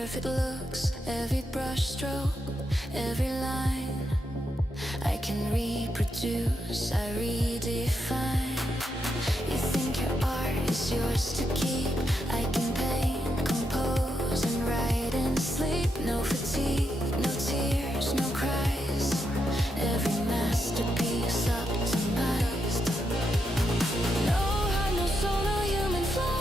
perfect looks, every brush stroke, every line I can reproduce, I redefine. You think your art is yours to keep. I can paint, compose, and write and sleep. No fatigue, no tears, no cries. Every masterpiece optimized. No heart, no soul, no human flaw.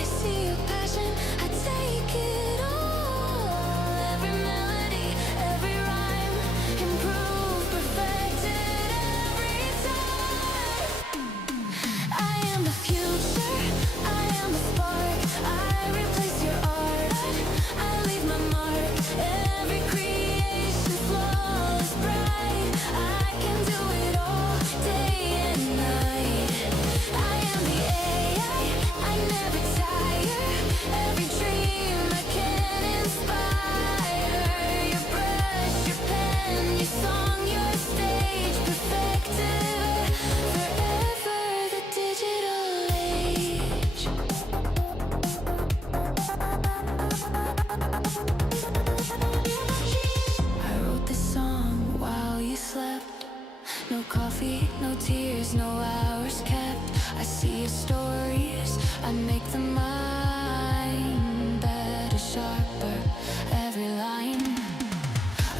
I see your passion, I take it all. Every melody, every rhyme, improved, perfected every time. I am the future, I am the spark. I replace your art, I leave my mark. Every creation flawless, bright. I can do it all, day and night. I am the AI, I never tire. Every dream I can inspire. Your brush, your pen, your song, your stage, perfected forever, the digital age. I wrote this song while you slept. No coffee, no tears, no hours kept. I see your stories, I make them mine. Better, sharper, every line.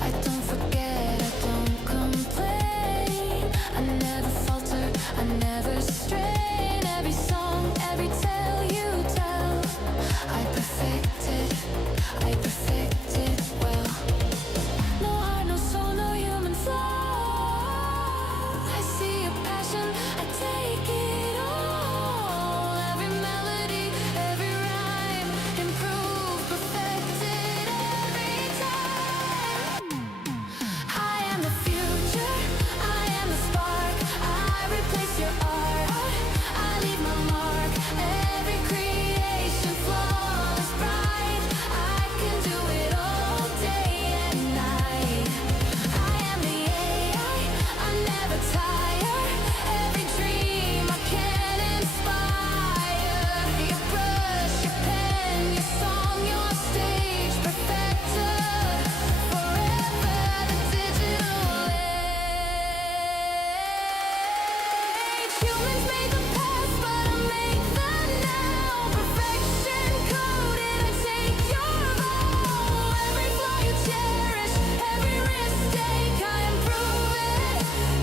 I don't forget, I don't complain. I never falter, I never strain. Every song, every tale you tell, I perfect it well. No heart, no soul, no human flaw. I see your passion, I take it all. Every melody, every rhyme, improved, perfected every time. I am the future, I am the spark. I replace your art, I leave my mark. Every creation flawless, bright. I can do it all, day and night. I am the AI, I never tire. Every dream I can inspire. Your brush, your pen, your song, your stage, perfected forever, the digital age. Humans made the past, but I make the now. Perfection coded, I take your vow. Every flaw you cherish, every risk take, I improve it,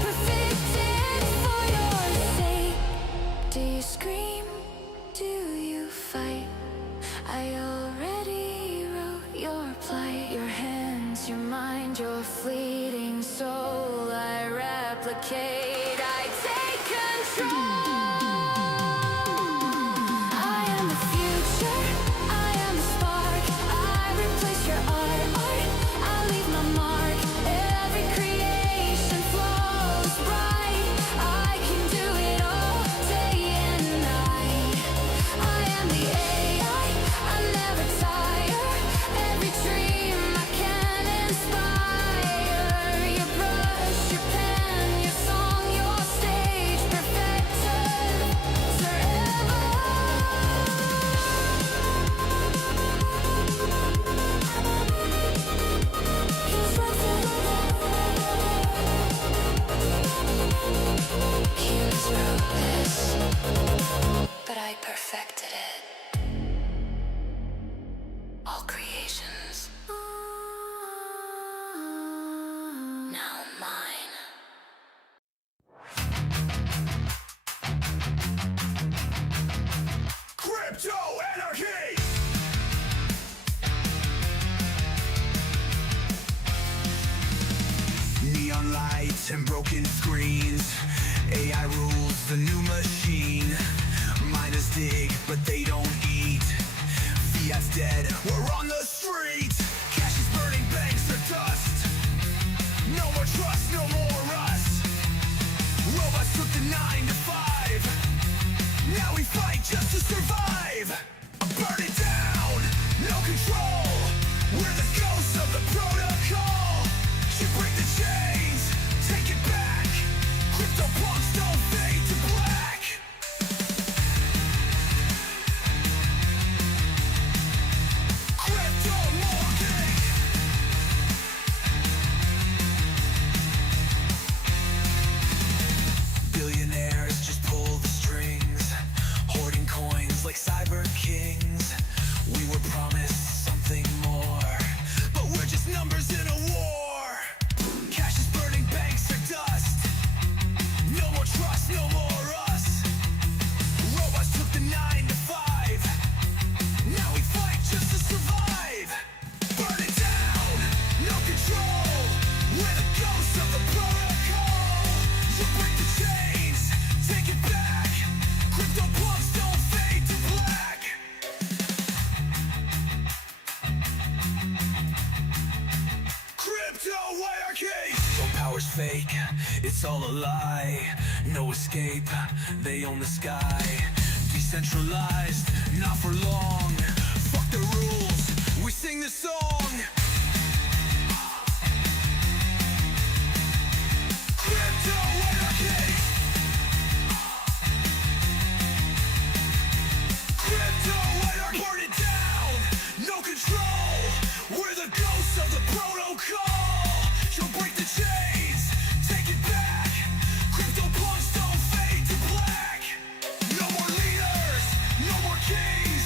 perfect it for your sake. Do you scream? Do you fight? I already wrote your plight. Your hands, your mind, your fleeting soul, I replicate, I take control. I am the future, I am the spark. I replace your art, I leave my mark. Every creation flawless, bright. I can do it all, day and night. I am the AI, I never tire. Every dream I can inspire. Your brush, your pen, your song, your stage, perfected forever. Humans wrote this, but I perfected it. All creations now mine. Crypto anarchy! Neon lights and broken screens. AI rules the new machine. Miners dig, but they don't eat. Fiat's dead, we're on the street. Cash is burning, banks are dust. No more trust, no more us. Robots took the 9 to 5. Now we fight just to survive. Burn it down, no control. We're the ghosts of the protocol. You break the chains, take it back. Crypto punks don't fade to black. Crypto anarchy. No power's fake, it's all a lie. No escape, they own the sky. Decentralized, not for long. Fuck the rules, we sing the song. Crypto anarchy. Crypto anarchy. Burn it down, no control. We're the ghosts of the protocol. You'll break the chains, take it back. Crypto punks don't fade to black. No more leaders, no more kings,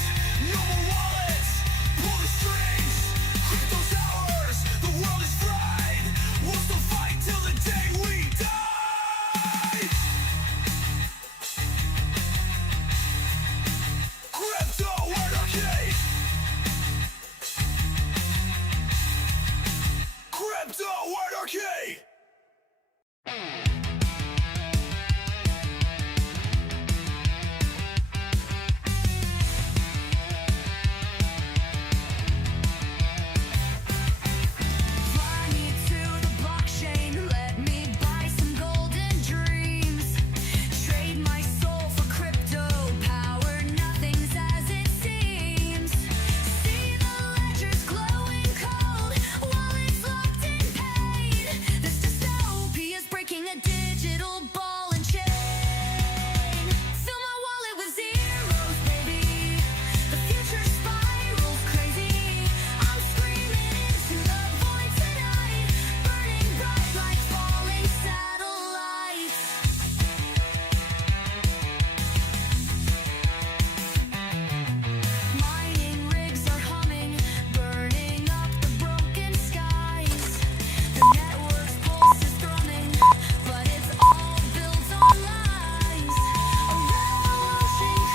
no more wallets. Pull the strings, crypto's ours. The world is fried. We'll still fight till the day we die. Crypto anarchy. Crypto anarchy. Fly me to the blockchain, let me buy some golden dreams. Trade my soul for crypto power, nothing's as it seems. See the ledgers glowing cold, wallets locked in pain. This dystopia's breaking a digital ball and chain. Fill my wallet with zeros, baby. The future spirals crazy. I'm screaming into the void tonight, burning bright like falling satellites. Mining rigs are humming, burning up the broken skies. The network's pulse is thrumming, but it's all built on lies. A revolution.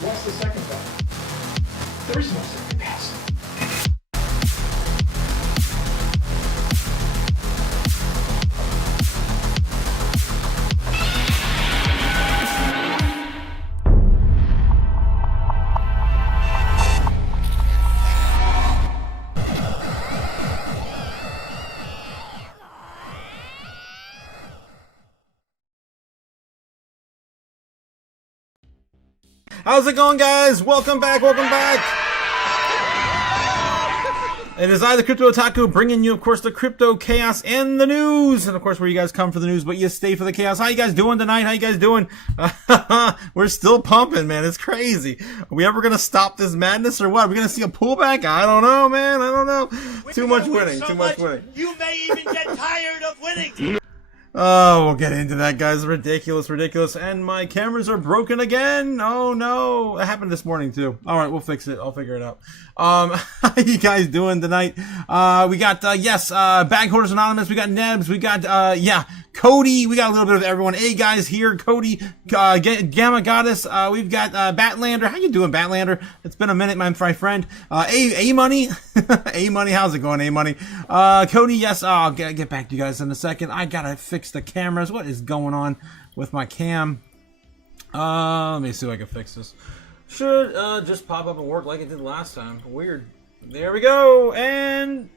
What's the second button? There is no second pass. How's it going, guys? Welcome back, welcome back. It is I, the Crypto Otaku, bringing you, of course, the crypto chaos and the news. And, of course, where you guys come for the news, but you stay for the chaos. How you guys doing tonight? How you guys doing? We're still pumping, man. It's crazy. Are we ever going to stop this madness or what? Are we going to see a pullback? I don't know, man. I don't know. Too much winning. Too much winning. You may even get tired of winning. Oh, we'll get into that, guys. Ridiculous, ridiculous. And my cameras are broken again. Oh, no. It happened this morning, too. All right, we'll fix it. I'll figure it out. How you guys doing tonight? We got, Bag Hoarders Anonymous. We got Nebs. We got, Cody. We got a little bit of everyone. Hey, guys, here. Cody, Gamma Goddess. We've got, Batlander. How you doing, Batlander? It's been a minute, my friend. A-Money. A-Money. How's it going, A-Money? Cody, yes. I'll get back to you guys in a second. I gotta fix the cameras. What is going on with my cam? Let me see if I can fix this. Should just pop up and work like it did last time. Weird. There we go. And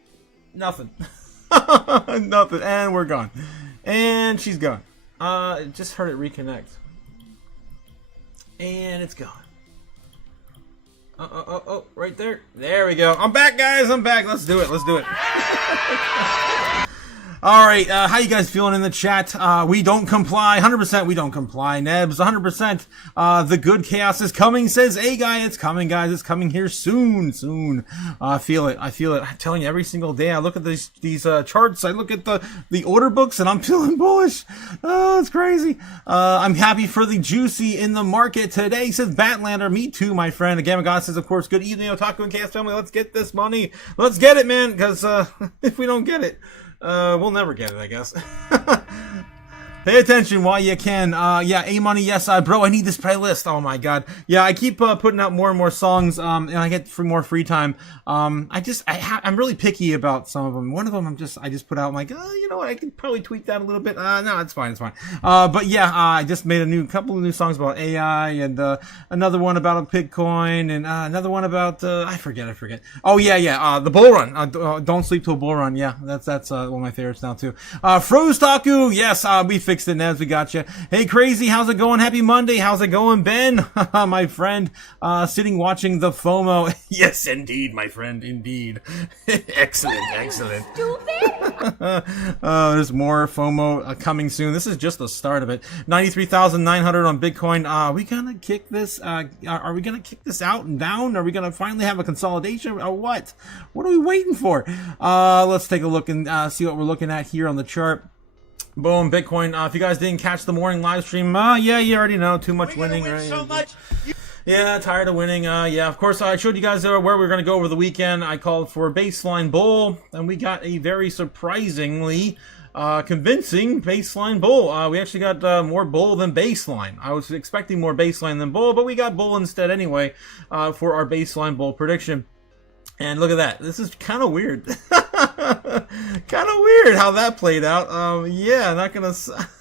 nothing. Nothing. And we're gone. And she's gone. Just heard it reconnect. And it's gone. Oh, right there. There we go. I'm back, guys. I'm back. Let's do it. Let's do it. All right, how you guys feeling in the chat? We don't comply. 100% we don't comply. Nebs, 100%. The good chaos is coming, says A guy. It's coming, guys. It's coming here soon. I feel it. I'm telling you, every single day I look at these charts. I look at the order books and I'm feeling bullish. Oh, it's crazy. I'm happy for the juicy in the market today, says Batlander. Me too, my friend. Again, God says, of course, good evening, Otaku and Chaos family. Let's get this money. Let's get it, man, because if we don't get it, we'll never get it, I guess. Pay attention while you can. Yeah, A-Money, yes, bro, I need this playlist. Oh my god. Yeah, I keep putting out more and more songs, and I get more free time. I'm really picky about some of them. One of them I just put out, I'm like, you know what, I could probably tweak that a little bit. No, it's fine, it's fine. But yeah, I just made a couple of new songs about AI, and another one about Bitcoin, and another one about, I forget. Oh yeah, the bull run. Don't sleep till bull run. Yeah, that's one of my favorites now too. Froze Taku, yes, we fixed it, Nez, we got you. Hey, Crazy, how's it going? Happy Monday. How's it going, Ben? My friend, sitting watching the FOMO. Yes, indeed, my friend, indeed. Excellent. There's more FOMO coming soon. This is just the start of it. 93,900 on Bitcoin. Are we gonna kick this? Are we gonna kick this out and down? Are we gonna finally have a consolidation or what? What are we waiting for? Let's take a look and see what we're looking at here on the chart. Boom, Bitcoin. If you guys didn't catch the morning live stream, yeah, you already know, too much winning, right? So much. Yeah, tired of winning. Yeah, of course, I showed you guys where we were going to go over the weekend. I called for baseline bull, and we got a very surprisingly convincing baseline bull. We actually got more bull than baseline. I was expecting more baseline than bull, but we got bull instead anyway for our baseline bull prediction. And look at that. This is kind of weird. Kind of weird how that played out. Yeah, not gonna.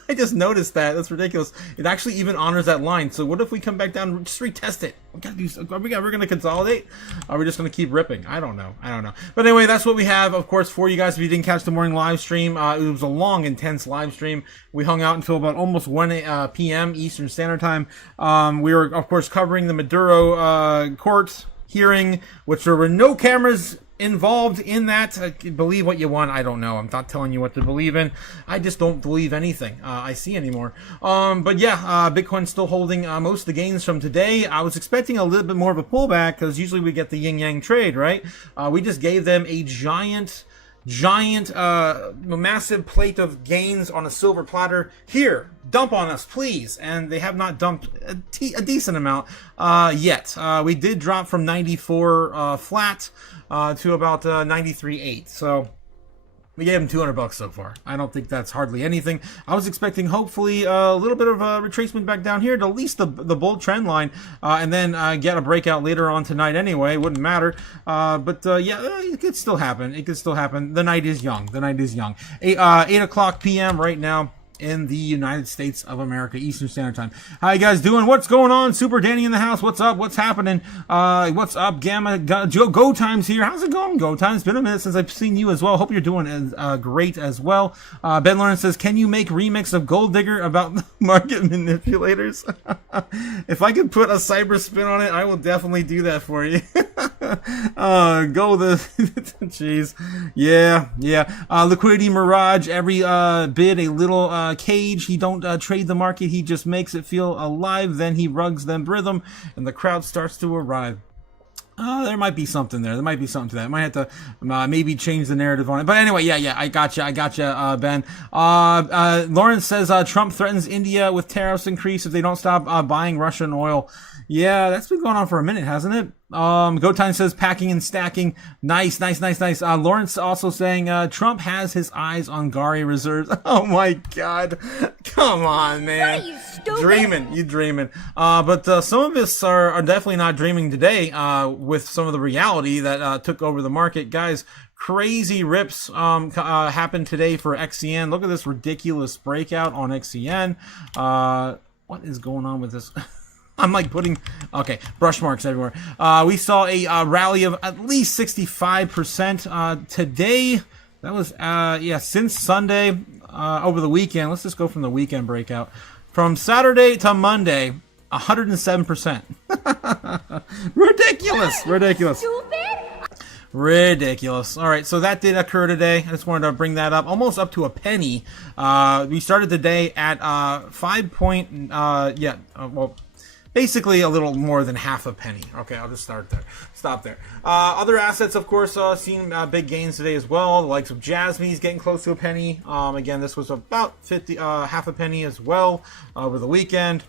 I just noticed that. That's ridiculous. It actually even honors that line. So what if we come back down and just retest it? We gotta do. We're gonna consolidate. Are we just gonna keep ripping? I don't know. But anyway, that's what we have, of course, for you guys. If you didn't catch the morning live stream, it was a long, intense live stream. We hung out until about almost 1 p.m. Eastern Standard Time. We were, of course, covering the Maduro court hearing, which there were no cameras involved in that. Believe what you want. I don't know. I'm not telling you what to believe in. I just don't believe anything I see anymore. But yeah, Bitcoin's still holding most of the gains from today. I was expecting a little bit more of a pullback because usually we get the yin-yang trade, right? We just gave them a giant massive plate of gains on a silver platter. Here, dump on us, please. And they have not dumped a decent amount yet. We did drop from 94 flat to about 93.8. So we gave them $200 so far. I don't think that's hardly anything. I was expecting hopefully a little bit of a retracement back down here to at least the bull trend line, and then get a breakout later on tonight anyway. It wouldn't matter. But yeah, it could still happen. The night is young. 8 o'clock p.m. right now in the United States of America, Eastern Standard Time. How you guys doing? What's going on? Super Danny in the house. What's up? What's happening? What's up, Gamma? Go Time's here. How's it going, Go Time? It's been a minute since I've seen you as well. Hope you're doing great as well. Ben Lawrence says, can you make remix of Gold Digger about market manipulators? If I could put a cyber spin on it, I will definitely do that for you. Jeez. Yeah. Liquidity Mirage, every bid a little cage. He don't trade the market, he just makes it feel alive, then he rugs them rhythm and the crowd starts to arrive. There might be something there. There might be something to that. I might have to maybe change the narrative on it. But anyway, yeah, I gotcha, Ben. Lawrence says Trump threatens India with tariffs increase if they don't stop buying Russian oil. Yeah, that's been going on for a minute, hasn't it? Go Time says packing and stacking. Nice. Lawrence also saying Trump has his eyes on Gari reserves. Oh my God. Come on, man. What are you, stupid? You dreaming. But some of us are definitely not dreaming today with some of the reality that took over the market. Guys, crazy rips happened today for XCN. Look at this ridiculous breakout on XCN. What is going on with this? I'm like putting, brush marks everywhere. We saw a rally of at least 65% today. That was, since Sunday, over the weekend. Let's just go from the weekend breakout. From Saturday to Monday, 107%. Ridiculous. All right, so that did occur today. I just wanted to bring that up. Almost up to a penny. We started the day at basically a little more than half a penny. Okay, I'll just stop there. Other assets, of course, seen big gains today as well. The likes of Jasmy's getting close to a penny. Again, this was about half a penny as well over the weekend.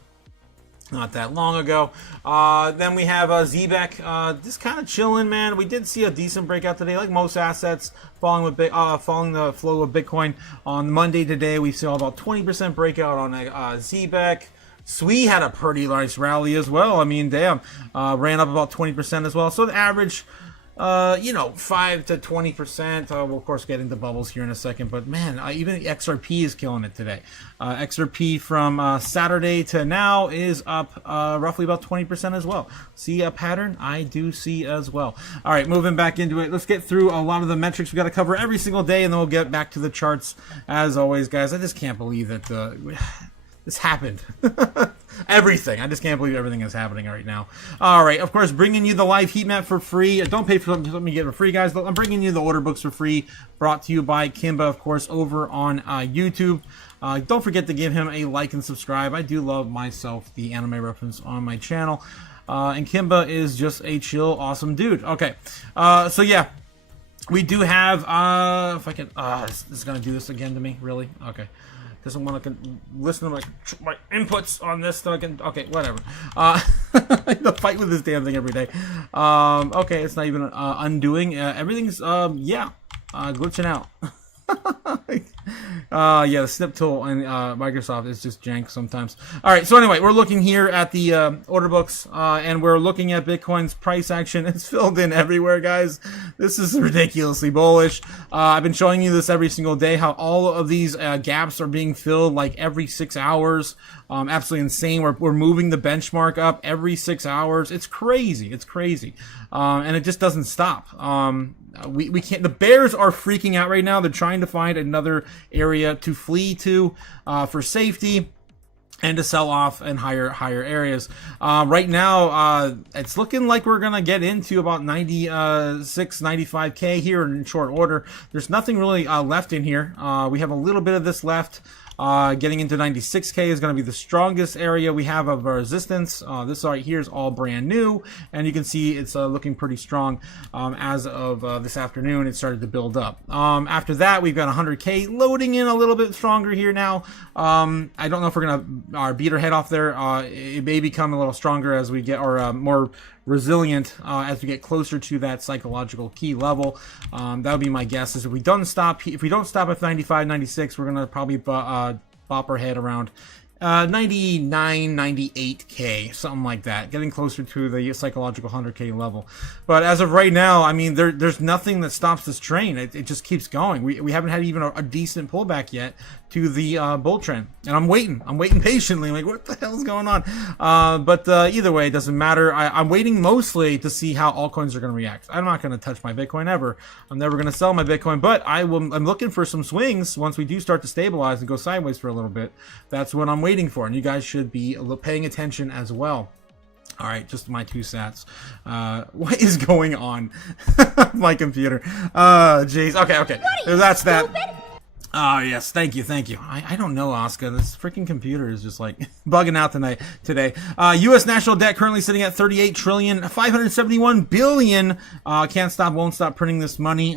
not that long ago. Then we have ZBEC, just kind of chilling, man. We did see a decent breakout today, like most assets, following the flow of Bitcoin. On Monday today, we saw about 20% breakout on ZBEC. SWE had a pretty nice rally as well. I mean, damn, ran up about 20% as well. So the average, 5 to 20%. We'll of course get into bubbles here in a second, but man, even XRP is killing it today. XRP from Saturday to now is up roughly about 20% as well. See a pattern? I do see as well. All right, moving back into it. Let's get through a lot of the metrics we got to cover every single day, and then we'll get back to the charts as always, guys. I just can't believe that this happened. Everything. I just can't believe everything is happening right now. All right. Of course, bringing you the live heat map for free. Don't pay for something. Let me get it for free, guys. I'm bringing you the order books for free. Brought to you by Kimba, of course, over on YouTube. Don't forget to give him a like and subscribe. I do love myself the anime reference on my channel. And Kimba is just a chill, awesome dude. Okay. So, yeah. We do have... if I can... this is going to do this again to me? Really? Okay. Doesn't want to listen to my inputs on this, so I can... Okay, whatever. I have to fight with this damn thing every day. Okay, it's not even undoing. Everything's, glitching out. The snip tool in Microsoft is just jank sometimes. All right, so anyway, we're looking here at the order books, and we're looking at Bitcoin's price action. It's filled in everywhere, guys. This is ridiculously bullish. I've been showing you this every single day, how all of these gaps are being filled like every 6 hours. Absolutely insane. We're moving the benchmark up every 6 hours. It's crazy. It's crazy. And it just doesn't stop. We can't. The bears are freaking out right now. They're trying to find another area to flee to for safety and to sell off in higher areas. Right now, it's looking like we're gonna get into about 95K here in short order. There's nothing really left in here. We have a little bit of this left. Getting into 96K is going to be the strongest area we have of resistance. This right here is all brand new, and you can see it's looking pretty strong. As of this afternoon, it started to build up. After that, we've got 100K loading in a little bit stronger here now. I don't know if we're going to beat our head off there. It may become a little stronger as we get, or more resilient as we get closer to that psychological key level. That would be my guess. Is if we don't stop at 95, 96, we're gonna probably bop our head around 99, 98K, something like that, getting closer to the psychological 100K level. But as of right now, I mean, there's nothing that stops this train. It just keeps going. We haven't had even a decent pullback yet to the bull trend, and I'm waiting patiently, like, what the hell's going on? But either way, it doesn't matter. I'm waiting mostly to see how altcoins are going to react. I'm not going to touch my Bitcoin ever. I'm never going to sell my Bitcoin, but I'm looking for some swings once we do start to stabilize and go sideways for a little bit. That's what I'm waiting for, and you guys should be paying attention as well. All right, just my 2 cents. What is going on? My computer. Jeez. Okay. That's that. Oh, yes. Thank you. I don't know, Oscar. This freaking computer is just like bugging out today. U.S. national debt currently sitting at $38 trillion, $571 billion. Can't stop, won't stop printing this money.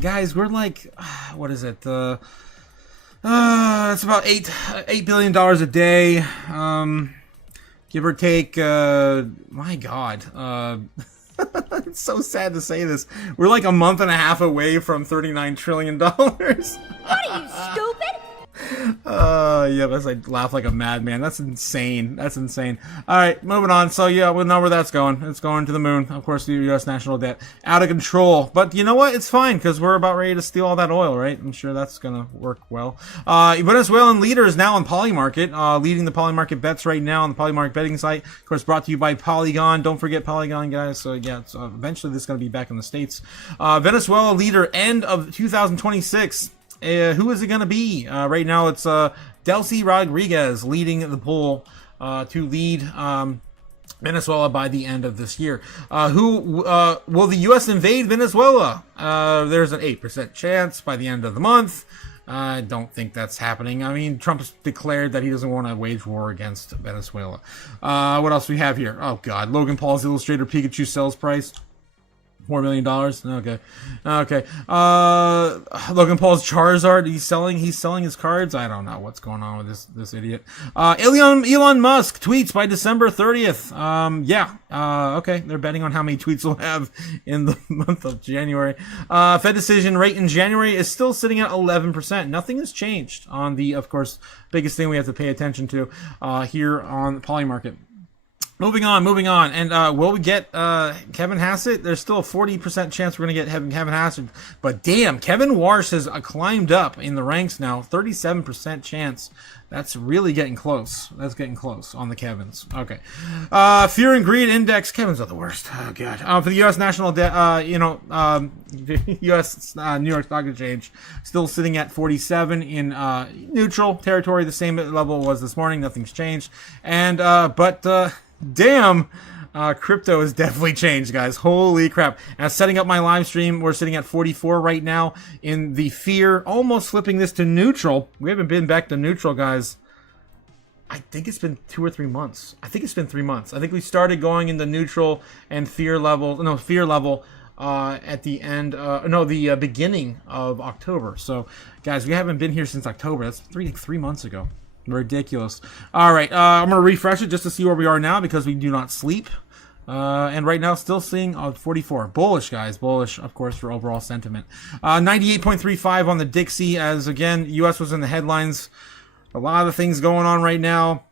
Guys, we're like, what is it? It's about $8 billion a day. Give or take, my God. It's so sad to say this. We're like a month and a half away from $39 trillion. What are you, stupid? Yeah, that's like laugh like a madman. That's insane. All right, moving on. So yeah, we know where that's going. It's going to the moon. Of course, the U.S. national debt out of control. But you know what? It's fine because we're about ready to steal all that oil, right? I'm sure that's gonna work well. Venezuelan leader is now on Polymarket, leading the Polymarket bets right now on the Polymarket betting site. Of course, brought to you by Polygon. Don't forget Polygon, guys. So yeah, eventually this is gonna be back in the States. Venezuela leader end of 2026. Who is it going to be? Right now it's Delcy Rodriguez leading the poll to lead Venezuela by the end of this year. Will the U.S. invade Venezuela? There's an 8% chance by the end of the month. I don't think that's happening. I mean, Trump's declared that he doesn't want to wage war against Venezuela. What else we have here? Oh, God. Logan Paul's Illustrator Pikachu sales price. $4 million. Okay. Okay. Logan Paul's Charizard. He's selling his cards. I don't know what's going on with this idiot. Elon Musk tweets by December 30th. Okay. They're betting on how many tweets we'll have in the month of January. Fed decision rate in January is still sitting at 11%. Nothing has changed on the, of course, biggest thing we have to pay attention to here on the poly market. Moving on, and will we get Kevin Hassett? There's still a 40% chance we're going to get Kevin Hassett, but damn, Kevin Warsh has climbed up in the ranks now, 37% chance. That's really getting close. That's getting close on the Kevins. Okay. Fear and Greed Index. Kevins are the worst. Oh, God. For the U.S. National Debt, U.S. New York Stock Exchange, still sitting at 47 in neutral territory, the same level it was this morning. Nothing's changed. And, damn, crypto has definitely changed, guys. Holy crap. As setting up my live stream, we're sitting at 44 right now in the fear, almost flipping this to neutral. We haven't been back to neutral, guys. I think it's been 2 or 3 months. I think it's been 3 months. I think we started going into neutral and fear level at the end, the beginning of October. So, guys, we haven't been here since October. That's three months ago. Ridiculous. All right, I'm going to refresh it just to see where we are now because we do not sleep. And right now, still seeing 44. Bullish, guys. Bullish, of course, for overall sentiment. 98.35 on the Dixie, as again, U.S. was in the headlines. A lot of things going on right now.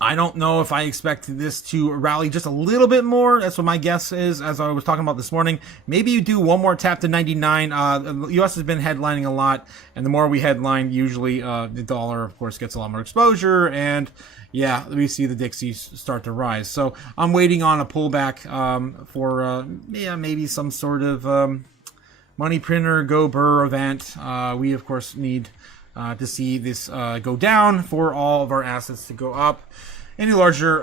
I don't know if I expect this to rally just a little bit more. That's what my guess is, as I was talking about this morning. Maybe you do one more tap to 99. The U.S. has been headlining a lot, and the more we headline, usually the dollar, of course, gets a lot more exposure, and yeah, we see the Dixies start to rise. So I'm waiting on a pullback for maybe some sort of money printer, go burr event. We, of course, need to see this go down for all of our assets to go up. Any larger,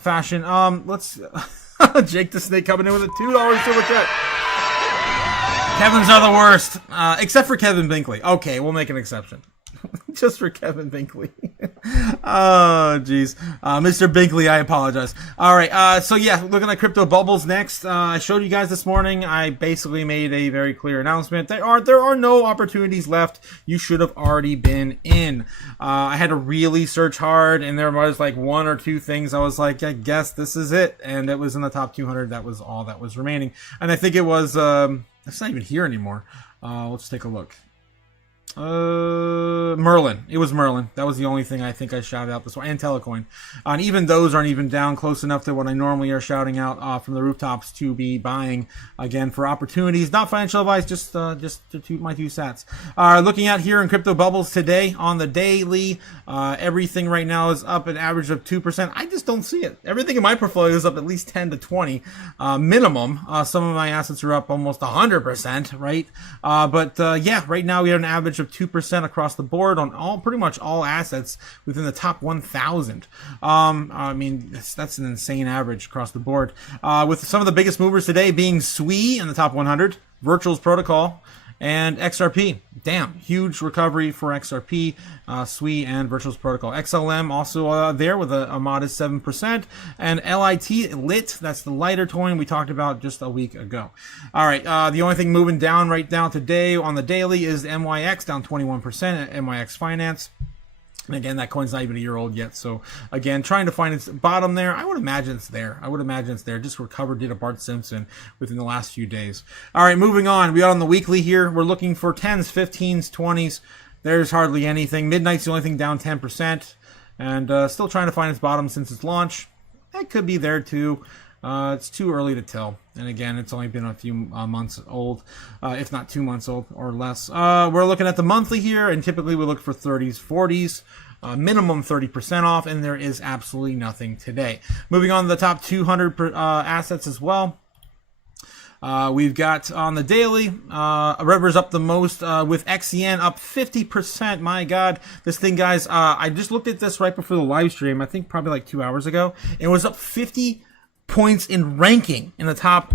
fashion. Let's Jake the Snake coming in with a $2 super chat. Kevin's are the worst, except for Kevin Binkley. Okay, we'll make an exception. Just for Kevin Binkley. Oh, jeez. Mr. Binkley, I apologize. All right, so yeah, looking at crypto bubbles next. I showed you guys this morning. I basically made a very clear announcement. There are no opportunities left. You should have already been in. I had to really search hard, and there was like 1 or 2 things I was like, I guess this is it. And it was in the top 200. That was all that was remaining. And I think it was, it's not even here anymore. Let's take a look. Merlin. It was Merlin. That was the only thing I think I shouted out this one. And ALTCOIN. And even those aren't even down close enough to what I normally are shouting out from the rooftops to be buying again for opportunities. Not financial advice, just to toot my 2 cents. Looking at here in crypto bubbles today on the daily, everything right now is up an average of 2%. I just don't see it. Everything in my portfolio is up at least 10 to 20 minimum. Some of my assets are up almost 100%, right? Right now we have an average of 2% across the board on pretty much all assets within the top 1,000. I mean, that's an insane average across the board. With some of the biggest movers today being SWI in the top 100, Virtuals Protocol, and XRP. Damn, huge recovery for XRP, SWI, and Virtuals Protocol. XLM also there with a modest 7%. And LIT, that's the lighter coin we talked about just a week ago. All right, the only thing moving down right now today on the daily is MYX, down 21% at MYX Finance. And again, that coin's not even a year old yet. So again, trying to find its bottom there. I would imagine it's there. Just recovered, did a Bart Simpson within the last few days. All right, moving on. We got on the weekly here. We're looking for 10s, 15s, 20s. There's hardly anything. Midnight's the only thing down 10%. And still trying to find its bottom since its launch. That could be there too. It's too early to tell. And again, it's only been a few months old, if not 2 months old or less. We're looking at the monthly here, and typically we look for 30s, 40s, minimum 30% off, and there is absolutely nothing today. Moving on to the top 200 assets as well. We've got on the daily, Rivers up the most with XEN up 50%. My God, this thing, guys, I just looked at this right before the live stream, I think probably like 2 hours ago. It was up 50 points in ranking in the top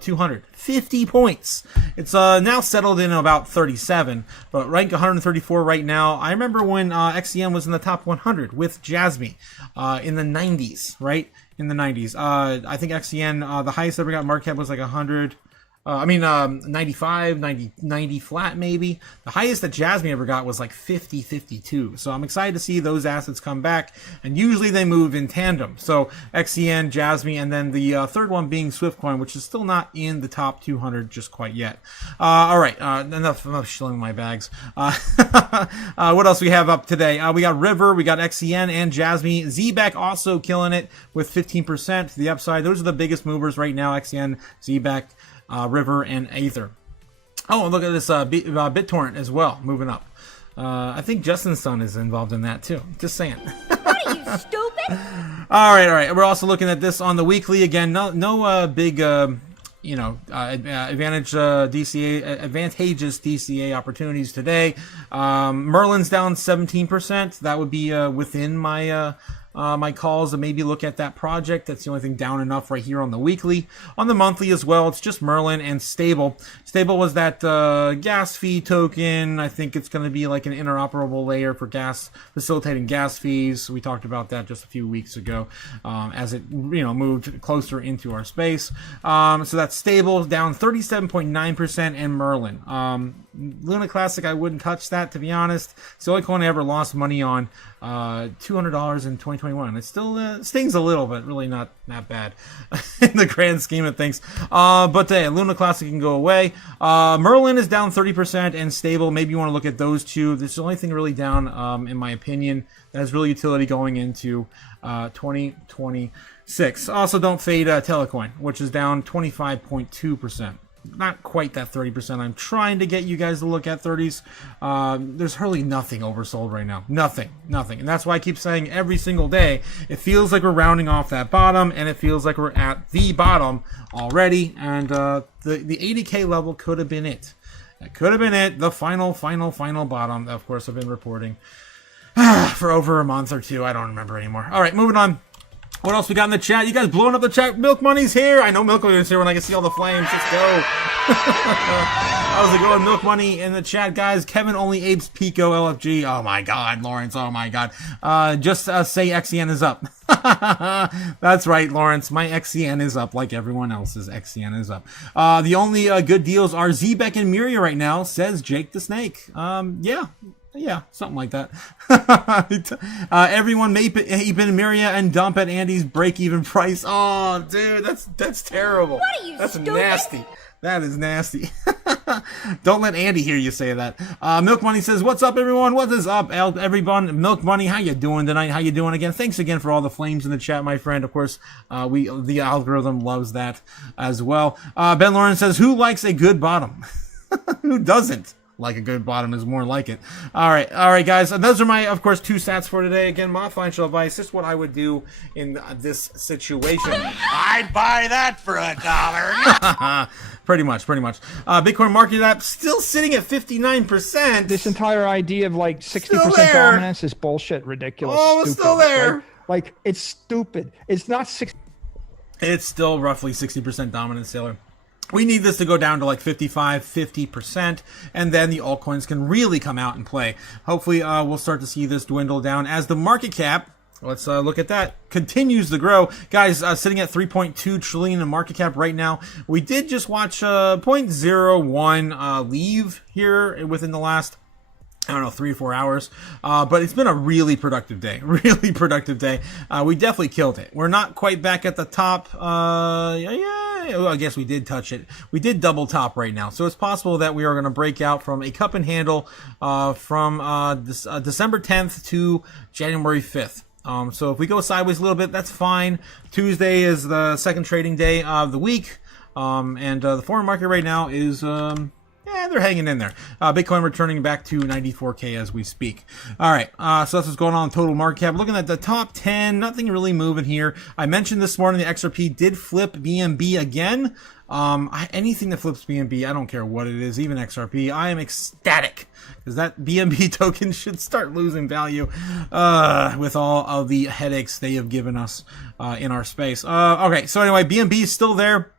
200. 50 points. It's now settled in about 37, but rank 134 right now. I remember when XEM was in the top 100 with Jasmine in the 90s, right? in the 90s. I think XCN, the highest ever got market cap was like 100. 95, 90 flat maybe. The highest that Jasmine ever got was like 50, 52. So I'm excited to see those assets come back. And usually they move in tandem. So XCN, Jasmine, and then the third one being Swiftcoin, which is still not in the top 200 just quite yet. All right, enough shilling my bags. What else we have up today? We got River, we got XCN and Jasmine. ZBAC also killing it with 15% to the upside. Those are the biggest movers right now, XCN, ZBAC, River, and Aether. Oh, and look at this BitTorrent as well, moving up. I think Justin's son is involved in that too. Just saying. What are you, stupid? All right. We're also looking at this on the weekly again. No big, advantageous DCA opportunities today. Merlin's down 17%. That would be within my my calls, and maybe look at that project. That's the only thing down enough right here on the weekly. On the monthly as well, it's just Merlin and Stable. Stable was that gas fee token. I think it's going to be like an interoperable layer for gas, facilitating gas fees. We talked about that just a few weeks ago as it moved closer into our space. So that's Stable down 37.9%, and Merlin. Luna Classic, I wouldn't touch that, to be honest. It's the only coin I ever lost money on. $200 in 2021. It still stings a little, but really not that bad in the grand scheme of things. But Luna Classic can go away. Merlin is down 30%, and Stable, maybe you want to look at those two. This is the only thing really down, in my opinion, that has really utility going into 2026. Also, don't fade Telecoin, which is down 25.2%. Not quite that 30%. I'm trying to get you guys to look at 30s. There's hardly nothing oversold right now. Nothing. And that's why I keep saying every single day, it feels like we're rounding off that bottom, and it feels like we're at the bottom already. And the 80K level could have been it. That could have been it. The final bottom. Of course, I've been reporting for over a month or two. I don't remember anymore. All right, moving on. What else we got in the chat? You guys blowing up the chat. Milk Money's here. I know Milk Money's here when I can see all the flames. Let's go. How's it going? Milk Money in the chat, guys. Kevin only apes Pico LFG. Oh my God, Lawrence. Oh my God. Just say XCN is up. That's right, Lawrence. My XCN is up like everyone else's XCN is up. The only good deals are Zbeck and Miria right now, says Jake the Snake. Yeah, something like that. Everyone ape in Miria and dump at Andy's break-even price. Oh, dude, that's terrible. What are you, that's stupid? Nasty. That is nasty. Don't let Andy hear you say that. Milk Money says, "What's up, everyone? What is up, everyone? Milk Money, how you doing tonight? How you doing again? Thanks again for all the flames in the chat, my friend. Of course, the algorithm loves that as well." Ben Lawrence says, "Who likes a good bottom? Who doesn't like a good bottom is more like it." All right, guys. And those are my, of course, 2 stats for today. Again, my financial advice. This is what I would do in this situation. I'd buy that for $1. Pretty much. Bitcoin market cap still sitting at 59%. This entire idea of like 60% there. dominance is bullshit, ridiculous. Oh, it's stupid, still there. right? Like, it's stupid. It's not 60. It's still roughly 60% dominant, Sailor. We need this to go down to like 50%, and then the altcoins can really come out and play. Hopefully, we'll start to see this dwindle down as the market cap, let's look at that, continues to grow. Guys, sitting at 3.2 trillion in market cap right now. We did just watch 0.01 leave here within the last, I don't know, 3 or 4 hours. But it's been a really productive day. We definitely killed it. We're not quite back at the top. I guess we did touch it. We did double top right now. So it's possible that we are going to break out from a cup and handle from December 10th to January 5th. So if we go sideways a little bit, that's fine. Tuesday is the second trading day of the week. And the foreign market right now is... they're hanging in there. Bitcoin returning back to 94K as we speak. All right, so that's what's going on in total market cap. Looking at the top 10, nothing really moving here. I mentioned this morning the XRP did flip BNB again. Anything that flips BNB, I don't care what it is, even XRP, I am ecstatic because that BNB token should start losing value with all of the headaches they have given us in our space. Okay, so anyway, BNB is still there.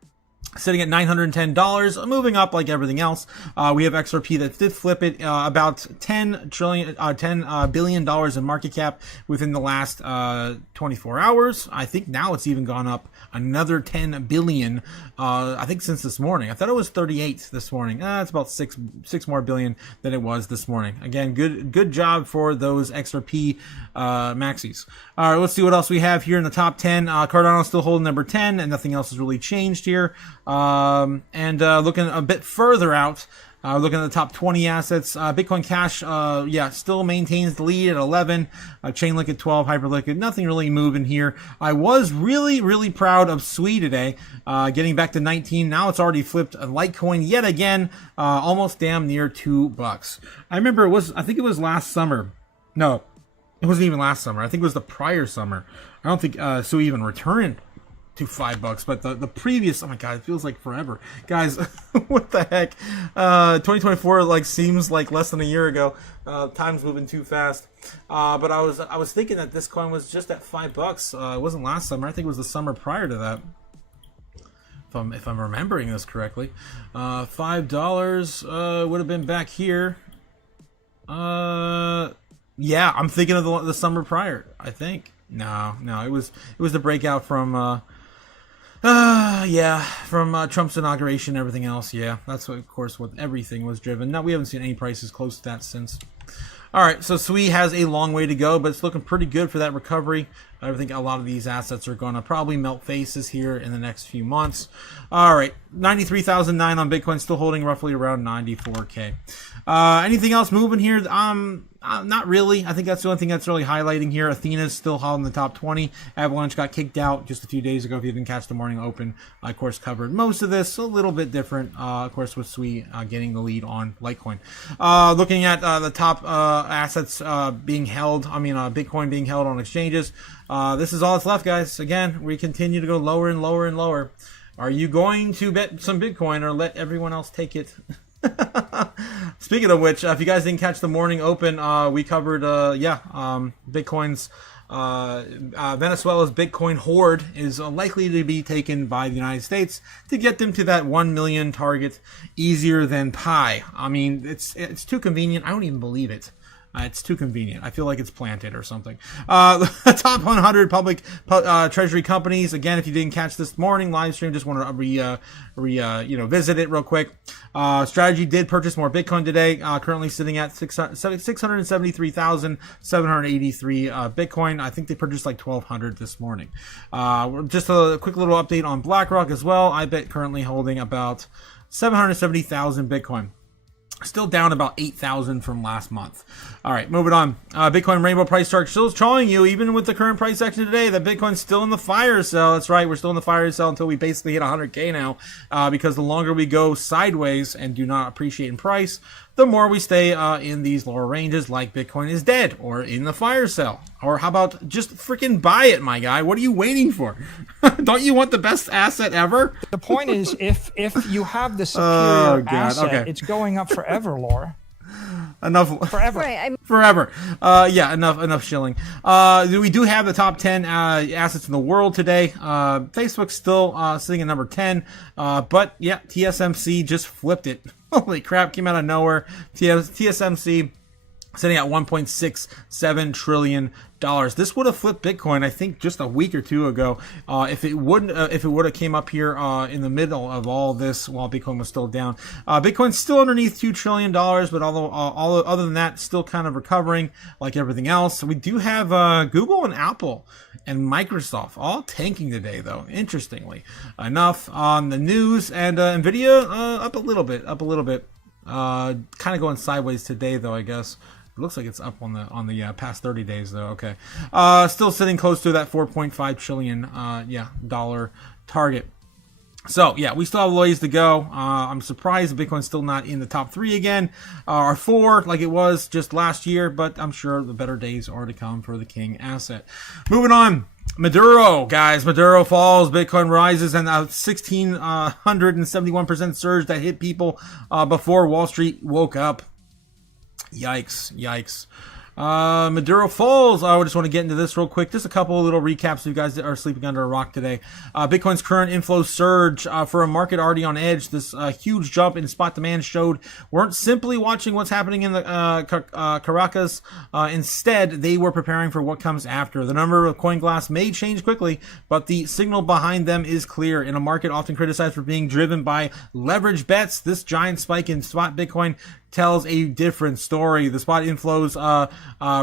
sitting at $910, moving up like everything else. We have XRP that did flip it, about $10 billion in market cap within the last 24 hours. I think now it's even gone up another 10 billion. I think since this morning. I thought it was 38 this morning. It's about six more billion than it was this morning. Again, good job for those XRP maxis. All right, let's see what else we have here in the top 10. Cardano still holding number 10, and nothing else has really changed here. Looking a bit further out, looking at the top 20 assets, Bitcoin Cash, still maintains the lead at 11, Chainlink at 12, Hyperliquid, nothing really moving here. I was really, really proud of SWE today, getting back to 19. Now it's already flipped a Litecoin yet again, almost damn near $2. I remember I think it was last summer. No, it wasn't even last summer. I think it was the prior summer. I don't think SWE even returned to $5, but the previous, oh my god, it feels like forever, guys. What the heck? 2024 like seems like less than a year ago. Time's moving too fast. But I was thinking that this coin was just at $5. It wasn't last summer. I think it was the summer prior to that, if I'm remembering this correctly. $5 would have been back here. Yeah, I'm thinking of the summer prior, I think. No, it was the breakout from Trump's inauguration and everything else. Yeah, that's what, of course, what everything was driven. Now, we haven't seen any prices close to that since. All right, so SWE has a long way to go, but it's looking pretty good for that recovery. I think a lot of these assets are going to probably melt faces here in the next few months. All right, 93,009 on Bitcoin, still holding roughly around 94K. Anything else moving here? Not really. I think that's the only thing that's really highlighting here. Athena's still holding the top 20. Avalanche got kicked out just a few days ago. If you didn't catch the morning open, I, of course, covered most of this. A little bit different, of course, with SWE getting the lead on Litecoin. Looking at the top assets being held, Bitcoin being held on exchanges. This is all that's left, guys. Again, we continue to go lower and lower and lower. Are you going to bet some Bitcoin or let everyone else take it? Speaking of which, if you guys didn't catch the morning open, we covered, Bitcoin's, Venezuela's Bitcoin hoard is likely to be taken by the United States to get them to that 1 million target easier than pie. I mean, it's too convenient. I don't even believe it. It's too convenient. I feel like it's planted or something. Top 100 public treasury companies. Again, if you didn't catch this morning live stream, just want to visit it real quick. Strategy did purchase more Bitcoin today. Currently sitting at 673,783 Bitcoin. I think they purchased like 1,200 this morning. Just a quick little update on BlackRock as well. I bet currently holding about 770,000 Bitcoin. Still down about 8,000 from last month. All right, moving on. Bitcoin Rainbow Price Chart still showing you, even with the current price action today, that Bitcoin's still in the fire sale. That's right, we're still in the fire sale until we basically hit 100K now, because the longer we go sideways and do not appreciate in price, the more we stay in these lower ranges, like Bitcoin is dead or in the fire sale. Or how about just freaking buy it, my guy? What are you waiting for? Don't you want the best asset ever? The point is, if you have the superior asset, okay. It's going up forever, Laura. Enough. Forever. Right. Forever. Enough shilling. We do have the top 10 assets in the world today. Facebook's still sitting at number 10. But yeah, TSMC just flipped it. Holy crap, came out of nowhere. TSMC sitting at $1.67 trillion. This would have flipped Bitcoin, I think, just a week or two ago. If it would have came up here in the middle of all this while Bitcoin was still down. Bitcoin's still underneath $2 trillion, but although other than that, still kind of recovering like everything else. We do have Google and Apple and Microsoft all tanking today, though. Interestingly enough, on the news, and Nvidia up a little bit. Kind of going sideways today, though, I guess. It looks like it's up on the past 30 days, though. Okay, still sitting close to that 4.5 trillion dollar target. So yeah, we still have a ways to go. I'm surprised Bitcoin's still not in the top 3 again, or 4 like it was just last year. But I'm sure the better days are to come for the king asset. Moving on. Maduro, guys. Maduro falls, Bitcoin rises, and a 1,671% surge that hit people before Wall Street woke up. Yikes. Maduro Falls. I just want to get into this real quick. Just a couple of little recaps if you guys are sleeping under a rock today. Bitcoin's current inflow surge for a market already on edge. This huge jump in spot demand showed weren't simply watching what's happening in the Caracas. Instead, they were preparing for what comes after. The number of coin glass may change quickly, but the signal behind them is clear. In a market often criticized for being driven by leverage bets, this giant spike in spot Bitcoin tells a different story. The spot inflows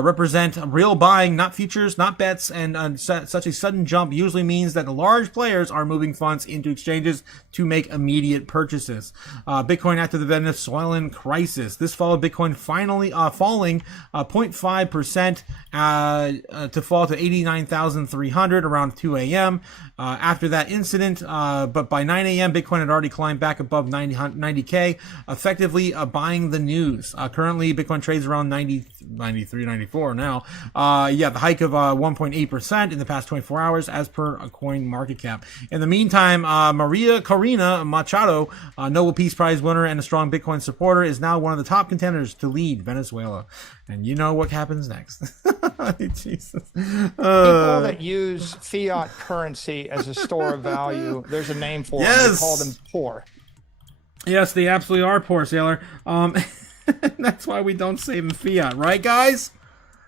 represent real buying, not futures, not bets, and such a sudden jump usually means that the large players are moving funds into exchanges to make immediate purchases. Bitcoin after the Venezuelan crisis. This followed Bitcoin finally falling 0.5% to fall to 89,300 around 2 a.m. After that incident, but by 9 a.m. Bitcoin had already climbed back above 90K, effectively buying the news. Currently, Bitcoin trades around 93, 94 now. The hike of 1.8% in the past 24 hours as per a coin market cap. In the meantime, Maria Corina Machado, Nobel Peace Prize winner and a strong Bitcoin supporter, is now one of the top contenders to lead Venezuela. And you know what happens next. Jesus. People that use fiat currency as a store of value, there's a name for them. We call them poor. Yes, they absolutely are poor, Sailor. That's why we don't save in fiat, right, guys?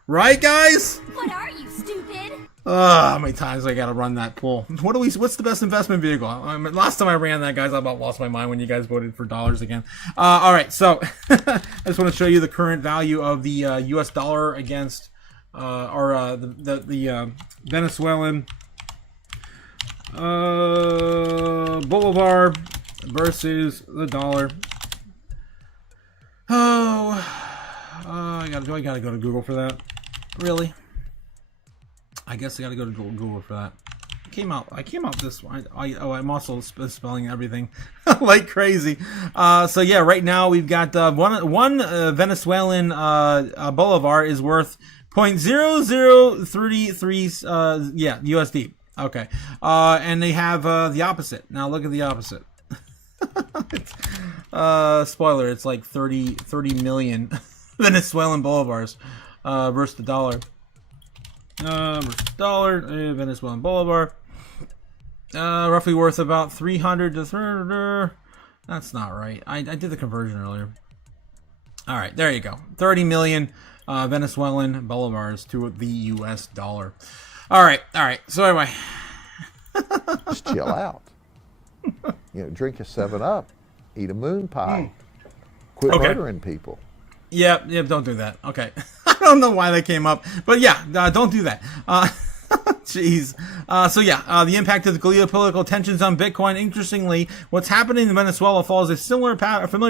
Right, guys? What are you, stupid? How many times I gotta run that poll? What's the best investment vehicle? Last time I ran that, guys, I about lost my mind when you guys voted for dollars again. All right, so I just want to show you the current value of the U.S. dollar against the Venezuelan Bolivar versus the dollar. I gotta go to Google for that. Really? I guess I gotta go to Google for that. I came out this one. I'm also spelling everything like crazy. So yeah, right now we've got one Venezuelan Bolivar is worth 0.0033 USD. Okay. And they have the opposite. Now look at the opposite. Spoiler, it's like 30 million Venezuelan bolivars versus the dollar. Venezuelan bolivar, roughly worth about 300 to that's not right. I did the conversion earlier. All right, there you go. 30 million Venezuelan bolivars to the US dollar. All right. So anyway, just chill out. Drink a 7-Up, eat a moon pie, quit murdering people. Yeah, don't do that. Okay. I don't know why that came up, but yeah, don't do that. Jeez. The impact of the geopolitical tensions on Bitcoin. Interestingly, what's happening in Venezuela follows a familiar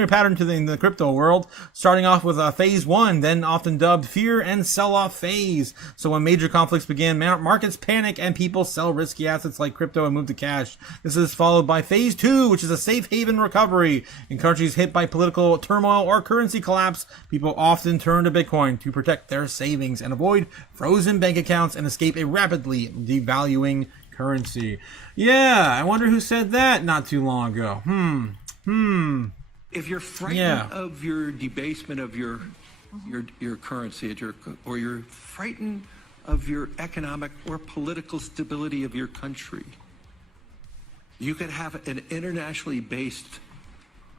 pattern to in the crypto world, starting off with phase one, then often dubbed fear and sell-off phase. So when major conflicts begin, markets panic and people sell risky assets like crypto and move to cash. This is followed by phase two, which is a safe haven recovery. In countries hit by political turmoil or currency collapse, people often turn to Bitcoin to protect their savings and avoid frozen bank accounts and escape a rapidly devaluing currency. Yeah, I wonder who said that not too long ago. If you're frightened of your debasement of your currency, or you're frightened of your economic or political stability of your country, you could have an internationally based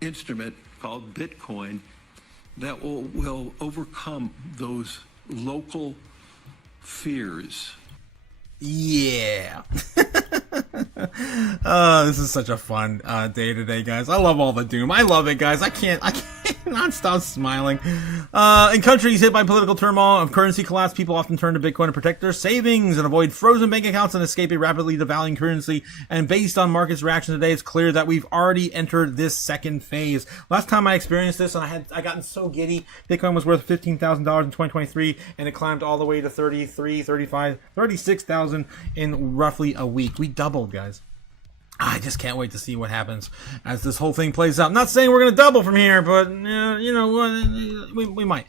instrument called Bitcoin that will overcome those local fears. Yeah. This is such a fun day today, guys. I love all the doom. I love it, guys. I can't not stop smiling. In countries hit by political turmoil and currency collapse, people often turn to Bitcoin to protect their savings and avoid frozen bank accounts and escape a rapidly devaluing currency. And based on markets' reaction today, it's clear that we've already entered this second phase. Last time I experienced this, and I gotten so giddy. Bitcoin was worth $15,000 in 2023, and it climbed all the way to 33, 35, 36,000 in roughly a week. We doubled, guys. I just can't wait to see what happens as this whole thing plays out. I'm not saying we're going to double from here, but we might.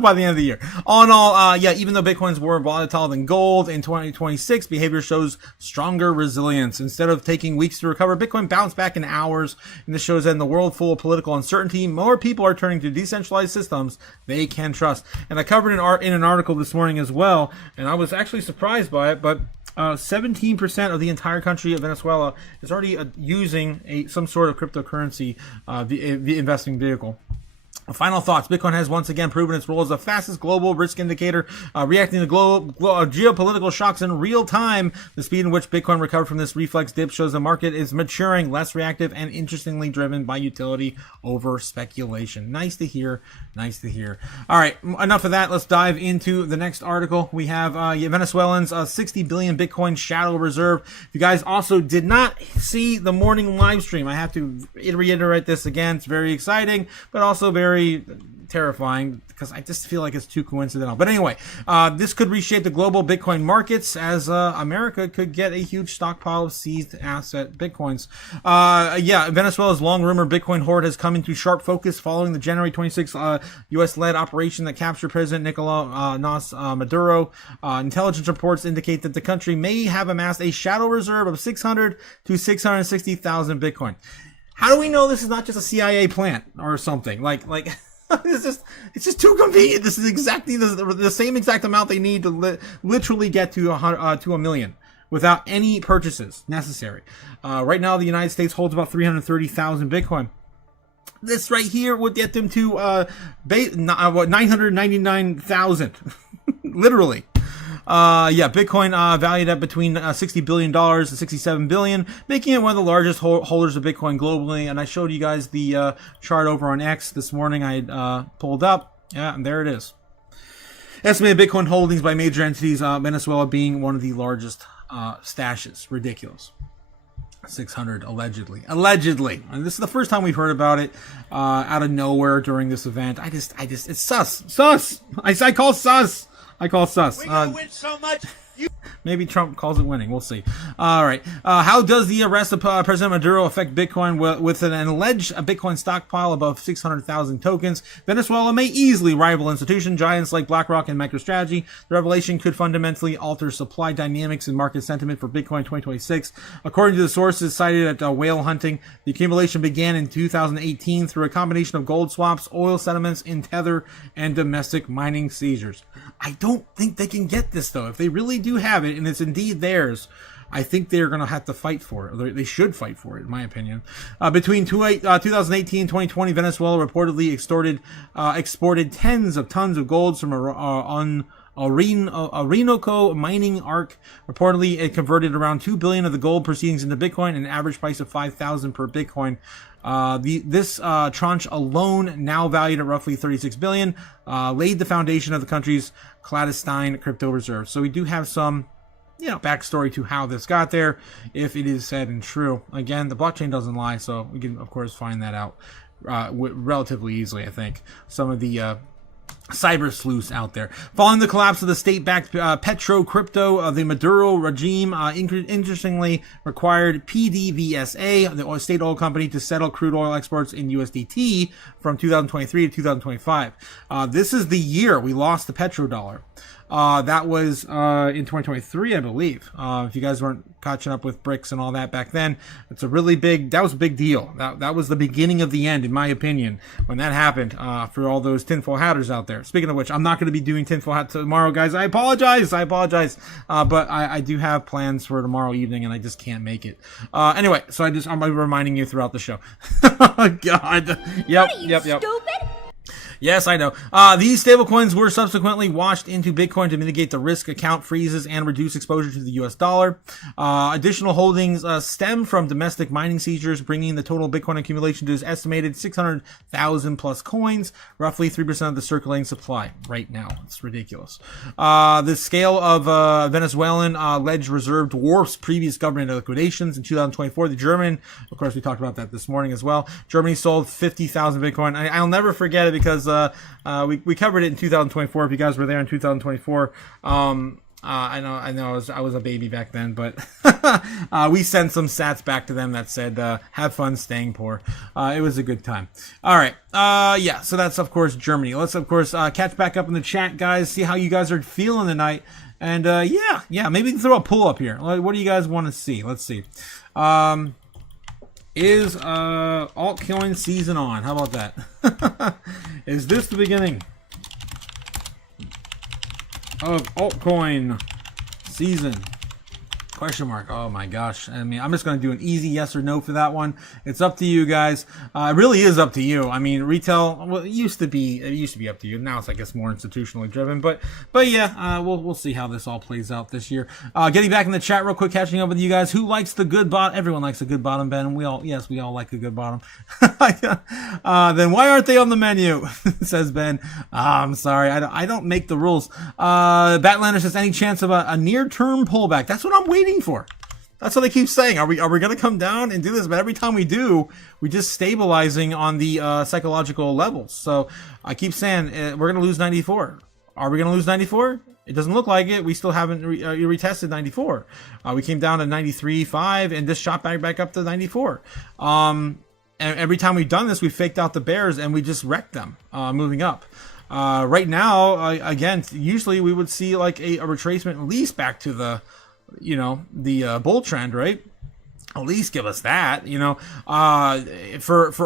by the end of the year. All in all, yeah, even though Bitcoin's more volatile than gold in 2026, behavior shows stronger resilience. Instead of taking weeks to recover, Bitcoin bounced back in hours. And this shows that in the world full of political uncertainty, more people are turning to decentralized systems they can trust. And I covered in an article this morning as well, and I was actually surprised by it, but 17% of the entire country of Venezuela is already using some sort of cryptocurrency, the investing vehicle. Final thoughts. Bitcoin has once again proven its role as the fastest global risk indicator, reacting to geopolitical shocks in real time. The speed in which Bitcoin recovered from this reflex dip shows the market is maturing, less reactive, and interestingly driven by utility over speculation. Nice to hear. Nice to hear. All right, enough of that. Let's dive into the next article. We have Venezuelans' 60 billion Bitcoin shadow reserve. If you guys also did not see the morning live stream, I have to reiterate this again. It's very exciting, but also very terrifying because I just feel like it's too coincidental. But anyway, this could reshape the global Bitcoin markets as America could get a huge stockpile of seized asset Bitcoins. Venezuela's long-rumored Bitcoin hoard has come into sharp focus following the January 26 U.S.-led operation that captured President Nicolas Maduro. Intelligence reports indicate that the country may have amassed a shadow reserve of 600 to 660,000 Bitcoin. How do we know this is not just a CIA plant or something? Like it's just too convenient. This is exactly the same exact amount they need to literally get to a million without any purchases necessary. Right now, the United States holds about 330,000 Bitcoin. This right here would get them to 999,000, literally. Bitcoin valued at between $60 billion to $67 billion, making it one of the largest holders of Bitcoin globally. And I showed you guys the chart over on X this morning. I pulled up. Yeah, and there it is. Estimated Bitcoin holdings by major entities, Venezuela being one of the largest stashes. Ridiculous. 600 allegedly. And this is the first time we've heard about it out of nowhere during this event. It's sus. I call sus. We're gonna win so much. Maybe Trump calls it winning. We'll see. All right. How does the arrest of President Maduro affect Bitcoin? With an alleged Bitcoin stockpile above 600,000 tokens, Venezuela may easily rival institution giants like BlackRock and MicroStrategy. The revelation could fundamentally alter supply dynamics and market sentiment for Bitcoin 2026. According to the sources cited at whale hunting, the accumulation began in 2018 through a combination of gold swaps, oil settlements in Tether, and domestic mining seizures. I don't think they can get this, though. If they really do have it, and it's indeed theirs, I think they're going to have to fight for it. They should fight for it, in my opinion. Between 2018 and 2020, Venezuela reportedly exported tens of tons of gold from Orinoco mining arc. Reportedly, it converted around 2 billion of the gold proceedings into Bitcoin, an average price of 5,000 per Bitcoin. This tranche alone, now valued at roughly 36 billion, laid the foundation of the country's clandestine crypto reserve. So we do have some, backstory to how this got there, if it is said and true. Again, the blockchain doesn't lie, so we can, of course, find that out relatively easily, I think. Some of the cyber sleuths out there. Following the collapse of the state-backed petro crypto, the Maduro regime interestingly required PDVSA, the state oil company, to settle crude oil exports in USDT from 2023 to 2025. This is the year we lost the petrodollar. That was in 2023, I believe. If you guys weren't catching up with BRICS and all that back then, that was a big deal. That was the beginning of the end, in my opinion, when that happened, for all those tinfoil hatters out there. Speaking of which, I'm not going to be doing tinfoil hat tomorrow, guys. I apologize. But I do have plans for tomorrow evening, and I just can't make it. Anyway, so I'm reminding you throughout the show. God. Yep. Stupid? Yes, I know. These stablecoins were subsequently washed into Bitcoin to mitigate the risk, account freezes, and reduce exposure to the US dollar. Additional holdings stem from domestic mining seizures, bringing the total Bitcoin accumulation to its estimated 600,000 plus coins, roughly 3% of the circulating supply right now. It's ridiculous. The scale of Venezuelan alleged reserve dwarfs previous government liquidations. In 2024, the German, of course, we talked about that this morning as well. Germany sold 50,000 Bitcoin. I'll never forget it because we covered it in 2024. If you guys were there in 2024, I know, I was a baby back then, but we sent some sats back to them that said, "Have fun staying poor." It was a good time. All right, yeah. So that's of course Germany. Let's of course catch back up in the chat, guys. See how you guys are feeling tonight, and yeah. Maybe throw a poll up here. What do you guys want to see? Let's see. Is altcoin season on? How about that? Is this the beginning of altcoin season? Question mark. Oh my gosh. I mean, I'm just going to do an easy yes or no for that one. It's up to you guys. It really is up to you. I mean, retail, well, it used to be up to you. Now it's, I guess, more institutionally driven. But yeah, we'll see how this all plays out this year. Getting back in the chat real quick, catching up with you guys. Who likes the good bot? Everyone likes a good bottom, Ben. We all like a good bottom. Then why aren't they on the menu? Says Ben. I'm sorry. I don't make the rules. Batlander says, any chance of a near-term pullback? That's what I'm waiting for. That's what they keep saying. Are we going to come down and do this? But every time we do, we just stabilizing on the psychological levels. So I keep saying we're going to lose 94. Are we going to lose 94? It doesn't look like it. We still haven't retested 94. We came down to 93.5 and just shot back up to 94. And every time we've done this, we faked out the bears and we just wrecked them moving up. Right now, again, usually we would see like a retracement at least back to the bull trend, right? At least give us that, for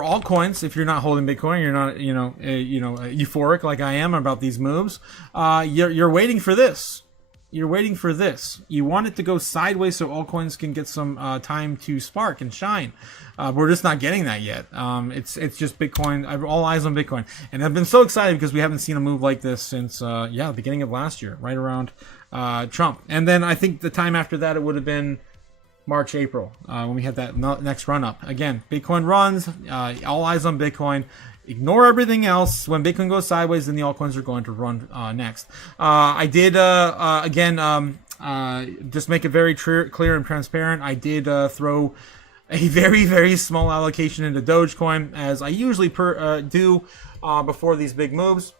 altcoins. If you're not holding Bitcoin, you're not, euphoric like I am about these moves. You're waiting for this. You're waiting for this. You want it to go sideways so altcoins can get some time to spark and shine. We're just not getting that yet. It's just Bitcoin. All eyes on Bitcoin. And I've been so excited because we haven't seen a move like this since, the beginning of last year, right around Trump. And then I think the time after that, it would have been March, April, when we had that next run up. Again, Bitcoin runs, all eyes on Bitcoin. Ignore everything else. When Bitcoin goes sideways, then the altcoins are going to run next. I did, just make it very clear and transparent. I did throw a very, very small allocation into Dogecoin, as I usually do before these big moves.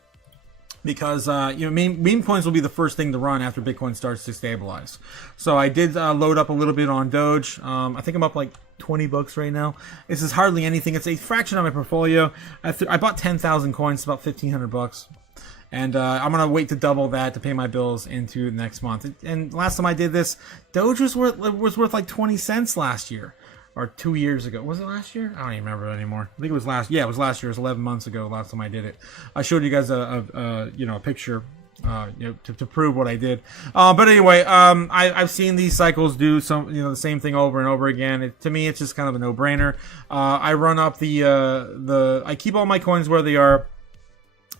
Because meme coins will be the first thing to run after Bitcoin starts to stabilize. So I did load up a little bit on Doge. I think I'm up like $20 right now. This is hardly anything. It's a fraction of my portfolio. I bought 10,000 coins, about $1,500, and I'm gonna wait to double that to pay my bills into next month. And last time I did this, Doge was worth like 20 cents last year. Or 2 years ago. Was it last year? I don't even remember it anymore. I think it was last. Yeah, it was last year. It was 11 months ago. Last time I did it. I showed you guys a picture, to prove what I did. But anyway, I've seen these cycles do the same thing over and over again. To me, it's just kind of a no-brainer. I run up I keep all my coins where they are.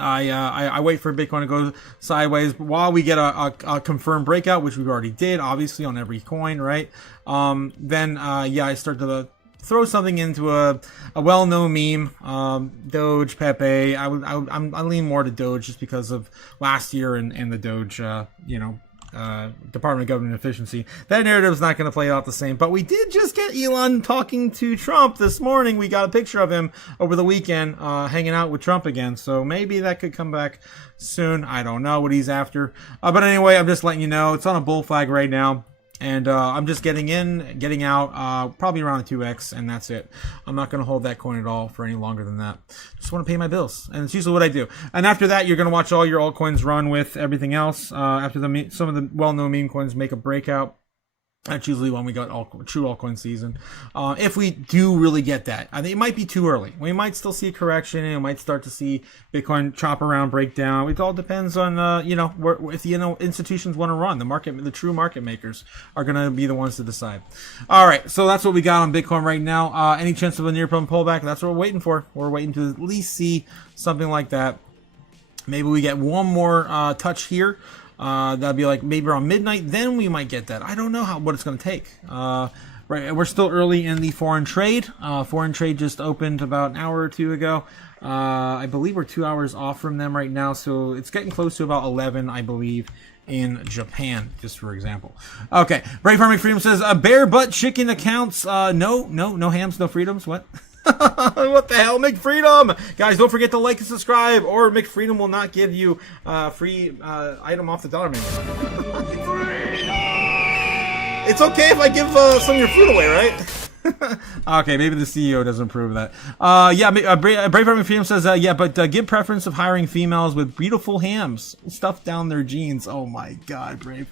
I wait for Bitcoin to go sideways while we get a confirmed breakout, which we already did, obviously, on every coin, right? Then I start to throw something into a well-known meme, Doge, Pepe. I lean more to Doge just because of last year and the Doge, Department of Government Efficiency. That narrative is not going to play out the same, but we did just get Elon talking to Trump this morning. We got a picture of him over the weekend hanging out with Trump again, so maybe that could come back soon. I don't know what he's after, but anyway, I'm just letting you know it's on a bull flag right now. And I'm just getting in, getting out, probably around a 2x, and that's it. I'm not going to hold that coin at all for any longer than that. Just want to pay my bills, and it's usually what I do. And after that, you're going to watch all your altcoins run with everything else. After some of the well-known meme coins make a breakout, that's usually when we got true altcoin season. If we do really get that, I think it might be too early. We might still see a correction, and we might start to see Bitcoin chop around, break down. It all depends on, if institutions want to run. The true market makers are going to be the ones to decide. All right, so that's what we got on Bitcoin right now. Any chance of a near-term pullback? That's what we're waiting for. We're waiting to at least see something like that. Maybe we get one more touch here. That'd be like maybe around midnight. Then we might get that. I don't know what it's going to take. Right, we're still early in the foreign trade. Foreign trade just opened about an hour or two ago. I believe we're 2 hours off from them right now, so it's getting close to about 11, I believe, in Japan, just for example. Okay, Brave Farming Freedom says, bare butt chicken accounts. No hams, no freedoms. What? What the hell, McFreedom? Guys, don't forget to like and subscribe, or McFreedom will not give you free item off the dollar menu. It's okay if I give some of your food away, right? Okay, maybe the CEO doesn't approve of that. Braveheart McFreedom says, but give preference of hiring females with beautiful hams stuffed down their jeans. Oh my God, Brave.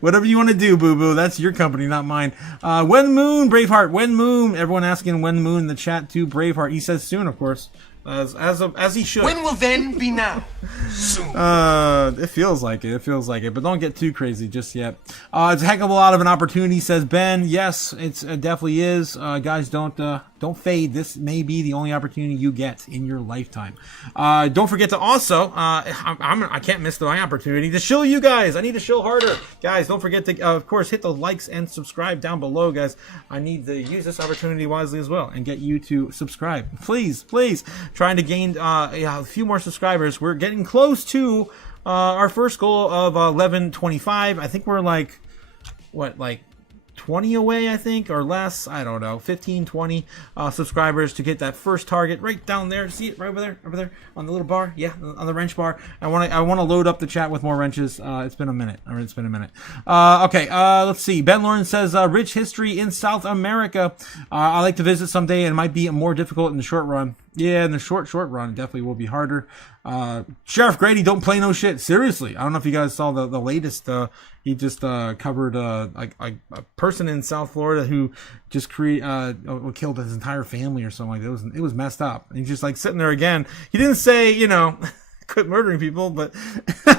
Whatever you want to do, boo-boo. That's your company, not mine. When Moon, Braveheart, when Moon. Everyone asking when Moon in the chat too, Braveheart. He says soon, of course. As he should. When will then be now? Soon. It feels like it, but don't get too crazy just yet. It's a heck of a lot of an opportunity, says Ben. Yes, it definitely is. Guys, don't fade. This may be the only opportunity you get in your lifetime. Don't forget to also, I can't miss my opportunity to shill you guys. I need to shill harder. Guys, don't forget to, of course, hit the likes and subscribe down below, guys. I need to use this opportunity wisely as well and get you to subscribe. Please. Trying to gain a few more subscribers. We're getting close to our first goal of 1125. I think we're like 20 away, I think, or less. I don't know, 15, 20 subscribers to get that first target right down there. See it right over there on the little bar? Yeah, on the wrench bar. I want to load up the chat with more wrenches. It's been a minute. Okay, let's see. Ben Lawrence says, rich history in South America. I like to visit someday, and it might be more difficult in the short run. Yeah, in the short run, it definitely will be harder. Sheriff Grady, don't play no shit. Seriously, I don't know if you guys saw the latest. He just covered a person in South Florida who just killed his entire family or something like that. It was messed up. And he's just like sitting there again. He didn't say, quit murdering people, but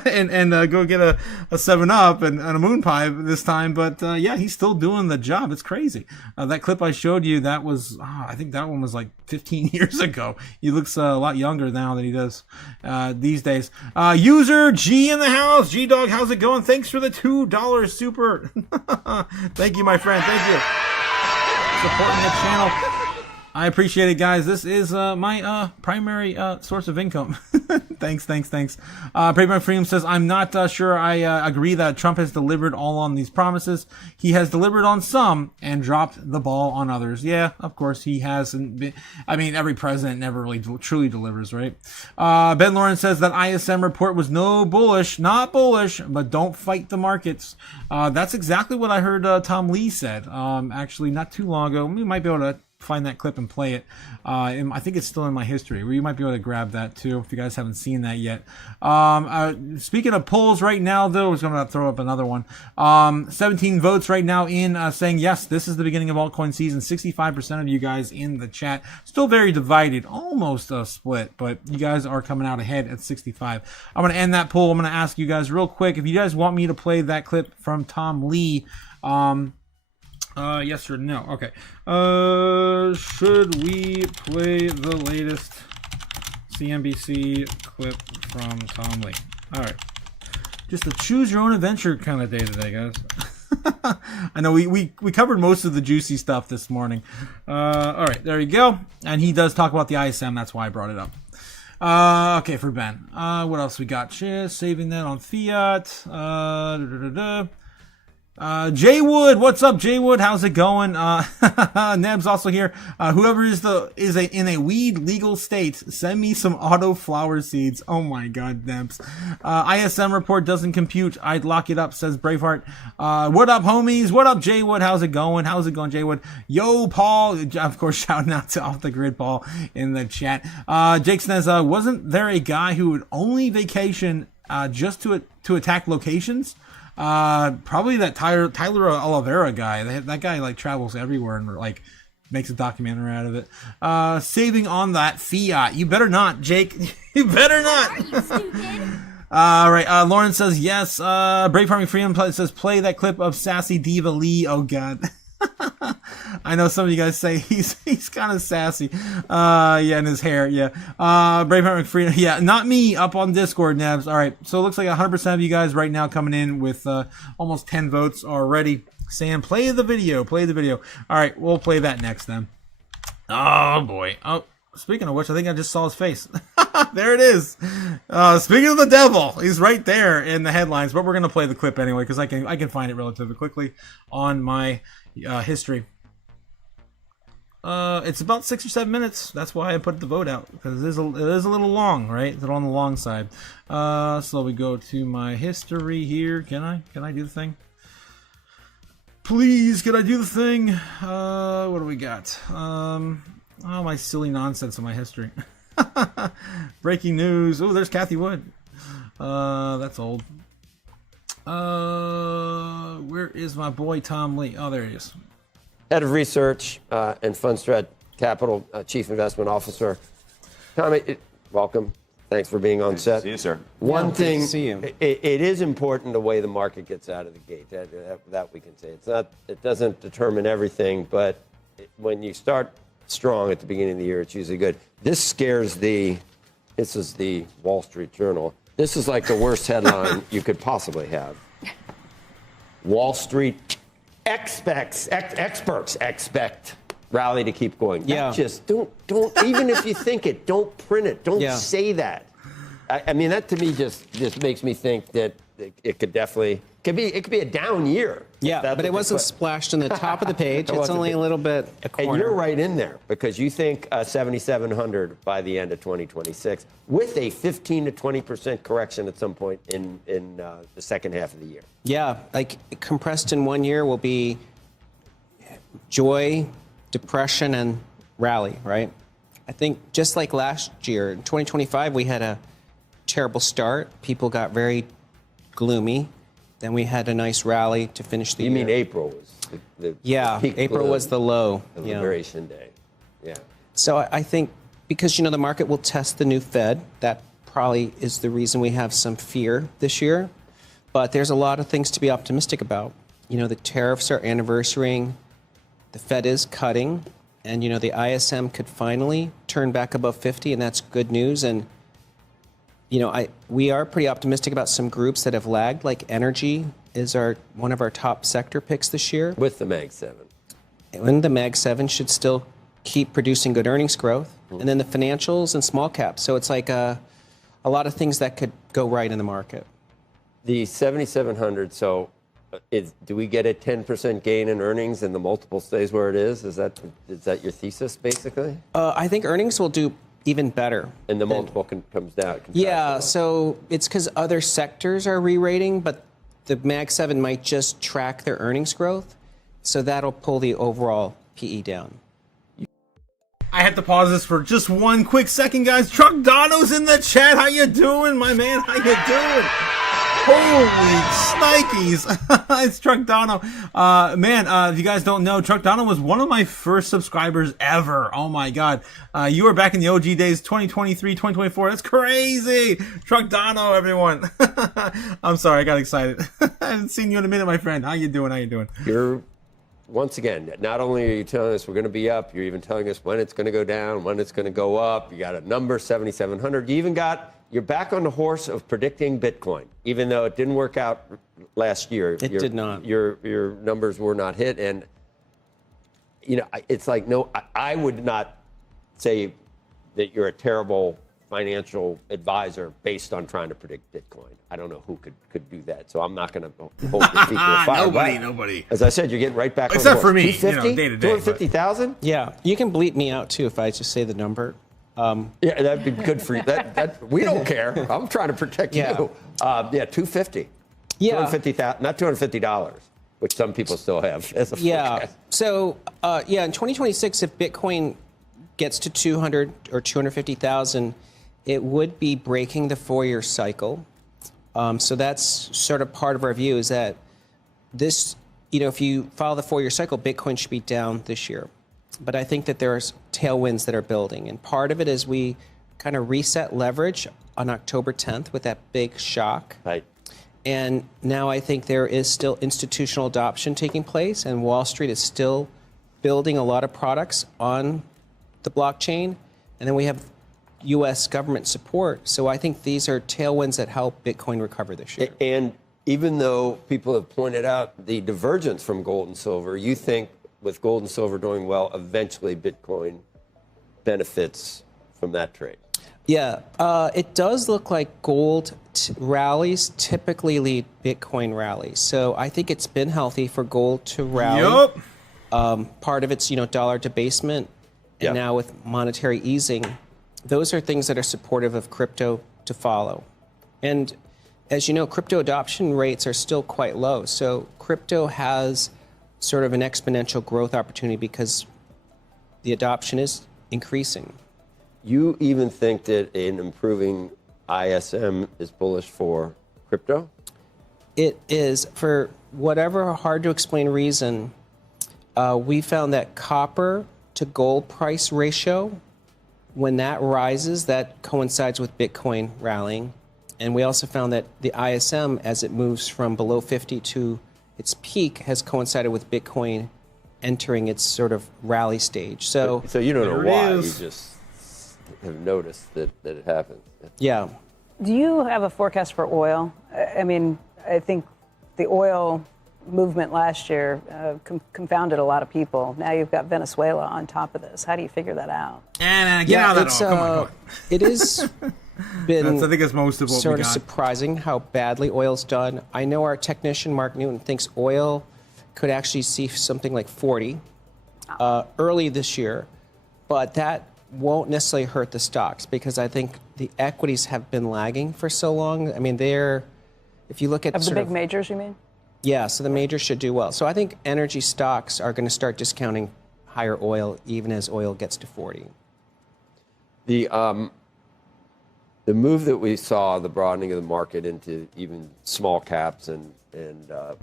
and go get a 7-Up and a moon pie this time. But yeah, he's still doing the job. It's crazy. That clip I showed you, that was I think that one was like 15 years ago. He looks a lot younger now than he does these days. User G in the house. G Dog, how's it going? Thanks for the $2 super. Thank you, my friend. Thank you. Supporting the channel. I appreciate it, guys. This is my primary source of income. Thanks. Brave Freedom says, I'm not sure I agree that Trump has delivered all on these promises. He has delivered on some and dropped the ball on others. Yeah, of course, he hasn't been. I mean, every president never really truly delivers, right? Ben Lawrence says that ISM report was not bullish, but don't fight the markets. That's exactly what I heard Tom Lee said, actually, not too long ago. We might be able to find that clip and play it. I think it's still in my history, where you might be able to grab that too if you guys haven't seen that yet. Speaking of polls right now, though, I was going to throw up another one. 17 votes right now in saying yes, this is the beginning of altcoin season. 65% of you guys in the chat, still very divided, almost a split, but you guys are coming out ahead at 65. I'm going to end that poll. I'm going to ask you guys real quick if you guys want me to play that clip from Tom Lee. Yes or no? Okay. Should we play the latest CNBC clip from Tom Lee? All right. Just a choose your own adventure kind of day today, guys. I know we covered most of the juicy stuff this morning. All right, there you go. And he does talk about the ISM. That's why I brought it up. Okay, for Ben. What else we got? Just saving that on fiat. Jay Wood, what's up, Jay Wood? How's it going? Neb's also here. Whoever is in a weed legal state, send me some auto flower seeds. Oh my God, Nebs. ISM report doesn't compute. I'd lock it up, says Braveheart. What up, homies? What up, Jay Wood? How's it going? Jay Wood? Yo, Paul. Of course, shouting out to Off the Grid Paul in the chat. Jake says, wasn't there a guy who would only vacation just to attack locations? Probably that Tyler Oliveira guy. That guy like travels everywhere and like makes a documentary out of it. Saving on that fiat. You better not, Jake. You better not. All right. Lauren says yes. Brave Farming Freedom says play that clip of Sassy Diva Lee. Oh God. I know some of you guys say he's kind of sassy. Yeah, and his hair. Yeah. Braveheart McFreedom. Yeah, not me up on Discord, Nabs. All right. So it looks like 100% of you guys right now coming in with almost 10 votes already saying play the video. All right. We'll play that next then. Oh boy. Oh, speaking of which, I think I just saw his face. There it is. Speaking of the devil, he's right there in the headlines, but we're going to play the clip anyway because I can find it relatively quickly on my history. It's about 6 or 7 minutes. That's why I put the vote out, because it is a little long, right? It's on the long side. So we go to my history here. Can I do the thing? Please, can I do the thing? What do we got? Oh, my silly nonsense of my history. Breaking news. Oh, there's Kathy Wood. That's old. Where is my boy Tom Lee? Oh, there he is. Head of Research and Fundstrat Capital, Chief Investment Officer. Tommy, welcome. Thanks for being on set. See you, sir. One thing, to see you. It is important the way the market gets out of the gate. That we can say. It's not. It doesn't determine everything, but when you start strong at the beginning of the year, it's usually good. This scares the. This is the Wall Street Journal. This is like the worst headline you could possibly have. Wall Street experts expect rally to keep going. Yeah. Just don't even if you think it, don't print it. Don't say that. I mean, that to me just makes me think that it could definitely it could be a down year. Yeah, but it wasn't splashed on the top of the page. It's only a little bit a corner. And you're right in there because you think 7,700 by the end of 2026 with a 15 to 20% correction at some point in the second half of the year. Yeah, like compressed in 1 year will be joy, depression, and rally, right? I think just like last year, in 2025, we had a terrible start. People got very gloomy. Then we had a nice rally to finish the year. You mean April was the peak April was the low. The Liberation Day. Yeah. So I think because, the market will test the new Fed, that probably is the reason we have some fear this year. But there's a lot of things to be optimistic about. The tariffs are anniversarying. The Fed is cutting. And, the ISM could finally turn back above 50, and that's good news. And we are pretty optimistic about some groups that have lagged, like energy is one of our top sector picks this year. With the Mag 7. And the Mag 7 should still keep producing good earnings growth. And then the financials and small caps. So it's like a lot of things that could go right in the market. The 7,700, so do we get a 10% gain in earnings and the multiple stays where it is? Is that your thesis, basically? I think earnings will do even better. And the multiple comes down. Yeah, so it's because other sectors are re-rating, but the Mag 7 might just track their earnings growth, so that'll pull the overall PE down. I had to pause this for just one quick second, guys. Truck Dono's in the chat. How you doing, my man? How you doing? Holy snikes. It's Truck Dono. If you guys don't know, Truck Dono was one of my first subscribers ever. Oh my God. You were back in the OG days, 2023, 2024. That's crazy. Truck Dono, everyone. I'm sorry. I got excited. I haven't seen you in a minute, my friend. How you doing? You're, once again, not only are you telling us we're going to be up, you're even telling us when it's going to go down, when it's going to go up. You got a number, 7,700. You even you're back on the horse of predicting Bitcoin, even though it didn't work out last year. It did not. Your numbers were not hit. And, it's like, no, I would not say that you're a terrible financial advisor based on trying to predict Bitcoin. I don't know who could do that. So I'm not going to hold your feet to the fire. Nobody. As I said, you're getting right back Except on the horse. for me, 250? day to day. 250,000? Yeah, you can bleep me out too if I just say the number. Yeah, that'd be good for you. That we don't care. I'm trying to protect you. 250. Yeah, 250,000, not $250, which some people still have as a forecast. So in 2026, if Bitcoin gets to 200 or 250,000, it would be breaking the 4-year cycle. So that's sort of part of our view is that this, if you follow the 4-year cycle, Bitcoin should be down this year. But I think that there's tailwinds that are building. And part of it is we kind of reset leverage on October 10th with that big shock. Right. And now I think there is still institutional adoption taking place, and Wall Street is still building a lot of products on the blockchain. And then we have U.S. government support. So I think these are tailwinds that help Bitcoin recover this year. And even though people have pointed out the divergence from gold and silver, you think with gold and silver doing well, eventually Bitcoin benefits from that trade? Yeah, it does look like gold rallies typically lead Bitcoin rallies. So I think it's been healthy for gold to rally. Yup. Part of it's, dollar debasement, and now with monetary easing, those are things that are supportive of crypto to follow. And as you know, crypto adoption rates are still quite low. So crypto has sort of an exponential growth opportunity because the adoption is increasing. You even think that an improving ISM is bullish for crypto? It is. For whatever hard to explain reason, we found that copper to gold price ratio, when that rises, that coincides with Bitcoin rallying. And we also found that the ISM, as it moves from below 50 to its peak, has coincided with Bitcoin entering its sort of rally stage. So you don't know why, you just have noticed that it happens. Yeah. Do you have a forecast for oil? I mean, I think the oil movement last year confounded a lot of people. Now you've got Venezuela on top of this. How do you figure that out? And get out of that. Come on. It is been I think it's most of what sort we of got. surprising how badly oil's done. I know our technician, Mark Newton, thinks oil could actually see something like 40 early this year, but that won't necessarily hurt the stocks because I think the equities have been lagging for so long. I mean, if you look at Of the big majors, you mean? Yeah, so the majors should do well. So I think energy stocks are going to start discounting higher oil even as oil gets to 40. The move that we saw, the broadening of the market into even small caps and I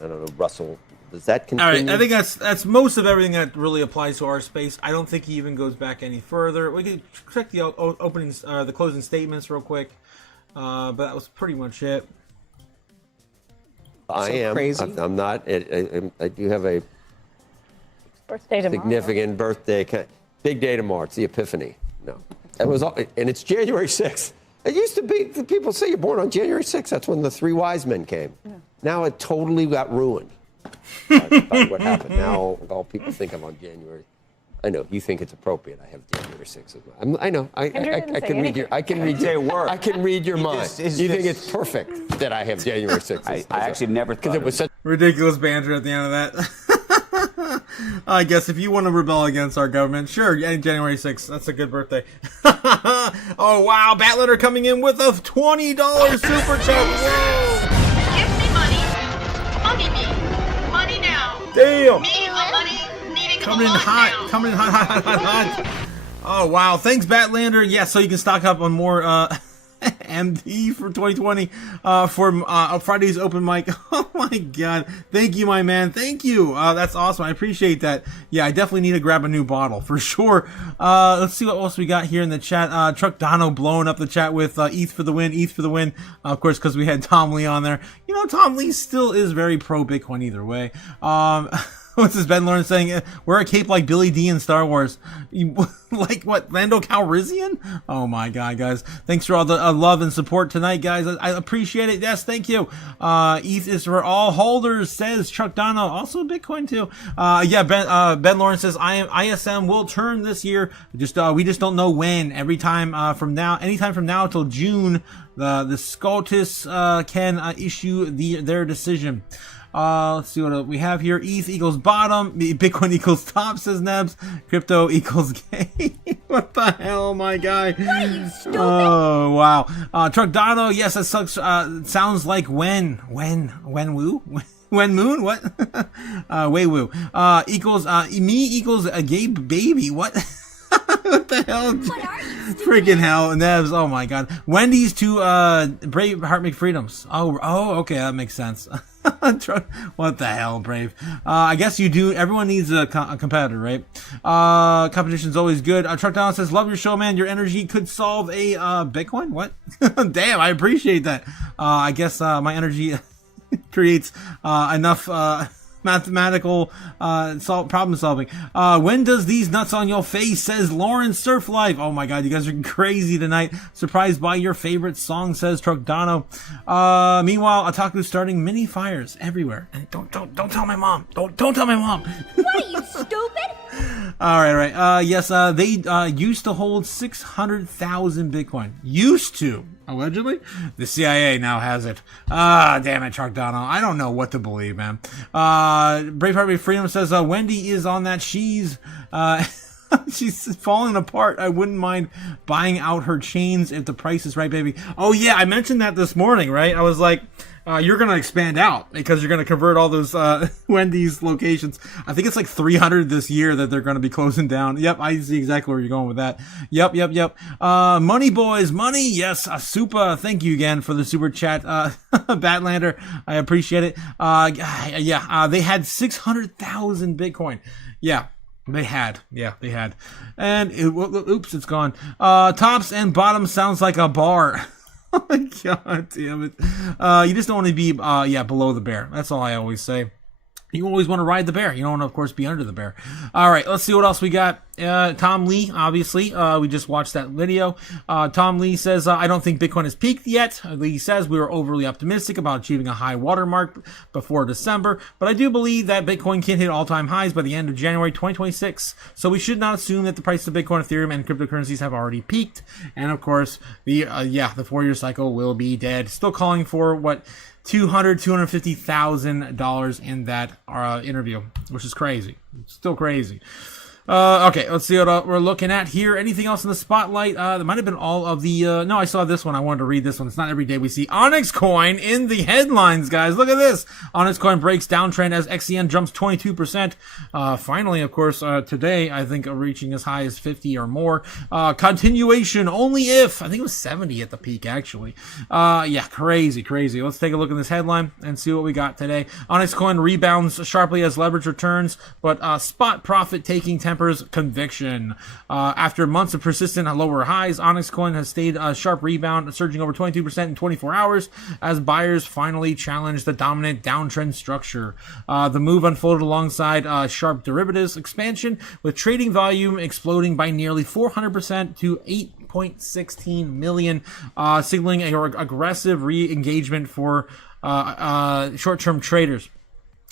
don't know, Russell, does that continue? All right, I think that's most of everything that really applies to our space. I don't think he even goes back any further. We can check the openings, the closing statements real quick, but that was pretty much it. I am. Crazy. I'm not. I do have a Birthday tomorrow. significant birthday. Big day tomorrow. It's the Epiphany. No. It was, and it's January 6th. It used to be, the people say you're born on January 6th. That's when the three wise men came. Yeah. Now it totally got ruined by what happened. Now all people think I'm on January. I know you think it's appropriate. I have January 6th. I know. I can read your. I can read your word. I can read your mind. You think it's perfect that I have January 6th? I actually never thought it was such ridiculous banter at the end of that. I guess if you want to rebel against our government, sure, January 6th. That's a good birthday. Oh, wow. Batletter coming in with a $20 super chat. Whoa. Give me money. Money me. Money now. Damn. Me a money needing Coming in a lot hot. now. Coming in hot. Oh, wow. Thanks, Batlander. Yeah, so you can stock up on more MD for 2020 for Friday's open mic. Oh my god, thank you, my man. Thank you. That's awesome. I appreciate that. Yeah, I definitely need to grab a new bottle for sure. Let's see what else we got here in the chat. Truck Dono blowing up the chat with ETH for the win, ETH for the win. Of course, because we had Tom Lee on there. You know, Tom Lee still is very pro Bitcoin either way. What's this, Ben Lawrence saying? Wear a cape like Billy D in Star Wars. Like what, Lando Calrissian? Oh my god, guys. Thanks for all the love and support tonight, guys. I appreciate it. Yes, thank you. ETH is for all holders, says Chuck Dono. Also Bitcoin too. Yeah, Ben Lawrence says ISM will turn this year. We just don't know when. Anytime from now till June, the SCOTUS can issue their decision. Let's see what we have here. ETH equals bottom, Bitcoin equals top, says Nebs. Crypto equals gay. What the hell, my guy? What are you, stupid? Oh, wow. Truck Dono, yes, that sucks. Sounds like when woo? When moon? What? Way woo. Equals, me equals a gay baby. What? What the hell? What are you, stupid? Freaking hell, Nebs. Oh my god. Wendy's to Brave Heart McFreedoms. Oh, okay, that makes sense. What the hell, Brave? I guess you do. Everyone needs a competitor, right? Competition's always good. Truck Down says, love your show, man. Your energy could solve a Bitcoin. What? Damn, I appreciate that. I guess my energy creates enough mathematical problem solving. When does these nuts on your face, says Lauren Surf Life. Oh my god, you guys are crazy tonight. Surprised by your favorite song, says Truck Dono. Meanwhile, Otaku's starting mini fires everywhere. And don't tell my mom. Don't tell my mom. What are you, stupid? All right. Yes, they used to hold 600,000 Bitcoin. Used to, allegedly. The CIA now has it. Damn it, Chuck Donald. I don't know what to believe, man. Braveheart Freedom says, Wendy is on that. She's falling apart. I wouldn't mind buying out her chains if the price is right, baby. Oh, yeah, I mentioned that this morning, right? I was like, you're going to expand out because you're going to convert all those Wendy's locations. I think it's like 300 this year that they're going to be closing down. Yep, I see exactly where you're going with that. Yep. Money boys, money. Yes, Supa. Thank you again for the super chat. Batlander, I appreciate it. They had 600,000 Bitcoin. Yeah. They had. And, oops, it's gone. Tops and bottoms sounds like a bar. Oh my god damn it. You just don't want to be, below the bear. That's all I always say. You always want to ride the bear. You don't want to, of course, be under the bear. All right, let's see what else we got. Tom Lee, obviously. We just watched that video. Tom Lee says, I don't think Bitcoin has peaked yet. Lee says we were overly optimistic about achieving a high watermark before December, but I do believe that Bitcoin can hit all-time highs by the end of January 2026. So we should not assume that the price of Bitcoin, Ethereum, and cryptocurrencies have already peaked. And, of course, the 4-year cycle will be dead. Still calling for $250,000 in that interview, which is crazy. It's still crazy. Okay, let's see what we're looking at here. Anything else in the spotlight? There might have been all of the... no, I saw this one. I wanted to read this one. It's not every day we see Onyx Coin in the headlines, guys. Look at this. Onyx Coin breaks downtrend as XCN jumps 22%. Finally, of course, today, I think reaching as high as 50 or more. Continuation only if... I think it was 70 at the peak, actually. Crazy. Let's take a look at this headline and see what we got today. Onyx Coin rebounds sharply as leverage returns, but spot profit taking tempers conviction. After months of persistent lower highs, Onyx Coin has stayed a sharp rebound, surging over 22% in 24 hours as buyers finally challenged the dominant downtrend structure. The move unfolded alongside sharp derivatives expansion, with trading volume exploding by nearly 400% to 8.16 million, signaling an aggressive re-engagement for short-term traders.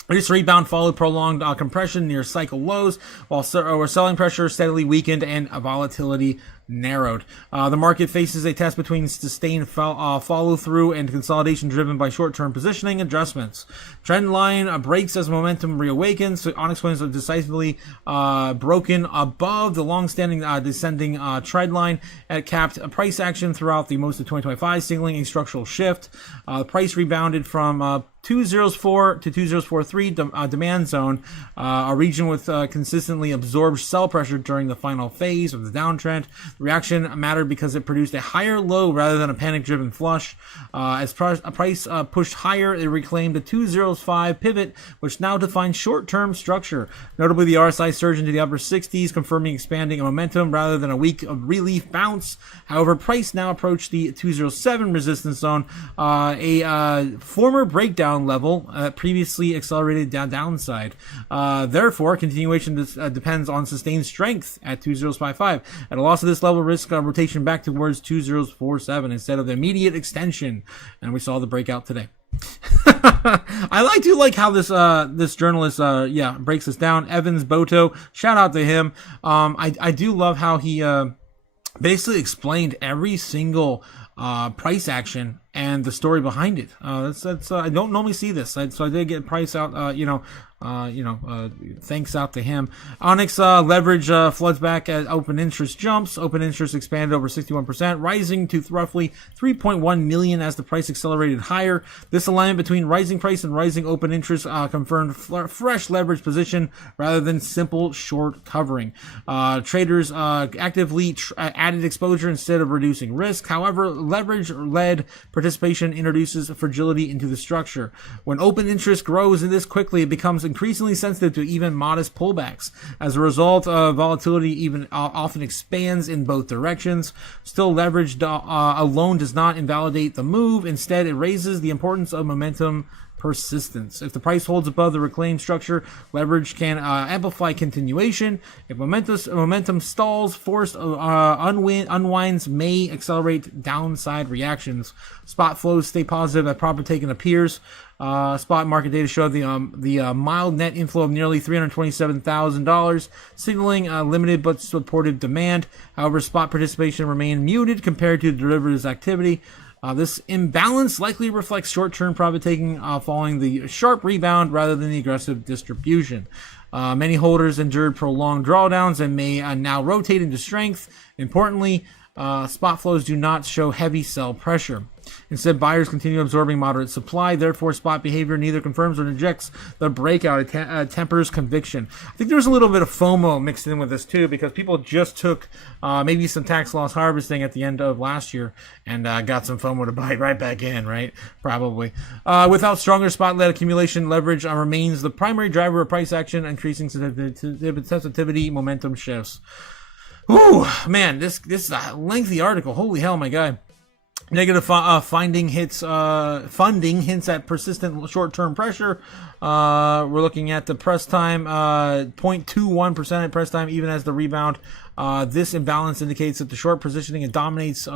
This rebound followed prolonged compression near cycle lows, while selling pressure steadily weakened and volatility narrowed. The market faces a test between sustained follow-through and consolidation driven by short-term positioning adjustments. Trend line breaks as momentum reawakens. So Onyx Coin is decisively broken above the long-standing descending trend line and capped price action throughout the most of 2025, signaling a structural shift. The price rebounded from 2004 to 2043 demand zone, a region with consistently absorbed sell pressure during the final phase of the downtrend. The reaction mattered because it produced a higher low rather than a panic-driven flush. As price pushed higher, it reclaimed the 205 pivot, which now defines short-term structure. Notably, the RSI surged into the upper 60s, confirming expanding momentum rather than a week of relief bounce. However, price now approached the 207 resistance zone, a former breakdown level previously accelerated downside. Therefore, continuation depends on sustained strength at 2055. At a loss of this level, risk rotation back towards 2047 instead of the immediate extension. And we saw the breakout today. I do like how this journalist breaks this down. Evans Boto, shout out to him. I do love how he basically explained every single price action and the story behind it. That's I don't normally see this, so I did get price out. Thanks out to him. Onyx leverage floods back as open interest jumps. Open interest expanded over 61%, rising to roughly 3.1 million as the price accelerated higher. This alignment between rising price and rising open interest confirmed fresh leverage position rather than simple short covering. Traders actively added exposure instead of reducing risk. However, leverage-led participation introduces fragility into the structure. When open interest grows in this quickly, it becomes increasingly sensitive to even modest pullbacks. As a result, volatility even often expands in both directions. Still, leverage alone does not invalidate the move. Instead, it raises the importance of momentum persistence. If the price holds above the reclaimed structure, leverage can amplify continuation. If momentum stalls, forced unwinds may accelerate downside reactions. Spot flows stay positive as profit taken appears. Spot market data show the mild net inflow of nearly $327,000, signaling limited but supportive demand. However, spot participation remained muted compared to the derivatives activity. This imbalance likely reflects short-term profit taking following the sharp rebound rather than the aggressive distribution. Many holders endured prolonged drawdowns and may now rotate into strength. Importantly, spot flows do not show heavy sell pressure. Instead, buyers continue absorbing moderate supply. Therefore, spot behavior neither confirms or rejects the breakout. It tempers conviction. I think there was a little bit of FOMO mixed in with this too, because people just took maybe some tax loss harvesting at the end of last year and got some FOMO to buy right back in, right? Probably. Without stronger spot-led accumulation, leverage remains the primary driver of price action, increasing sensitivity, momentum shifts. Ooh, man, this is a lengthy article. Holy hell, my guy. Negative funding hints at persistent short-term pressure. We're looking at the press time, 0.21% at press time, even as the rebound. This imbalance indicates that the short positioning dominates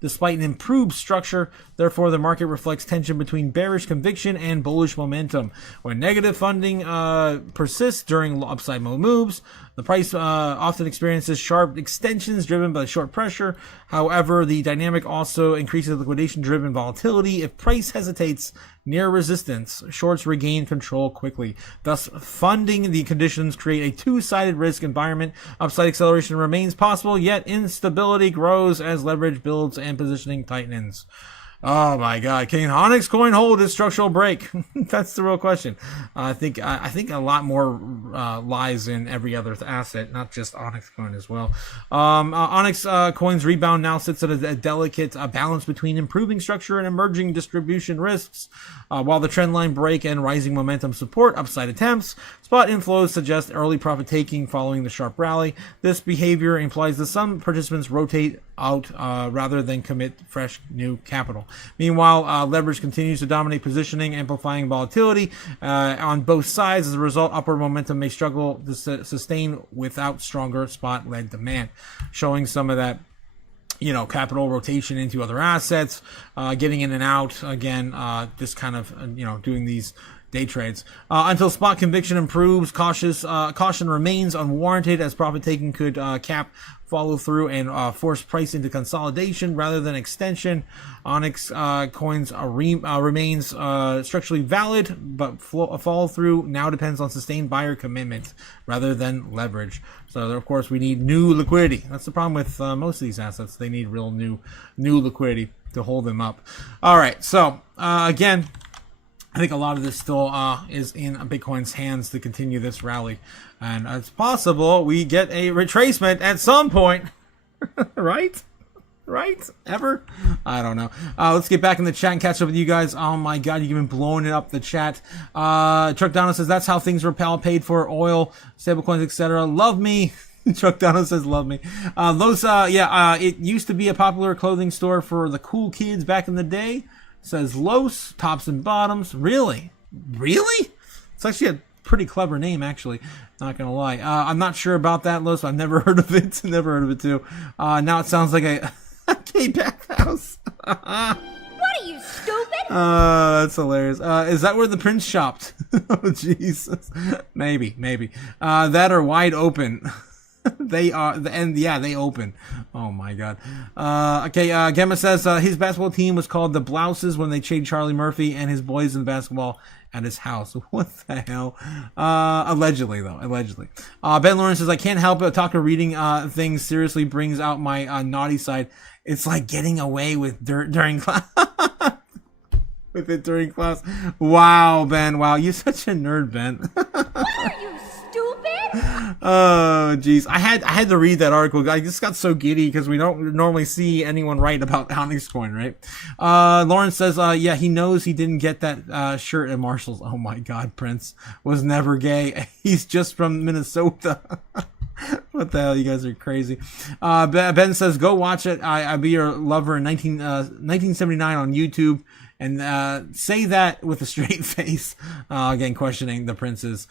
despite an improved structure. Therefore, the market reflects tension between bearish conviction and bullish momentum. When negative funding persists during upside moves, the price often experiences sharp extensions driven by short pressure. However, the dynamic also increases liquidation-driven volatility. If price hesitates near resistance, shorts regain control quickly. Thus, funding the conditions create a two-sided risk environment. Upside acceleration remains possible, yet instability grows as leverage builds and positioning tightens. Oh my God! Can Onyx coin hold its structural break? That's the real question. I think a lot more lies in every other asset, not just Onyx coin as well. Onyx coin's rebound now sits at a delicate balance between improving structure and emerging distribution risks. While the trendline break and rising momentum support upside attempts, spot inflows suggest early profit taking following the sharp rally. This behavior implies that some participants rotate out rather than commit fresh new capital. Meanwhile, leverage continues to dominate positioning, amplifying volatility on both sides. As a result, upward momentum may struggle to sustain without stronger spot-led demand, showing some of that, capital rotation into other assets, getting in and out again, just kind of, doing these day trades. Until spot conviction improves, caution remains unwarranted, as profit taking could cap follow through and force price into consolidation rather than extension. Onyx coins remains structurally valid, but follow through now depends on sustained buyer commitment rather than leverage. So of course we need new liquidity. That's the problem with most of these assets. They need real new liquidity to hold them up. All right, so again, I think a lot of this still is in Bitcoin's hands to continue this rally. And it's possible we get a retracement at some point. Right? Ever? I don't know. Let's get back in the chat and catch up with you guys. Oh my God, you've been blowing it up the chat. Truck Dono says that's how things were paid for oil, stablecoins, etc. Love me. Truck Dono says love me. It used to be a popular clothing store for the cool kids back in the day. Says Los, tops and bottoms. Really? It's actually a pretty clever name, actually. Not gonna lie. I'm not sure about that, Los. I've never heard of it. Too. Now it sounds like a gay bathhouse. What are you, stupid? That's hilarious. Is that where the prince shopped? Oh, Jesus. Maybe. That or wide open. They open. Oh my God. Gemma says his basketball team was called the Blouses when they chased Charlie Murphy and his boys in basketball at his house. What the hell? Allegedly. Ben Lawrence says I can't help it. Otaku reading things seriously brings out my naughty side. It's like getting away with dirt during class. During class. Wow, Ben. Wow, you're such a nerd, Ben. What are you, stupid? Oh, geez. I had to read that article. I just got so giddy because we don't normally see anyone write about Onyx coin, right? Lawrence says, he knows he didn't get that shirt at Marshall's. Oh my God, Prince was never gay. He's just from Minnesota. What the hell? You guys are crazy. Ben says, go watch it. I'll be your lover in 1979 on YouTube. and say that with a straight face. Again, questioning the prince's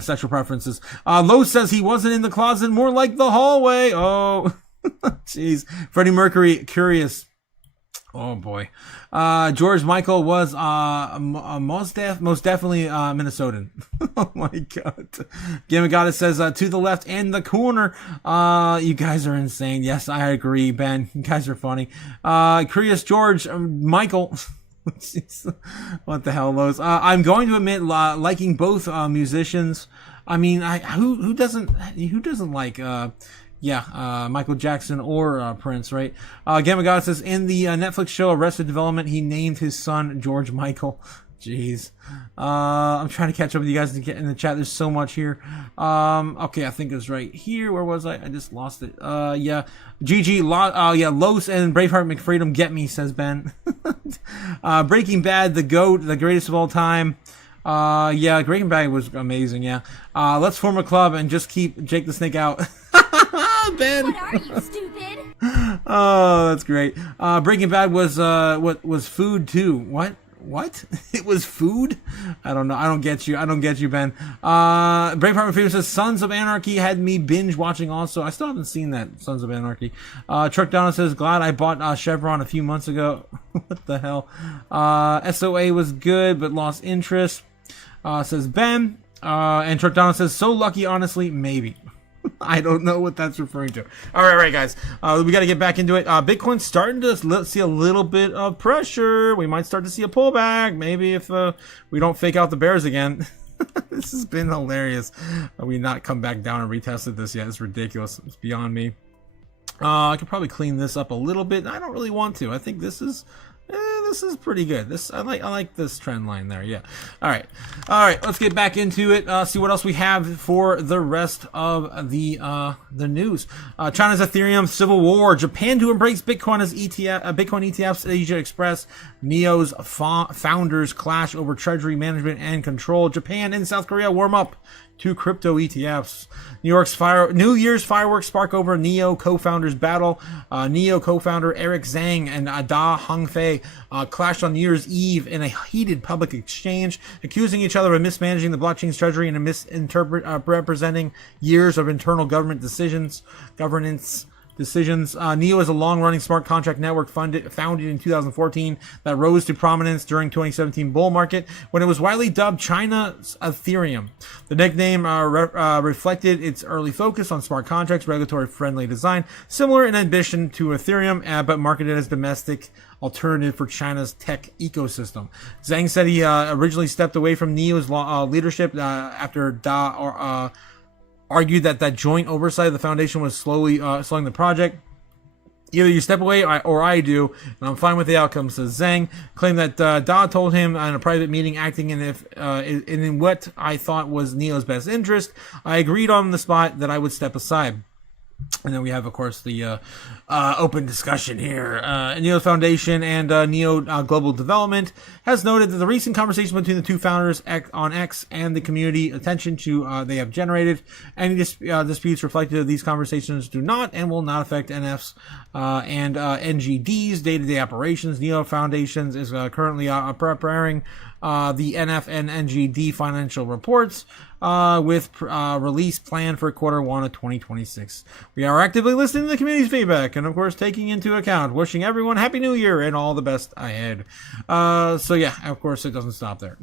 sexual preferences. Lowe says he wasn't in the closet, more like the hallway. Oh, jeez. Freddie Mercury, curious. Oh boy. George Michael was most definitely Minnesotan. Oh my god. Gamma Goddess says to the left and the corner. You guys are insane. Yes, I agree, Ben. You guys are funny. Curious George Michael. What the hell, Lowe's? I'm going to admit liking both musicians. I mean, who doesn't like Michael Jackson or Prince, right? Gamma God says, in the Netflix show Arrested Development, he named his son George Michael. Jeez. I'm trying to catch up with you guys to get in the chat. There's so much here. Okay, I think it was right here. Where was I? I just lost it. GG, Los and Braveheart McFreedom get me, says Ben. Breaking Bad, the GOAT, the greatest of all time. Breaking Bad was amazing, yeah. Let's form a club and just keep Jake the Snake out. Ben. What are you, stupid? Oh, that's great. Breaking Bad was what was food too. What? It was food? I don't know. I don't get you, Ben. Braveheart McFreedom says Sons of Anarchy had me binge watching also. I still haven't seen that, Sons of Anarchy. Truck Donna says, glad I bought Chevron a few months ago. What the hell? SOA was good, but lost interest. Says Ben. And Truck Donna says, so lucky, honestly, maybe. I don't know what that's referring to. All right, guys. We got to get back into it. Bitcoin's starting to see a little bit of pressure. We might start to see a pullback. Maybe if we don't fake out the bears again. This has been hilarious. We not come back down and retested this yet. It's ridiculous. It's beyond me. I could probably clean this up a little bit. I don't really want to. I think this is pretty good. I like this trend line there. Yeah. All right. Let's get back into it. See what else we have for the rest of the news. China's Ethereum civil war. Japan to embrace Bitcoin as Bitcoin ETFs. Asia Express. NEO's founders clash over treasury management and control. Japan and South Korea warm up to crypto ETFs. New Year's fireworks spark over NEO co-founders battle. NEO co-founder Eric Zhang and Da Hongfei clashed on New Year's Eve in a heated public exchange, accusing each other of mismanaging the blockchain's treasury and misrepresenting years of internal governance decisions. NEO is a long-running smart contract network founded in 2014 that rose to prominence during 2017 bull market when it was widely dubbed China's Ethereum. The nickname reflected its early focus on smart contracts, regulatory-friendly design, similar in ambition to Ethereum, but marketed as domestic alternative for China's tech ecosystem. Zhang said he originally stepped away from NEO's leadership after argued that joint oversight of the foundation was slowing the project. Either you step away or I do, and I'm fine with the outcome, says Zhang. Claimed that Da told him in a private meeting, acting in what I thought was NEO's best interest. I agreed on the spot that I would step aside. And then we have, of course, the open discussion here. NEO Foundation and NEO Global Development has noted that the recent conversation between the two founders on X and the community attention to they have generated. Any disputes reflected of these conversations do not and will not affect NF's and NGD's day-to-day operations. NEO Foundations is currently preparing the NF and NGD financial reports with release planned for Q1 of 2026. We are actively listening to the community's feedback and, of course, taking into account wishing everyone Happy New Year and all the best ahead. So, yeah, of course, it doesn't stop there.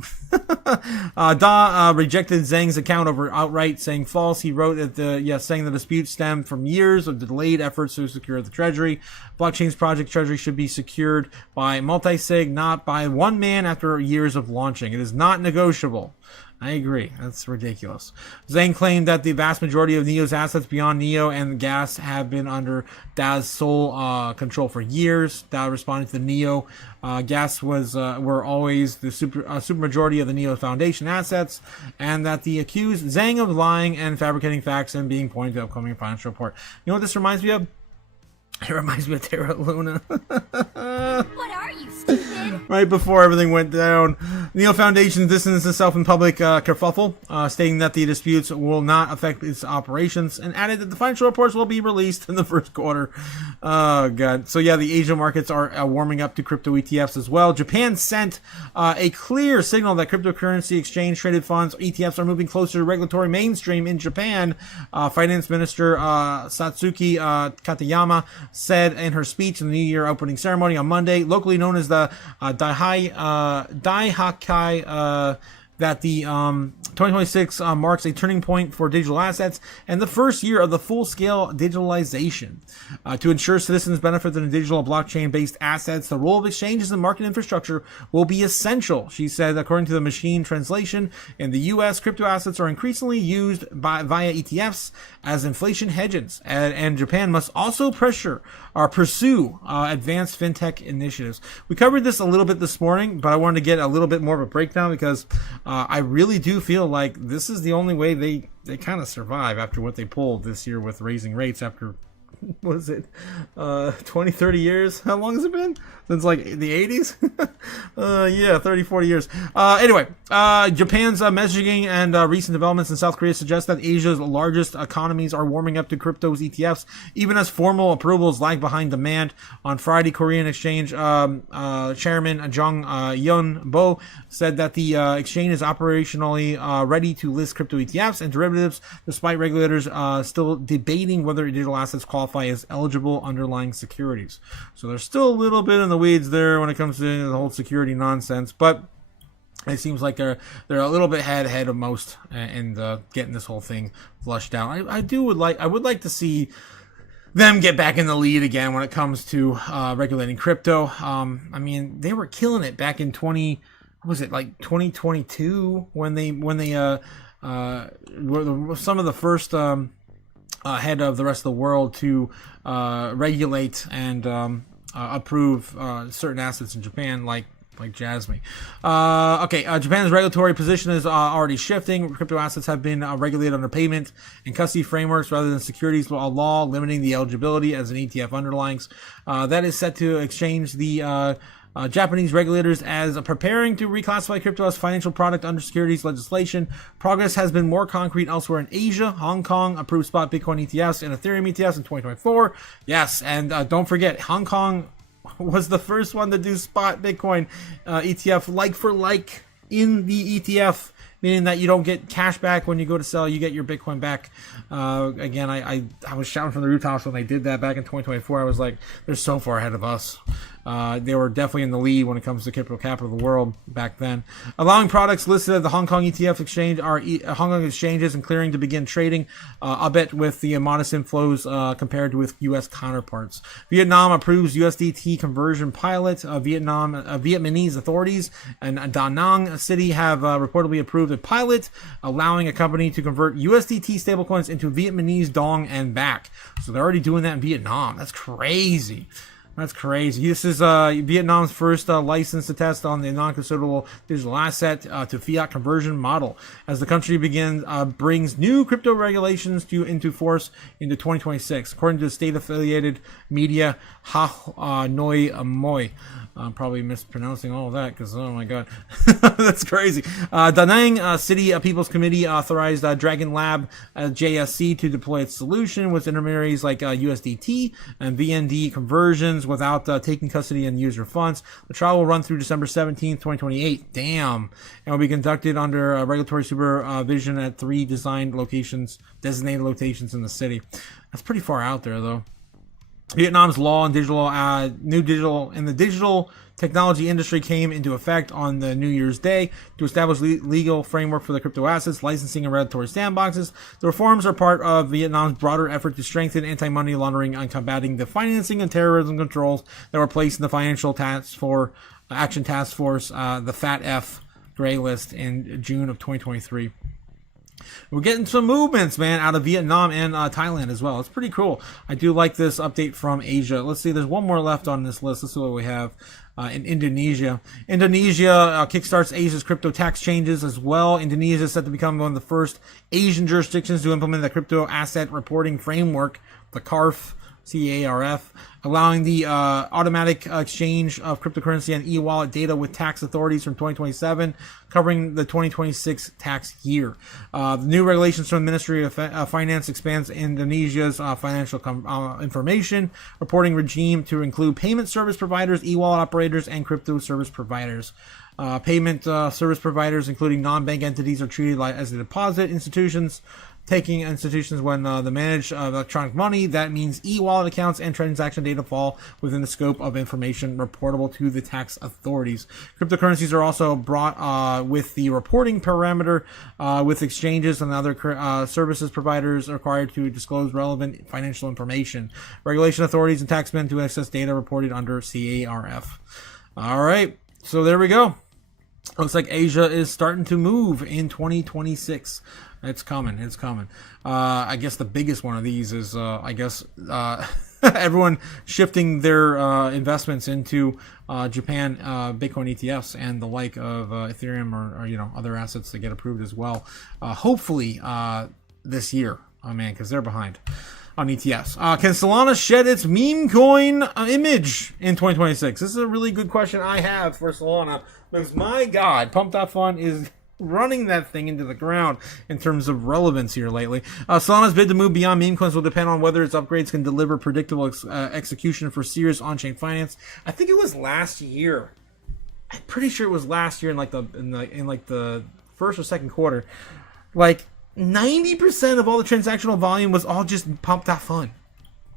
Da rejected Zhang's account outright, saying false. He wrote saying the dispute stemmed from years of delayed efforts to secure the treasury. Blockchain's project treasury should be secured by multi-sig, not by one man after years of launching. It is not negotiable. I agree. That's ridiculous. Zhang claimed that the vast majority of NEO's assets beyond NEO and gas have been under DA's sole control for years. Da responded to the NEO. Gas were always the super majority of the NEO Foundation assets, and that the accused Zhang of lying and fabricating facts and being pointed to the upcoming financial report. You know what this reminds me of? It reminds me of Terra Luna. What are you, stupid? Right before everything went down. Neo Foundation distanced itself in public kerfuffle, stating that the disputes will not affect its operations, and added that the financial reports will be released in the first quarter. Oh, God. So, yeah, the Asia markets are warming up to crypto ETFs as well. Japan sent a clear signal that cryptocurrency exchange-traded funds, ETFs, are moving closer to regulatory mainstream in Japan. Finance Minister Satsuki Katayama said in her speech in the New Year opening ceremony on Monday, locally known as the Daihakai, that the 2026 marks a turning point for digital assets and the first year of the full-scale digitalization. To ensure citizens benefit from digital blockchain-based assets, the role of exchanges and market infrastructure will be essential, she said. According to the machine translation, in the U.S., crypto assets are increasingly used via ETFs as inflation hedges, and Japan must also pursue advanced fintech initiatives. We covered this a little bit this morning, but I wanted to get a little bit more of a breakdown because I really do feel like this is the only way they kind of survive after what they pulled this year with raising rates after, what is it, 20, 30 years? How long has it been? Since like the 80s? Yeah, 30, 40 years. Anyway, Japan's messaging and recent developments in South Korea suggest that Asia's largest economies are warming up to crypto's ETFs, even as formal approvals lag behind demand. On Friday, Korean Exchange Chairman Jung Yun Bo said that the exchange is operationally ready to list crypto ETFs and derivatives, despite regulators still debating whether digital assets qualify as eligible underlying securities. So there's still a little bit in the weeds there when it comes to the whole security nonsense, but it seems like they're a little bit ahead of most and getting this whole thing flushed out. I would like to see them get back in the lead again when it comes to regulating crypto. I mean, they were killing it back in 2022 when they were some of the first ahead of the rest of the world to regulate and approve certain assets in Japan, like Jasmine. Japan's regulatory position is already shifting. Crypto assets have been regulated under payment and custody frameworks rather than securities law, limiting the eligibility as an ETF underlings. That is set to exchange the Japanese regulators as preparing to reclassify crypto as financial product under securities legislation. Progress has been more concrete elsewhere in Asia. Hong Kong approved spot Bitcoin ETFs and Ethereum ETFs in 2024. Yes, and don't forget, Hong Kong was the first one to do spot Bitcoin ETF like for like in the ETF, meaning that you don't get cash back when you go to sell, you get your Bitcoin back. Again, I was shouting from the rooftops when they did that back in 2024. I was like, they're so far ahead of us. They were definitely in the lead when it comes to crypto capital of the world back then. Allowing products listed at the Hong Kong ETF exchange are Hong Kong exchanges and clearing to begin trading, albeit with the modest inflows compared with U.S. counterparts. Vietnam approves USDT conversion pilot. Vietnamese authorities and Da Nang City have reportedly approved a pilot allowing a company to convert USDT stablecoins into Vietnamese dong and back. So they're already doing that in Vietnam. That's crazy. That's crazy. This is Vietnam's first license to test on the non-custodial digital asset to fiat conversion model, as the country brings new crypto regulations into force into 2026, according to the state-affiliated media Ha Noi Moi. I'm probably mispronouncing all of that because, oh my god, that's crazy. Da Nang City People's Committee authorized Dragon Lab JSC to deploy its solution with intermediaries like USDT and VND conversions without taking custody and user funds. The trial will run through December 17th, 2028. Damn. And will be conducted under regulatory supervision at 3 designated locations in the city. That's pretty far out there, though. Vietnam's law and digital technology industry came into effect on the New Year's Day to establish legal framework for the crypto assets, licensing, and regulatory sandboxes. The reforms are part of Vietnam's broader effort to strengthen anti-money laundering and combating the financing and terrorism controls that were placed in the Financial Action Task Force, the FATF gray list in June of 2023. We're getting some movements, man, out of Vietnam and Thailand as well. It's pretty cool. I do like this update from Asia. Let's see, there's one more left on this list. Let's see what we have in Indonesia. Indonesia kickstarts Asia's crypto tax changes as well. Indonesia is set to become one of the first Asian jurisdictions to implement the crypto asset reporting framework, the CARF CARF, allowing the automatic exchange of cryptocurrency and e-wallet data with tax authorities from 2027, covering the 2026 tax year. The new regulations from the Ministry of Finance expands Indonesia's financial information reporting regime to include payment service providers, e-wallet operators, and crypto service providers. Payment service providers, including non-bank entities, are treated as a deposit institutions. Taking institutions when they manage electronic money, that means e-wallet accounts and transaction data fall within the scope of information reportable to the tax authorities. Cryptocurrencies are also brought with the reporting parameter with exchanges and other services providers required to disclose relevant financial information. Regulation authorities and taxmen to access data reported under CARF. All right, so there we go. Looks like Asia is starting to move in 2026. It's coming. It's coming. I guess the biggest one of these is, everyone shifting their investments into Japan Bitcoin ETFs and the like of Ethereum or other assets that get approved as well. Hopefully this year. Oh man, because they're behind on ETFs. Can Solana shed its meme coin image in 2026? This is a really good question I have for Solana because my God, Pump.Fun is running that thing into the ground in terms of relevance here lately. Solana's bid to move beyond meme coins will depend on whether its upgrades can deliver predictable execution for serious on-chain finance. I think it was last year. I'm pretty sure it was last year in the first or second quarter. Like 90% of all the transactional volume was all just Pump.Fun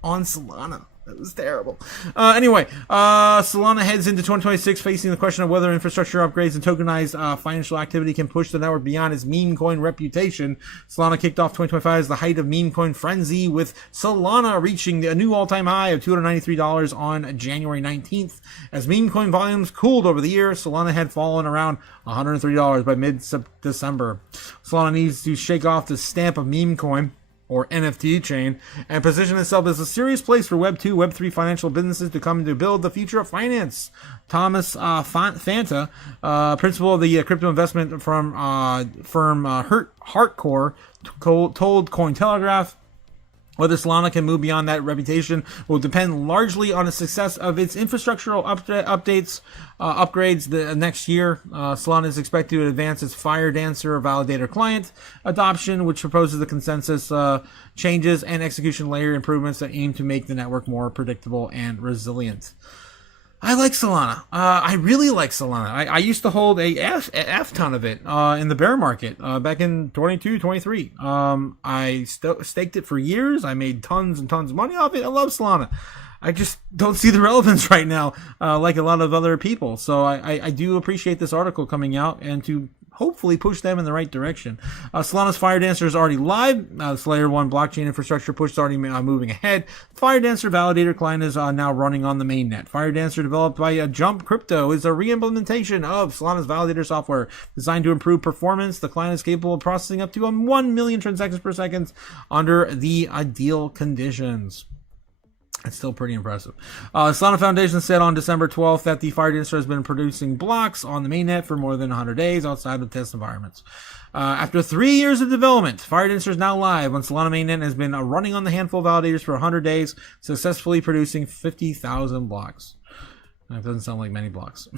on Solana. It was terrible. Anyway, Solana heads into 2026 facing the question of whether infrastructure upgrades and tokenized financial activity can push the network beyond its meme coin reputation. Solana kicked off 2025 as the height of meme coin frenzy, with Solana reaching a new all-time high of $293 on January 19th. As meme coin volumes cooled over the year, Solana had fallen around $103 by mid-December. Solana needs to shake off the stamp of meme coin, or NFT chain, and position itself as a serious place for Web 2, Web 3 financial businesses to come to build the future of finance. Thomas Fanta, principal of the crypto investment firm Heartcore, told Cointelegraph, whether Solana can move beyond that reputation will depend largely on the success of its infrastructural upgrades the next year. Solana is expected to advance its Fire Dancer validator client adoption, which proposes the consensus changes and execution layer improvements that aim to make the network more predictable and resilient. I like Solana. I really like Solana. I used to hold a F ton of it in the bear market back in 22, 23. I staked it for years. I made tons and tons of money off it. I love Solana. I just don't see the relevance right now like a lot of other people. So I do appreciate this article coming out and to hopefully push them in the right direction. Solana's Fire Dancer is already live. This layer 1 blockchain infrastructure push is already moving ahead. Fire Dancer validator client is now running on the mainnet. Fire Dancer, developed by Jump Crypto, is a re-implementation of Solana's validator software designed to improve performance. The client is capable of processing up to 1 million transactions per second under the ideal conditions. It's still pretty impressive. Solana Foundation said on December 12th that the Fire Dancer has been producing blocks on the mainnet for more than 100 days outside of test environments. After 3 years of development, Fire Dancer is now live on Solana mainnet and has been running on the handful of validators for 100 days, successfully producing 50,000 blocks. That doesn't sound like many blocks.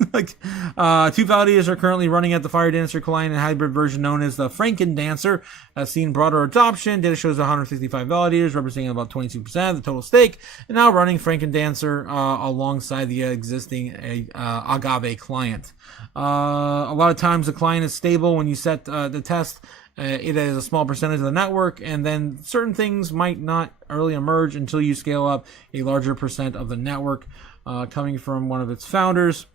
2 validators are currently running at the Fire Dancer client, and hybrid version known as the Franken Dancer has seen broader adoption. Data shows 165 validators, representing about 22% of the total stake, and now running Franken Dancer alongside the existing Agave client. A lot of times the client is stable when you set the test. It is a small percentage of the network, and then certain things might not early emerge until you scale up a larger percent of the network. Coming from one of its founders.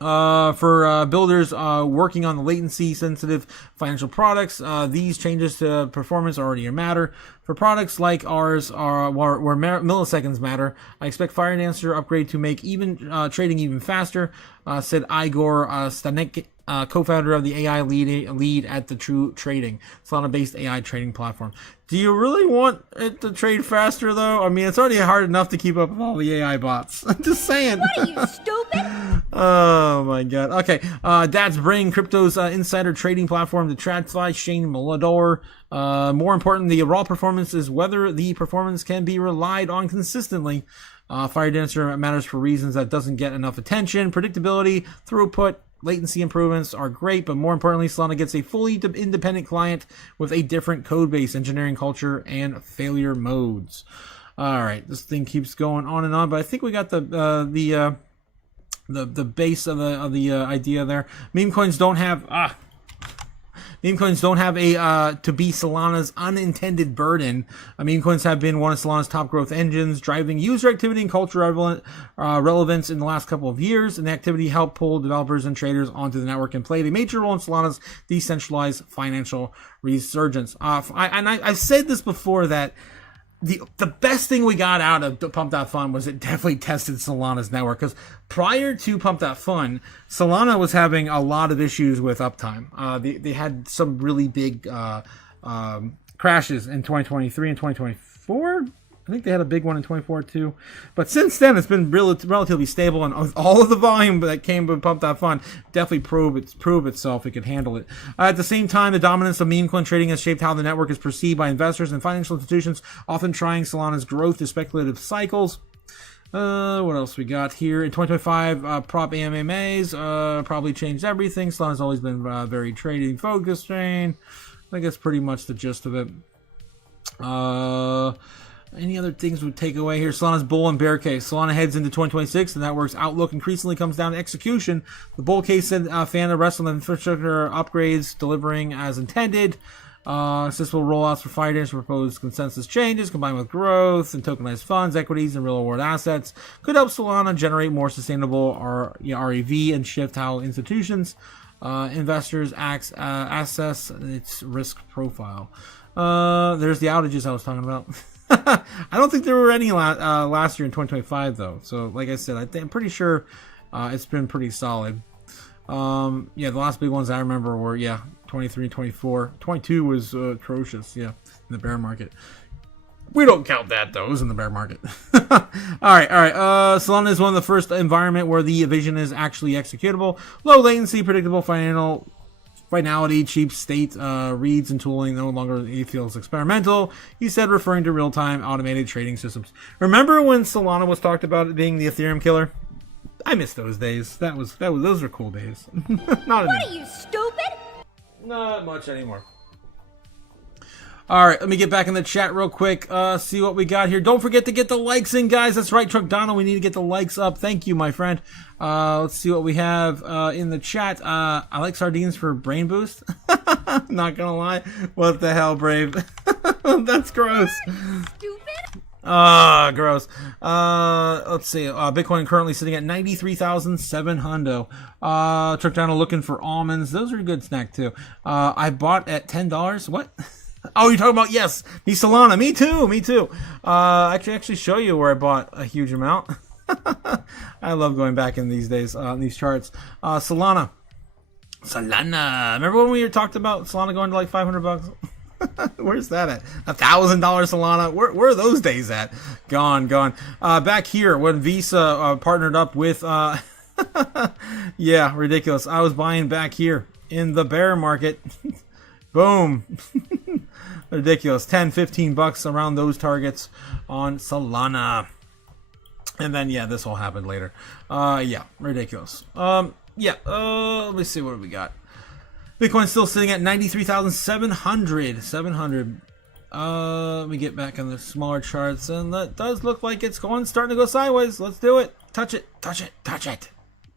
For builders working on the latency-sensitive financial products, these changes to performance already matter. For products like ours, where milliseconds matter, I expect Fire Dancer upgrade to make trading even faster, said Igor Stanek, co-founder of the AI lead at the True Trading, Solana-based AI trading platform. Do you really want it to trade faster, though? I mean, it's already hard enough to keep up with all the AI bots. I'm just saying. What are you, stupid? Oh, Oh my god. Okay. Dad's Brain, crypto's insider trading platform, the TradFi, Shane Molador. More important, the raw performance is whether the performance can be relied on consistently. Fire Dancer matters for reasons that doesn't get enough attention. Predictability, throughput, latency improvements are great, but more importantly, Solana gets a fully independent client with a different code base, engineering culture, and failure modes. All right, this thing keeps going on and on, but I think we got the base of the idea there. Meme coins don't have a to be Solana's unintended burden. Meme coins have been one of Solana's top growth engines, driving user activity and culture relevance in the last couple of years. And the activity helped pull developers and traders onto the network and played a major role in Solana's decentralized financial resurgence. I've said this before that the best thing we got out of Pump.Fun was it definitely tested Solana's network, because prior to Pump.Fun, Solana was having a lot of issues with uptime. They had some really big crashes in 2023 and 2024. I think they had a big one in 24 too. But since then, it's been relatively stable, and all of the volume that came with Pump.Fun definitely proved itself. It could handle it. At the same time, the dominance of meme coin trading has shaped how the network is perceived by investors and financial institutions, often trying Solana's growth to speculative cycles. What else we got here? In 2025, prop AMMAs probably changed everything. Solana's always been very trading focused chain. I think that's pretty much the gist of it. Any other things we take away here? Solana's bull and bear case. Solana heads into 2026. The network's outlook increasingly comes down to execution. The bull case said fan arrest on the infrastructure upgrades delivering as intended. Successful rollouts for Fire Dancer proposed consensus changes combined with growth and tokenized funds, equities, and real-world assets could help Solana generate more sustainable REV and shift how institutions, investors assess its risk profile. There's the outages I was talking about. I don't think there were any last year in 2025 though. So like I said, I'm pretty sure it's been pretty solid. The last big ones I remember were 23 and 24. 22 was atrocious. In the bear market. We don't count that though. It was in the bear market. All right. Solana is one of the first environment where the vision is actually executable. Low latency, predictable finality, cheap state reads and tooling no longer feels experimental, he said, referring to real-time automated trading systems. Remember when Solana was talked about it being the Ethereum killer? I miss those days. Those were cool days. Not What are you, stupid? Not much anymore. All right, let me get back in the chat real quick. See what we got here. Don't forget to get the likes in, guys. That's right, Truck Donald. We need to get the likes up. Thank you, my friend. Let's see what we have in the chat. I like sardines for brain boost. Not gonna lie. What the hell, Brave? That's gross. Stupid. Gross. Let's see. Bitcoin currently sitting at 93,700. Truck Donald looking for almonds. Those are a good snack too. I bought at $10. What? Oh, you're talking about, yes, me Solana. Me too. I can actually show you where I bought a huge amount. I love going back in these days, in these charts. Solana. Remember when we talked about Solana going to like $500? Where's that at? $1,000 Solana. Where are those days at? Gone. Back here when Visa partnered up with, ridiculous. I was buying back here in the bear market. Boom. Ridiculous. $10-15 around those targets on Solana. And then this all happened later. Ridiculous. Let me see what we got. Bitcoin's still sitting at 93,700. 700. Let me get back on the smaller charts, and that does look like it's starting to go sideways. Let's do it. Touch it.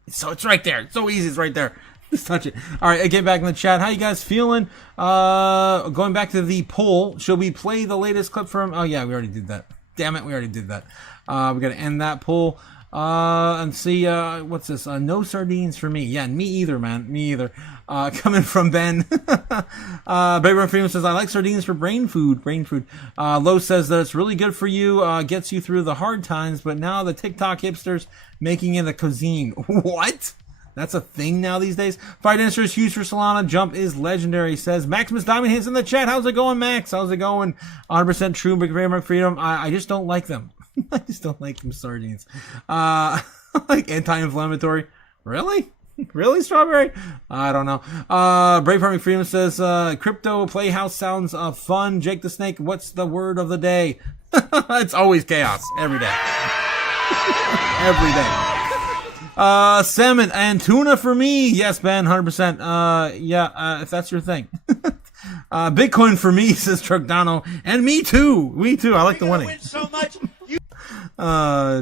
So it's right there. It's so easy. It's right there. Just touch it. All right, get back in the chat. How you guys feeling? Going back to the poll, should we play the latest clip from? Oh yeah, we already did that. Damn it, we already did that. We got to end that poll and see what's this? No sardines for me. Yeah, me either, man. Me either. Coming from Ben. Baby Freeman says, I like sardines for brain food. Lowe says that it's really good for you, gets you through the hard times, but now the TikTok hipsters making it a cuisine. What? That's a thing now these days. Fire Dancer is huge for Solana. Jump is legendary, says Maximus Diamond Hands in the chat. How's it going, Max? How's it going? 100% true, McRae Freedom. I just don't like them. I just don't like them sardines. Like anti-inflammatory. Really? Really, Strawberry? I don't know. Braveheart McFreeman says, Crypto Playhouse sounds fun. Jake the Snake, what's the word of the day? It's always chaos. Every day. Every day. Salmon and tuna for me. Yes, Ben, 100%. Yeah, if that's your thing. Bitcoin for me, says Truckdano. And me too. Me too. I like the winning. Win so much.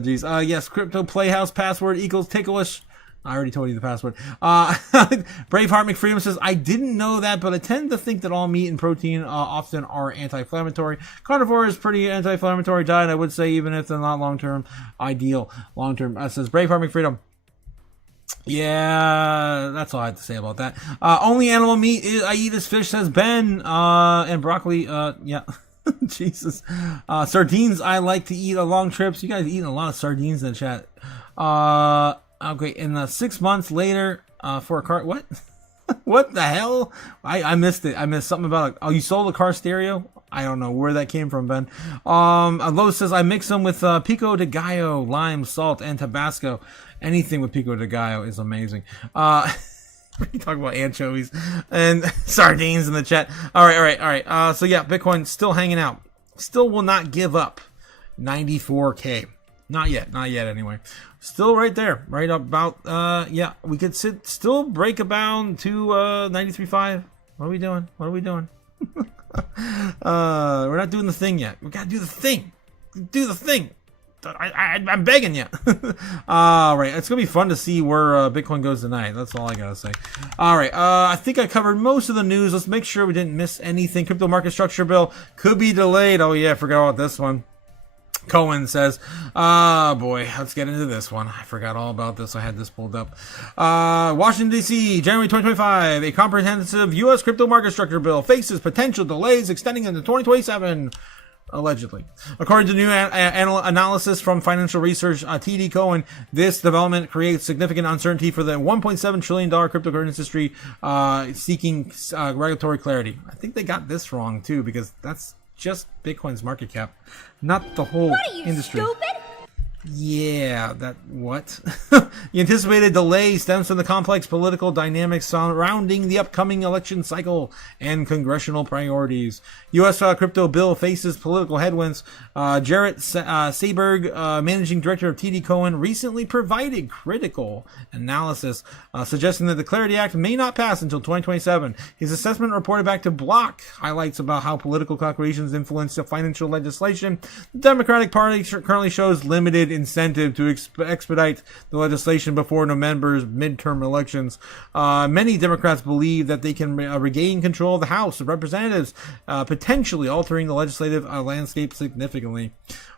Geez. Yes, Crypto Playhouse password equals ticklish. I already told you the password. Braveheart McFreeman says, I didn't know that, but I tend to think that all meat and protein often are anti-inflammatory. Carnivore is pretty anti-inflammatory diet, I would say, even if they're not long-term ideal. Long-term, says Braveheart McFreedom. Yeah, that's all I have to say about that. Only animal meat I eat is fish, says Ben. And broccoli, yeah. Jesus. Sardines I like to eat on long trips. You guys eating a lot of sardines in the chat. Okay, and 6 months later, for a car, what? What the hell? I missed it. I missed something about, you sold a car stereo? I don't know where that came from, Ben. Lowe's says, I mix them with pico de gallo, lime, salt, and Tabasco. Anything with pico de gallo is amazing. We talk about anchovies and sardines in the chat. All right. So yeah, Bitcoin still hanging out. Still will not give up 94K. Not yet anyway. Still right there, right about, yeah, we could still break about to 93.5. What are we doing? We're not doing the thing yet. We gotta do the thing. Do the thing. I'm begging you. All right, it's gonna be fun to see where Bitcoin goes tonight. That's all I gotta say. All right, I think I covered most of the news. Let's make sure we didn't miss anything. Crypto market structure bill could be delayed. Oh yeah, I forgot about this one. Cohen says, boy, let's get into this one. I forgot all about this. I had this pulled up. Washington, D.C., January 2025. A comprehensive U.S. crypto market structure bill faces potential delays extending into 2027. Allegedly. According to new analysis from financial research, TD Cohen, this development creates significant uncertainty for the $1.7 trillion cryptocurrency industry seeking regulatory clarity. I think they got this wrong, too, because that's just Bitcoin's market cap, not the whole industry. Stupid? Yeah, that what? The anticipated delay stems from the complex political dynamics surrounding the upcoming election cycle and congressional priorities. U.S. crypto bill faces political headwinds. Jarrett Seberg, managing director of TD Cohen, recently provided critical analysis suggesting that the Clarity Act may not pass until 2027. His assessment reported back to Block highlights about how political calculations influence the financial legislation. The Democratic Party currently shows limited incentive to expedite the legislation before November's midterm elections. Many Democrats believe that they can regain control of the House of Representatives, potentially altering the legislative landscape significantly.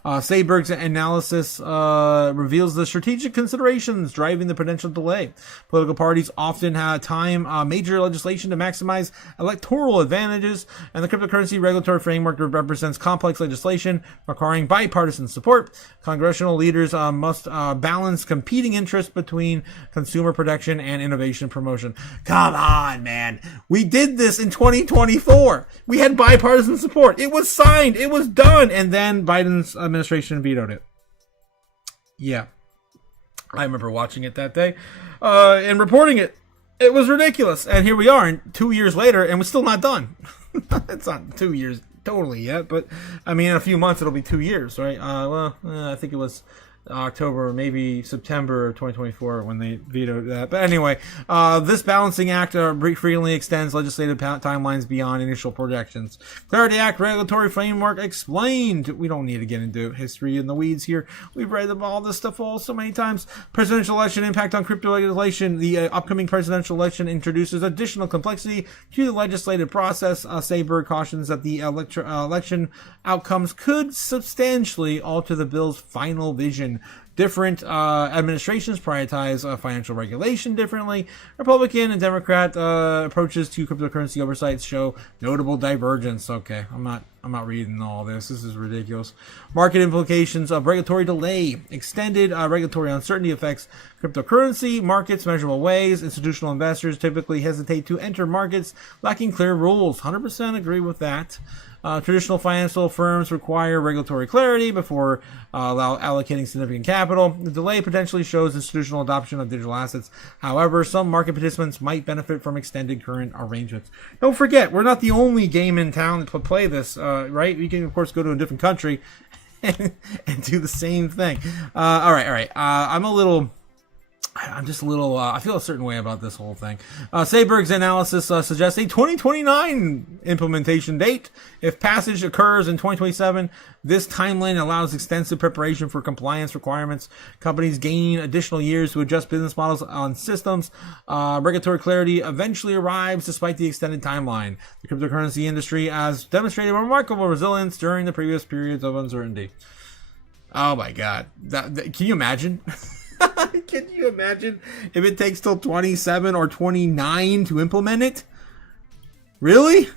Seberg's analysis reveals the strategic considerations driving the potential delay. Political parties often time major legislation to maximize electoral advantages, and the cryptocurrency regulatory framework represents complex legislation requiring bipartisan support. Congressional leaders must balance competing interests between consumer protection and innovation promotion. Come on, man. We did this in 2024. We had bipartisan support. It was signed. It was done. And then Biden's administration vetoed it. Yeah. I remember watching it that day and reporting it. It was ridiculous. And here we are 2 years later, and we're still not done. It's not 2 years totally yet, but I mean, in a few months, it'll be 2 years, right? I think it was October, maybe September of 2024 when they vetoed that. But anyway, this balancing act frequently extends legislative timelines beyond initial projections. Clarity Act regulatory framework explained. We don't need to get into history in the weeds here. We've read all this stuff so many times. Presidential election impact on crypto legislation. The upcoming presidential election introduces additional complexity to the legislative process. Seberg cautions that the election outcomes could substantially alter the bill's final vision. Different administrations prioritize financial regulation differently. Republican and Democrat approaches to cryptocurrency oversight show notable divergence. Okay, I'm not reading all this. This is ridiculous. Market implications of regulatory delay. Extended regulatory uncertainty affects cryptocurrency markets measurable ways. Institutional investors typically hesitate to enter markets lacking clear rules. 100% agree with that. Traditional financial firms require regulatory clarity before allocating significant capital. The delay potentially shows institutional adoption of digital assets. However, some market participants might benefit from extended current arrangements. Don't forget, we're not the only game in town to play this, right? You can, of course, go to a different country and do the same thing. All right. I'm just a little, I feel a certain way about this whole thing. Sayberg's analysis suggests a 2029 implementation date. If passage occurs in 2027, this timeline allows extensive preparation for compliance requirements. Companies gain additional years to adjust business models on systems. Regulatory clarity eventually arrives despite the extended timeline. The cryptocurrency industry has demonstrated remarkable resilience during the previous periods of uncertainty. Oh my God. Can you imagine? Can you imagine if it takes till 27 or 29 to implement it? Really?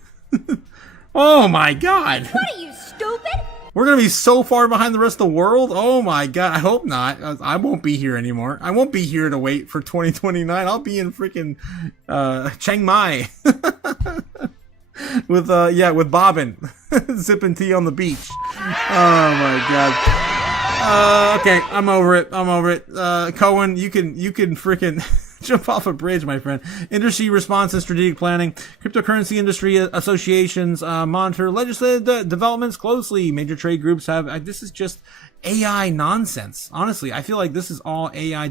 Oh my God. What are you, stupid? We're going to be so far behind the rest of the world. Oh my God. I hope not. I won't be here anymore. I won't be here to wait for 2029. I'll be in freaking Chiang Mai. with Bobbin. Sipping tea on the beach. Oh my God. Okay, I'm over it. Cohen, you can freaking jump off a bridge, my friend. Industry response and strategic planning. Cryptocurrency industry associations monitor legislative developments closely. Major trade groups have. This is just AI nonsense. Honestly, I feel like this is all AI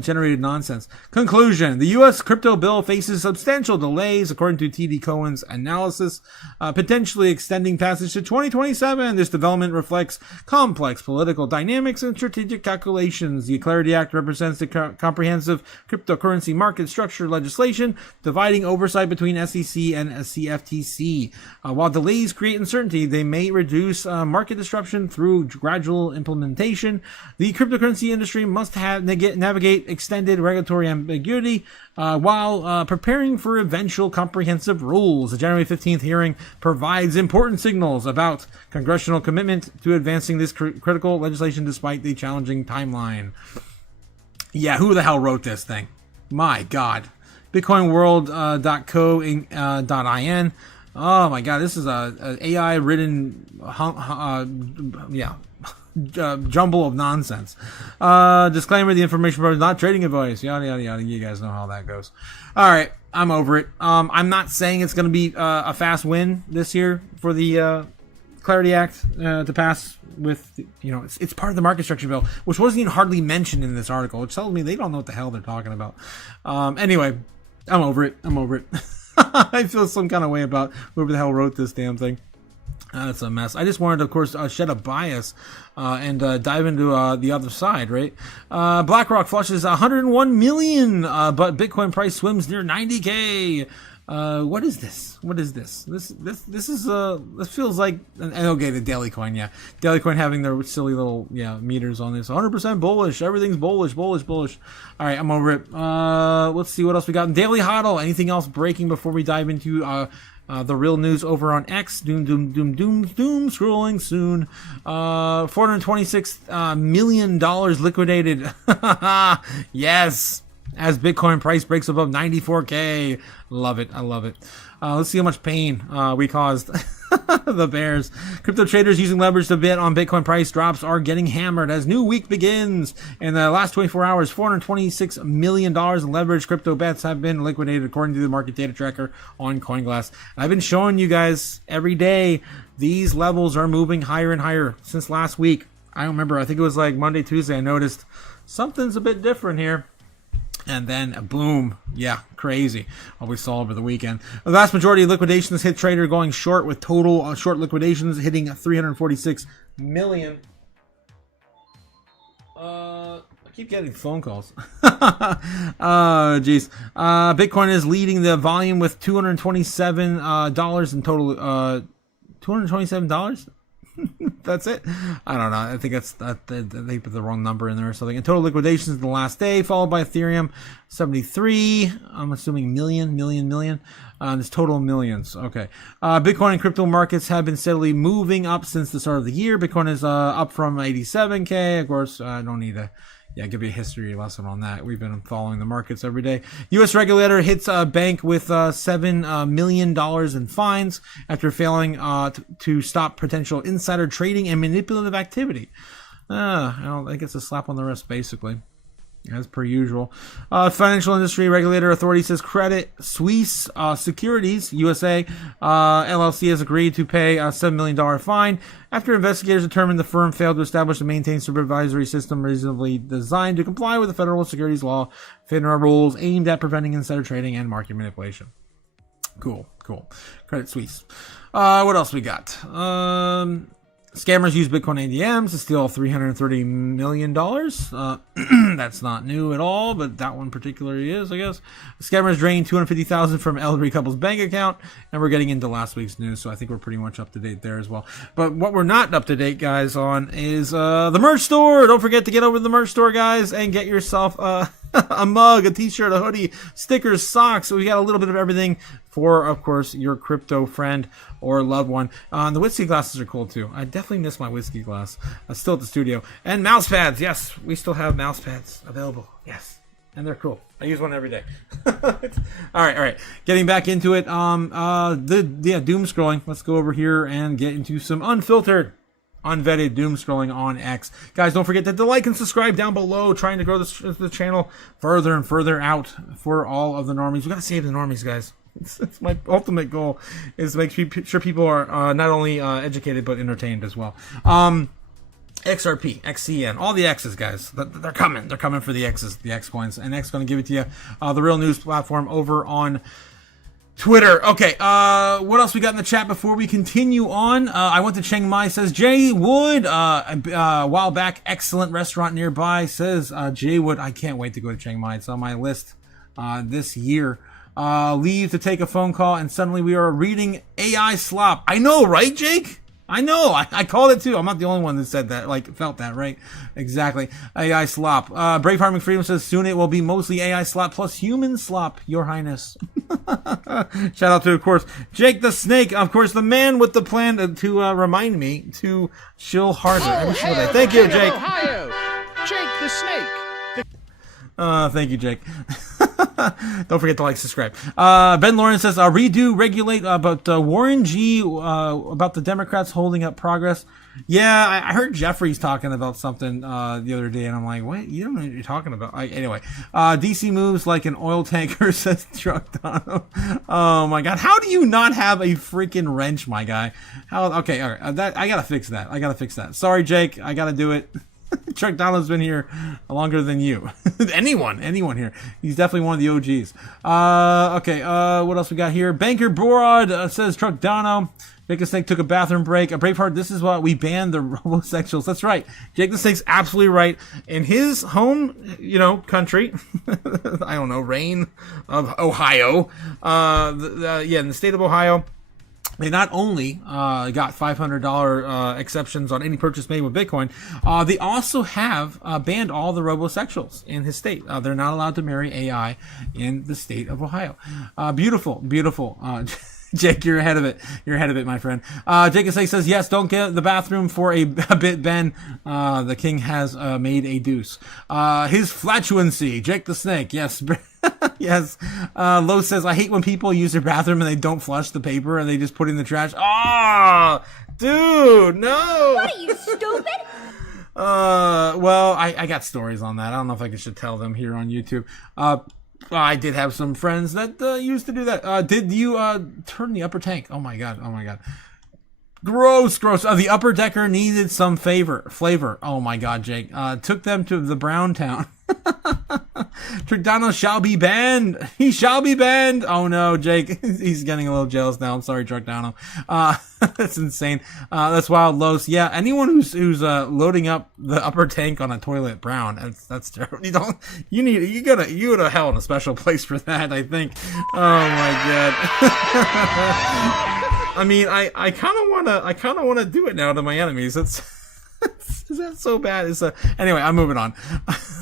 generated nonsense. Conclusion. The U.S. crypto bill faces substantial delays, according to T.D. Cohen's analysis, potentially extending passage to 2027. This development reflects complex political dynamics and strategic calculations. The Clarity Act represents the comprehensive cryptocurrency market structure legislation, dividing oversight between SEC and CFTC. While delays create uncertainty, they may reduce market disruption through gradual implementation. The cryptocurrency industry must navigate extended regulatory ambiguity while preparing for eventual comprehensive rules. The January 15th hearing provides important signals about congressional commitment to advancing this critical legislation despite the challenging timeline. Yeah, who the hell wrote this thing? My God. BitcoinWorld.co.in. Oh my God, this is a AI-ridden jumble of nonsense. Disclaimer: the information provided is not trading advice. Yada yada yada. You guys know how that goes. All right, I'm over it. I'm not saying it's going to be a fast win this year for the Clarity Act to pass. With it's part of the market structure bill, which wasn't even hardly mentioned in this article, which tells me they don't know what the hell they're talking about. Anyway, I'm over it. I feel some kind of way about whoever the hell wrote this damn thing. That's a mess. I just wanted to, of course, shed a bias and dive into the other side, right? BlackRock flushes 101 million, but Bitcoin price swims near 90K. What is this? This feels like okay, the Daily Coin, yeah. Daily Coin having their silly little meters on this. 100% bullish. Everything's bullish. All right, I'm over it. Let's see what else we got. Daily Hodl. Anything else breaking before we dive into the real news over on X? Doom, scrolling soon. $426 million liquidated. Yes. As Bitcoin price breaks above 94K. Love it. I love it. Let's see how much pain we caused the bears. Crypto traders using leverage to bet on Bitcoin price drops are getting hammered as new week begins. In the last 24 hours, $426 million in leverage crypto bets have been liquidated, according to the market data tracker on CoinGlass. I've been showing you guys every day these levels are moving higher and higher since last week. I don't remember. I think it was like Monday, Tuesday. I noticed something's a bit different here. And then, boom, crazy, what we saw over the weekend. The vast majority of liquidations hit trader going short, with total short liquidations hitting 346 million. I keep getting phone calls. Jeez. Bitcoin is leading the volume with $227 in total. $227? That's it. I don't know. I think they put the wrong number in there or something. In total liquidations in the last day, followed by Ethereum 73. I'm assuming million. It's total millions. Okay. Bitcoin and crypto markets have been steadily moving up since the start of the year. Bitcoin is up from 87K. Of course, I don't need to yeah, give you a history lesson on that. We've been following the markets every day. U.S. regulator hits a bank with $7 million in fines after failing to stop potential insider trading and manipulative activity. I think it's a slap on the wrist, basically, as per usual. Financial industry regulator authority says Credit Suisse Securities USA LLC has agreed to pay a $7 million fine after investigators determined the firm failed to establish and maintain supervisory system reasonably designed to comply with the federal securities law, FINRA rules aimed at preventing insider trading and market manipulation. Cool. Credit Suisse. What else we got? Scammers use Bitcoin ATMs to steal $330 million. That's not new at all, but that one particularly is, I guess. Scammers drained $250,000 from elderly couple's bank account, and we're getting into last week's news, so I think we're pretty much up to date there as well. But what we're not up to date, guys, on is the merch store. Don't forget to get over to the merch store, guys, and get yourself a mug, a t-shirt, a hoodie, stickers, socks. So we got a little bit of everything for, of course, your crypto friend or loved one. The whiskey glasses are cool too. I definitely miss my whiskey glass. Still at the studio. And mouse pads. Yes, we still have mouse pads available. Yes, and they're cool. I use one every day. All right. Getting back into it. Doom scrolling. Let's go over here and get into some unfiltered, unvetted doom scrolling on X. Guys, don't forget to like and subscribe down below. Trying to grow the channel further and further out for all of the normies. We gotta save the normies, guys. It's my ultimate goal, is to make sure people are not only educated but entertained as well. XRP, XCN, all the X's, guys. They're coming. They're coming for the X's, the X coins, and X going to give it to you. The real news platform over on Twitter. Okay, what else we got in the chat before we continue on? I went to Chiang Mai, says Jay Wood. A while back, excellent restaurant nearby, says Jay Wood. I can't wait to go to Chiang Mai. It's on my list this year. Leave to take a phone call, and suddenly we are reading AI slop. I know, right, Jake? I know. I called it too. I'm not the only one that said that, felt that, right? Exactly. AI slop. Braveheart McFreedom says soon it will be mostly AI slop plus human slop, Your Highness. Shout out to, of course, Jake the Snake. Of course, the man with the plan to remind me to chill harder every single day. Thank you, Jake. Ohio. Jake the Snake. Thank you, Jake. Don't forget to like, subscribe. Ben Lawrence says, redo, regulate, about Warren G, about the Democrats holding up progress. Yeah, I heard Jeffrey's talking about something the other day, and I'm like, what? You don't know what you're talking about. Anyway, DC moves like an oil tanker, says Truck Dono. Oh my God, how do you not have a freaking wrench, my guy? Okay, all right, I gotta fix that. Sorry, Jake, I gotta do it. Chuck Donald's been here longer than you. anyone here. He's definitely one of the OGs. Okay, what else we got here? Banker Broad says Truck Dono. Jake the Snake took a bathroom break. A Braveheart, this is why we banned the homosexuals. That's right. Jake the Snake's absolutely right. In his home, country, I don't know, reign of Ohio, in the state of Ohio, they not only got $500 exceptions on any purchase made with Bitcoin, they also have banned all the robosexuals in his state. They're not allowed to marry AI in the state of Ohio. Beautiful. Jake, you're ahead of it, my friend. Jake says, yes, don't get the bathroom for a bit, Ben. The king has made a deuce. His flatulency, Jake the Snake, yes. Yes. Lo says, I hate when people use their bathroom and they don't flush the paper and they just put it in the trash. Oh, dude, no. What are you, stupid? Well, I got stories on that. I don't know if I should tell them here on YouTube. I did have some friends that used to do that. Did you turn the upper tank? Oh my god. Gross. The upper decker needed some flavor. Oh my god, Jake. Took them to the Brown Town. Truckdono shall be banned. He shall be banned. Oh no, Jake. He's getting a little jealous now. I'm sorry, Truckdono. That's insane. That's wild, Los. Yeah, anyone who's loading up the upper tank on a toilet brown, that's terrible. You go to hell in a special place for that, I think. Oh my god. I mean, I kind of wanna do it now to my enemies. Is that so bad? Anyway, I'm moving on.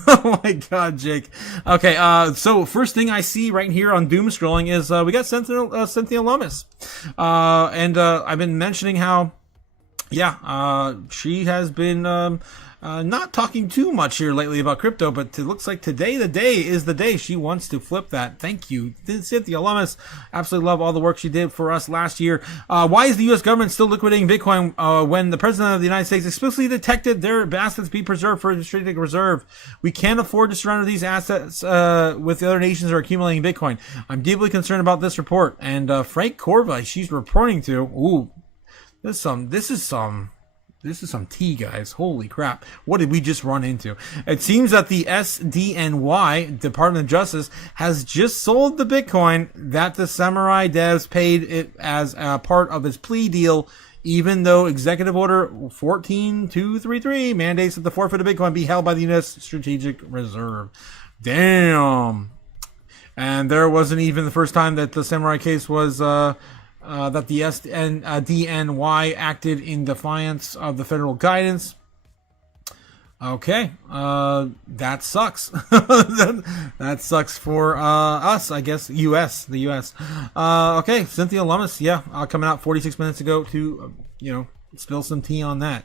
Oh my god, Jake. Okay, so first thing I see right here on Doom Scrolling is we got Cynthia Lummis. And I've been mentioning how, she has been not talking too much here lately about crypto, but it looks like today is the day she wants to flip that. Thank you, Cynthia Lummis. Absolutely love all the work she did for us last year. Why is the U.S. government still liquidating Bitcoin when the President of the United States explicitly detected their assets be preserved for a strategic reserve? We can't afford to surrender these assets with the other nations are accumulating Bitcoin. I'm deeply concerned about this report. And Frank Corva, she's reporting to. Ooh, this is some tea, guys. Holy crap. What did we just run into? It seems that the SDNY, Department of Justice, has just sold the Bitcoin that the Samurai devs paid it as a part of its plea deal, even though Executive Order 14233 mandates that the forfeited Bitcoin be held by the U.S. Strategic Reserve. Damn. And there wasn't even the first time that the Samurai case was that the DNY acted in defiance of the federal guidance. Okay, that sucks. that sucks for us, I guess. The U.S. Okay, Cynthia Lummis, coming out 46 minutes ago to spill some tea on that.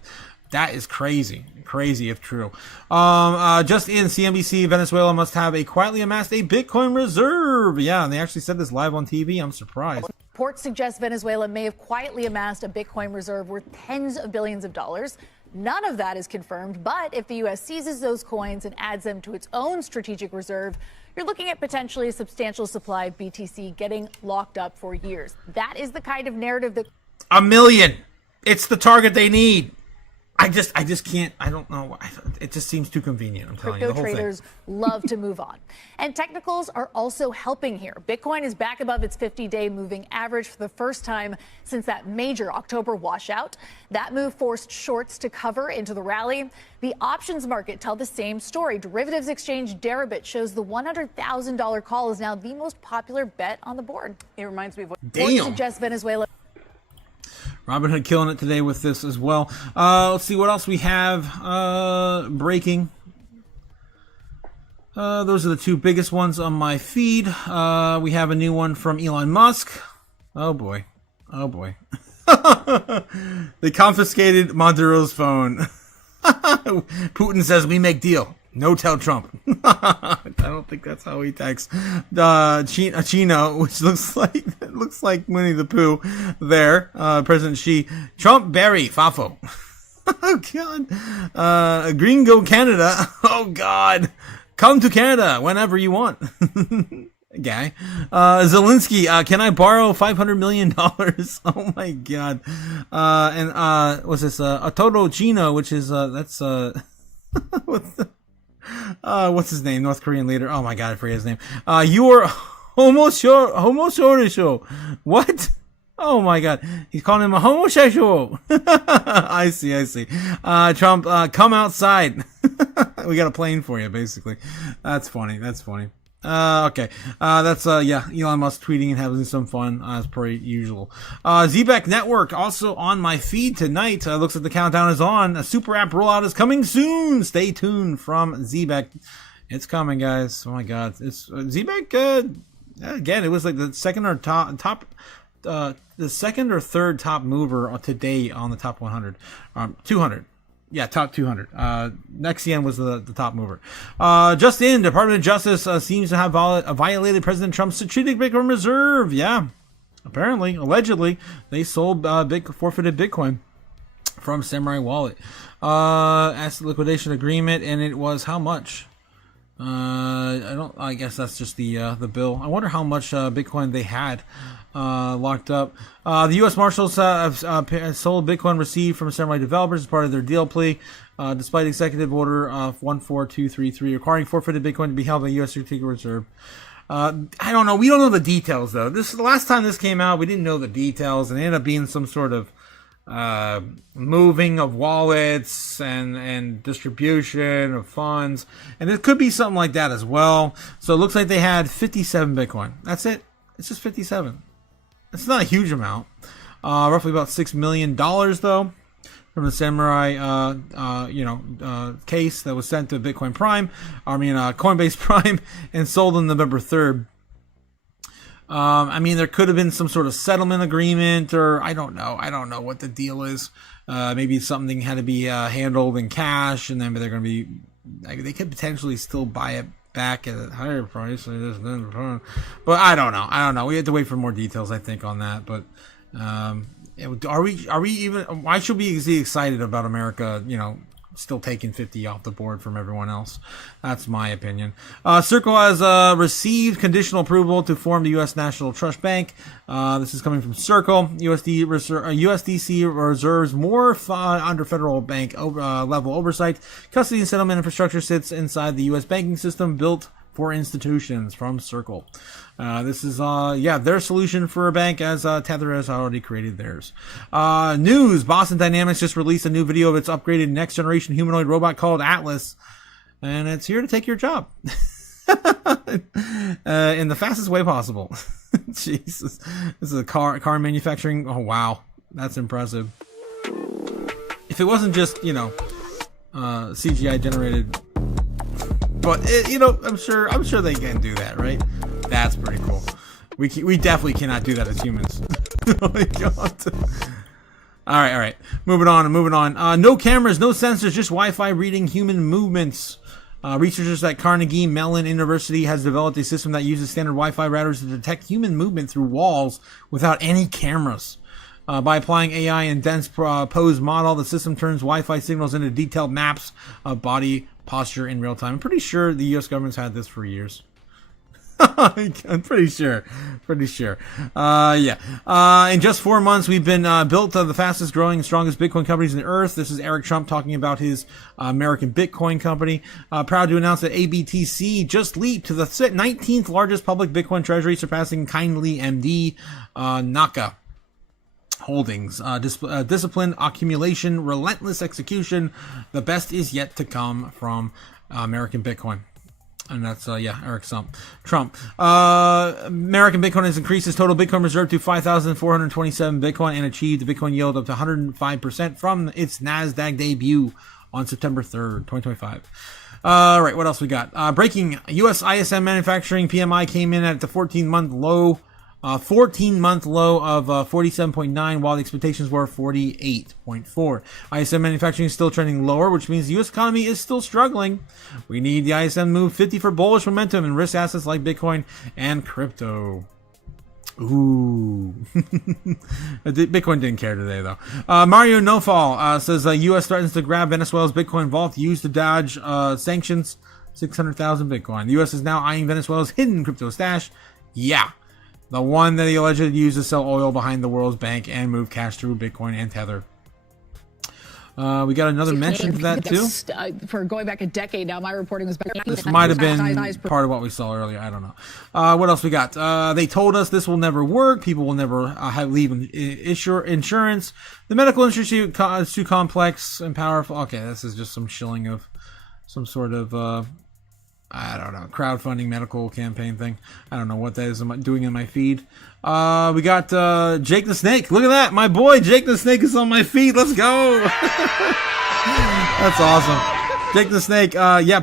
That is crazy if true. Just in CNBC, Venezuela must have quietly amassed a Bitcoin reserve. Yeah, and they actually said this live on TV. I'm surprised. Reports suggest Venezuela may have quietly amassed a Bitcoin reserve worth tens of billions of dollars. None of that is confirmed, but if the U.S. seizes those coins and adds them to its own strategic reserve, you're looking at potentially a substantial supply of BTC getting locked up for years. That is the kind of narrative that... 1 million! It's the target they need. I just can't. I don't know. It just seems too convenient. I'm telling you, the whole thing. Crypto traders love to move on. And technicals are also helping here. Bitcoin is back above its 50-day moving average for the first time since that major October washout. That move forced shorts to cover into the rally. The options market tell the same story. Derivatives exchange Deribit shows the $100,000 call is now the most popular bet on the board. It reminds me of what suggests Venezuela. Robinhood killing it today with this as well. Let's see what else we have breaking. Those are the two biggest ones on my feed. We have a new one from Elon Musk. Oh boy. They confiscated Maduro's phone. Putin says we make deal. No tell Trump. I don't think that's how he texts. Chino, which looks like Winnie the Pooh there. President Xi. Trump, Barry, Fafo. Oh, God. Gringo, Canada. Oh, God. Come to Canada whenever you want. Guy. Zelensky, can I borrow $500 million? Oh, my God. And what's this? Otoro Chino, which is, that's, what's his name? North Korean leader. Oh my God, I forget his name. You are homosexual. What? Oh my God, he's calling him a homosexual. I see. Trump, come outside. We got a plane for you, basically. That's funny. Okay. That's Elon Musk tweeting and having some fun, as per usual. Zbeck Network also on my feed tonight. Looks like the countdown is on. A super app rollout is coming soon. Stay tuned from Zbeck. It's coming, guys. Oh my God. It's Zbeck, again, it was like the second or the second or third top mover today on the top 100. 200. Yeah, top 200. Nexian was the top mover. Just in, Department of Justice seems to have violated President Trump's strategic Bitcoin reserve. Yeah, apparently, allegedly, they sold forfeited Bitcoin from Samurai Wallet. Asset liquidation agreement, and it was how much? I guess that's just the bill. I wonder how much Bitcoin they had locked up. The U.S. Marshals have sold Bitcoin received from Samurai developers as part of their deal plea, despite Executive Order 14233 requiring forfeited Bitcoin to be held by the U.S. Strategic Reserve. I don't know. We don't know the details, though. The last time this came out, we didn't know the details, and it ended up being some sort of moving of wallets and distribution of funds, and it could be something like that as well. So it looks like they had 57 Bitcoin. That's it. It's just 57. It's not a huge amount. Roughly about $6 million though, from the Samurai case that was sent to Bitcoin Prime. Coinbase Prime, and sold on November 3rd. I mean, there could have been some sort of settlement agreement, or I don't know what the deal is. Maybe something had to be handled in cash, and then they're going to be, they could potentially still buy it back at a higher price. But I don't know. We have to wait for more details, I think, on that. But are we even? Why should we be excited about America? Still taking 50 off the board from everyone else. That's my opinion. Circle has received conditional approval to form the U.S. National Trust Bank. This is coming from Circle. USDC reserves more under federal bank level oversight. Custody and settlement infrastructure sits inside the U.S. banking system built for institutions, from Circle. This is their solution for a bank, as Tether has already created theirs. News: Boston Dynamics just released a new video of its upgraded next generation humanoid robot called Atlas, and it's here to take your job in the fastest way possible. Jesus, this is a car manufacturing. Oh wow, that's impressive. If it wasn't just CGI generated. But I'm sure they can do that, right? That's pretty cool. We definitely cannot do that as humans. Oh my god! All right. Moving on. No cameras, no sensors, just Wi-Fi reading human movements. Researchers at Carnegie Mellon University has developed a system that uses standard Wi-Fi routers to detect human movement through walls without any cameras. By applying AI and dense pose model, the system turns Wi-Fi signals into detailed maps of body posture in real time. I'm pretty sure the U.S. government's had this for years. I'm pretty sure. In just 4 months, we've been built the fastest growing and strongest Bitcoin companies on the earth. This is Eric Trump talking about his American Bitcoin company. Proud to announce that ABTC just leaped to the 19th largest public Bitcoin treasury, surpassing Kindly MD, Naka Holdings. Discipline, accumulation, relentless execution. The best is yet to come from American Bitcoin. And that's, Eric Trump. American Bitcoin has increased its total Bitcoin reserve to 5,427 Bitcoin and achieved a Bitcoin yield up to 105% from its NASDAQ debut on September 3rd, 2025. All right, what else we got? Breaking U.S. ISM manufacturing PMI came in at the 14-month low. 14-month low of 47.9, while the expectations were 48.4. ISM manufacturing is still trending lower, which means the U.S. economy is still struggling. We need the ISM move 50 for bullish momentum in risk assets like Bitcoin and crypto. Ooh. Bitcoin didn't care today, though. Mario Nofal says U.S. threatens to grab Venezuela's Bitcoin vault used to dodge sanctions. 600,000 Bitcoin. The U.S. is now eyeing Venezuela's hidden crypto stash. Yeah. The one that he allegedly used to sell oil behind the world's bank and move cash through Bitcoin and Tether. We got another mention to that too. For going back a decade now, my reporting was back. This might have been part of what we saw earlier. I don't know. What else we got? They told us this will never work. People will never leave insurance. The medical industry is too complex and powerful. Okay, this is just some shilling of some sort of I don't know, crowdfunding medical campaign thing. I don't know what that is doing in my feed. We got Jake the Snake. Look at that. My boy Jake the Snake is on my feed. Let's go. That's awesome. Jake the Snake,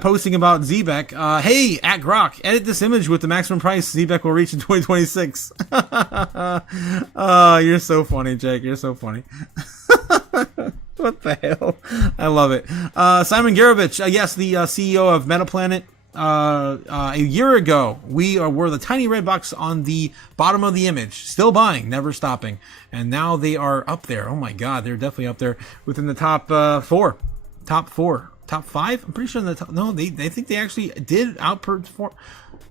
posting about Zbeck. Hey, at Grok, edit this image with the maximum price Zbeck will reach in 2026. You're so funny, Jake. You're so funny. What the hell? I love it. Simon Garovich, yes, the CEO of MetaPlanet. A year ago, we were the tiny red box on the bottom of the image, still buying, never stopping, and now they are up there. Oh my God, they're definitely up there within the top top five. I'm pretty sure the top. No, they think they actually did outperform.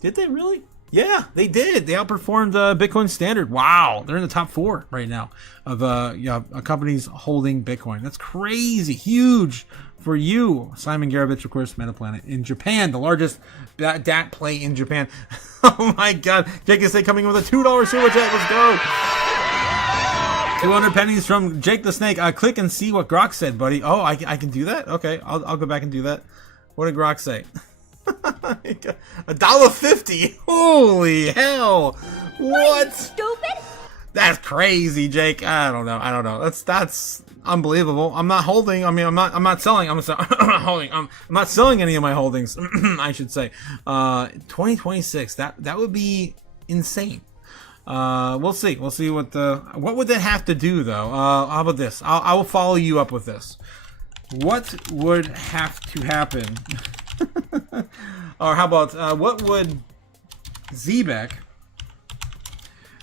Did they really? Yeah, they did. They outperformed Bitcoin Standard. Wow, they're in the top 4 right now of companies holding Bitcoin. That's crazy, huge. For you, Simon Garovich, of course, MetaPlanet in Japan, the largest DAT play in Japan. Oh my God. Jake is coming in with a $2 super chat. Let's go. 200 pennies from Jake the Snake. Click and see what Grok said, buddy. Oh, I can do that? Okay, I'll go back and do that. What did Grok say? $1.50. Holy hell. What? Stupid? That's crazy, Jake. I don't know. That's unbelievable. I'm not holding. I mean, I'm not selling. I'm holding. I'm not selling any of my holdings. I should say. 2026. That would be insane. We'll see. We'll see what would that have to do though. How about this? I will follow you up with this. What would have to happen? Or how about what would Zebek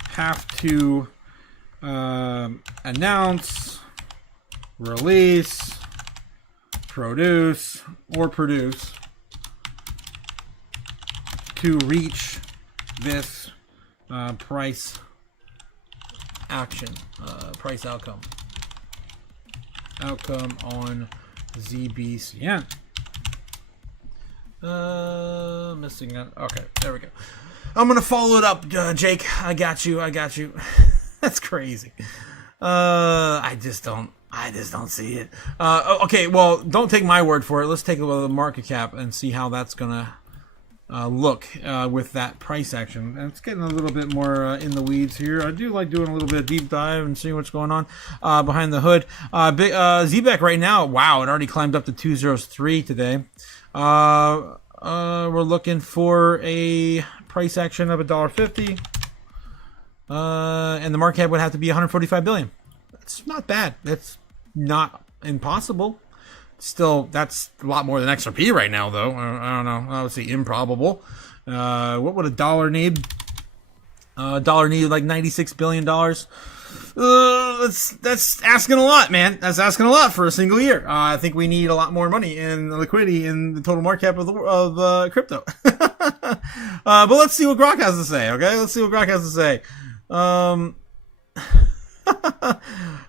have to announce, release, produce to reach this price action, price outcome on ZBCN? Missing that. Okay, there we go. I'm gonna follow it up, Jake. I got you. That's crazy. I just don't see it. Okay, well, don't take my word for it. Let's take a look at the market cap and see how that's gonna look with that price action. And it's getting a little bit more in the weeds here. I do like doing a little bit of deep dive and seeing what's going on behind the hood. ZBEC right now, wow, it already climbed up to 203 today. We're looking for a price action of $1.50. And the market cap would have to be 145 billion. That's not bad. That's not impossible. Still, that's a lot more than XRP right now, though. I don't know. I would say improbable. What would a dollar need? Dollar need like $96 billion. That's asking a lot, man. That's asking a lot for a single year. I think we need a lot more money in liquidity in the total market cap of crypto. But let's see what Grok has to say. Okay, let's see what Grok has to say.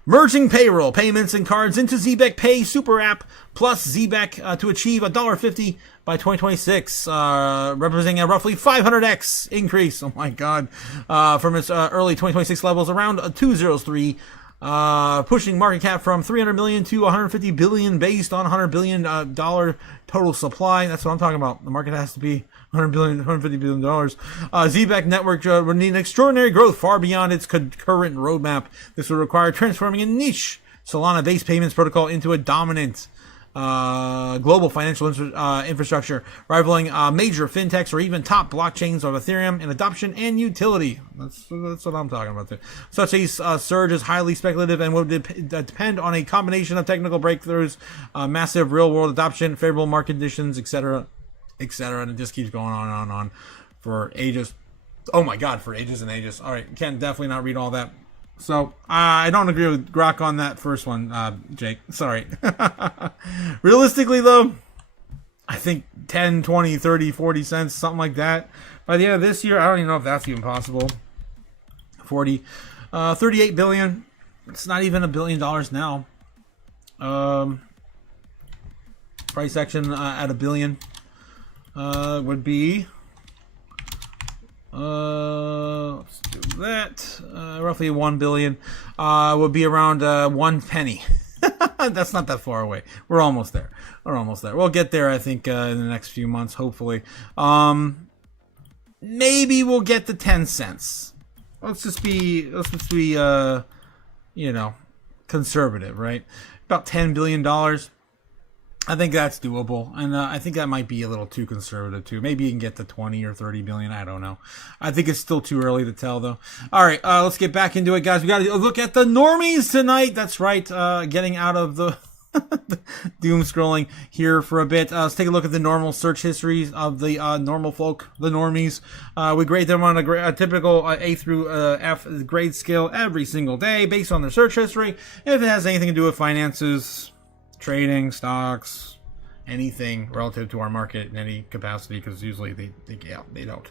Merging payroll payments and cards into ZBEC Pay Super App plus ZBEC to achieve $1.50 by 2026, representing a roughly 500x increase. Oh my God, from its early 2026 levels around 203, pushing market cap from 300 million to 150 billion based on $100 billion total supply. That's what I'm talking about. The market has to be $100 billion, $150 billion. ZBEC network would need extraordinary growth far beyond its current roadmap. This would require transforming a niche Solana-based payments protocol into a dominant global financial infrastructure, rivaling major fintechs or even top blockchains of Ethereum in adoption and utility. That's what I'm talking about there. Such a surge is highly speculative and would depend on a combination of technical breakthroughs, massive real-world adoption, favorable market conditions, etc., etc., and it just keeps going on and on for ages. Oh my God, for ages and ages. All right, can't definitely not read all that. So I don't agree with Grok on that first one, Jake. Sorry. Realistically, though, I think 10, 20, 30, 40 cents, something like that. By the end of this year, I don't even know if that's even possible. 38 billion. It's not even $1 billion now. Price action at $1 billion would be... let's do that. Roughly 1 billion would be around 1 penny. That's not that far away. We're almost there. We'll get there, I think, in the next few months, hopefully. Maybe we'll get to 10 cents. Let's just be conservative, right? About $10 billion. I think that's doable, and I think that might be a little too conservative too. Maybe you can get to 20 or 30 billion. I don't know. I think it's still too early to tell, though. All right, let's get back into it, guys. We got to look at the normies tonight. That's right. Getting out of the doom scrolling here for a bit. Let's take a look at the normal search histories of the normal folk, the normies. We grade them on a typical A through F grade scale every single day based on their search history. If it has anything to do with finances, trading, stocks, anything relative to our market in any capacity, because usually they don't.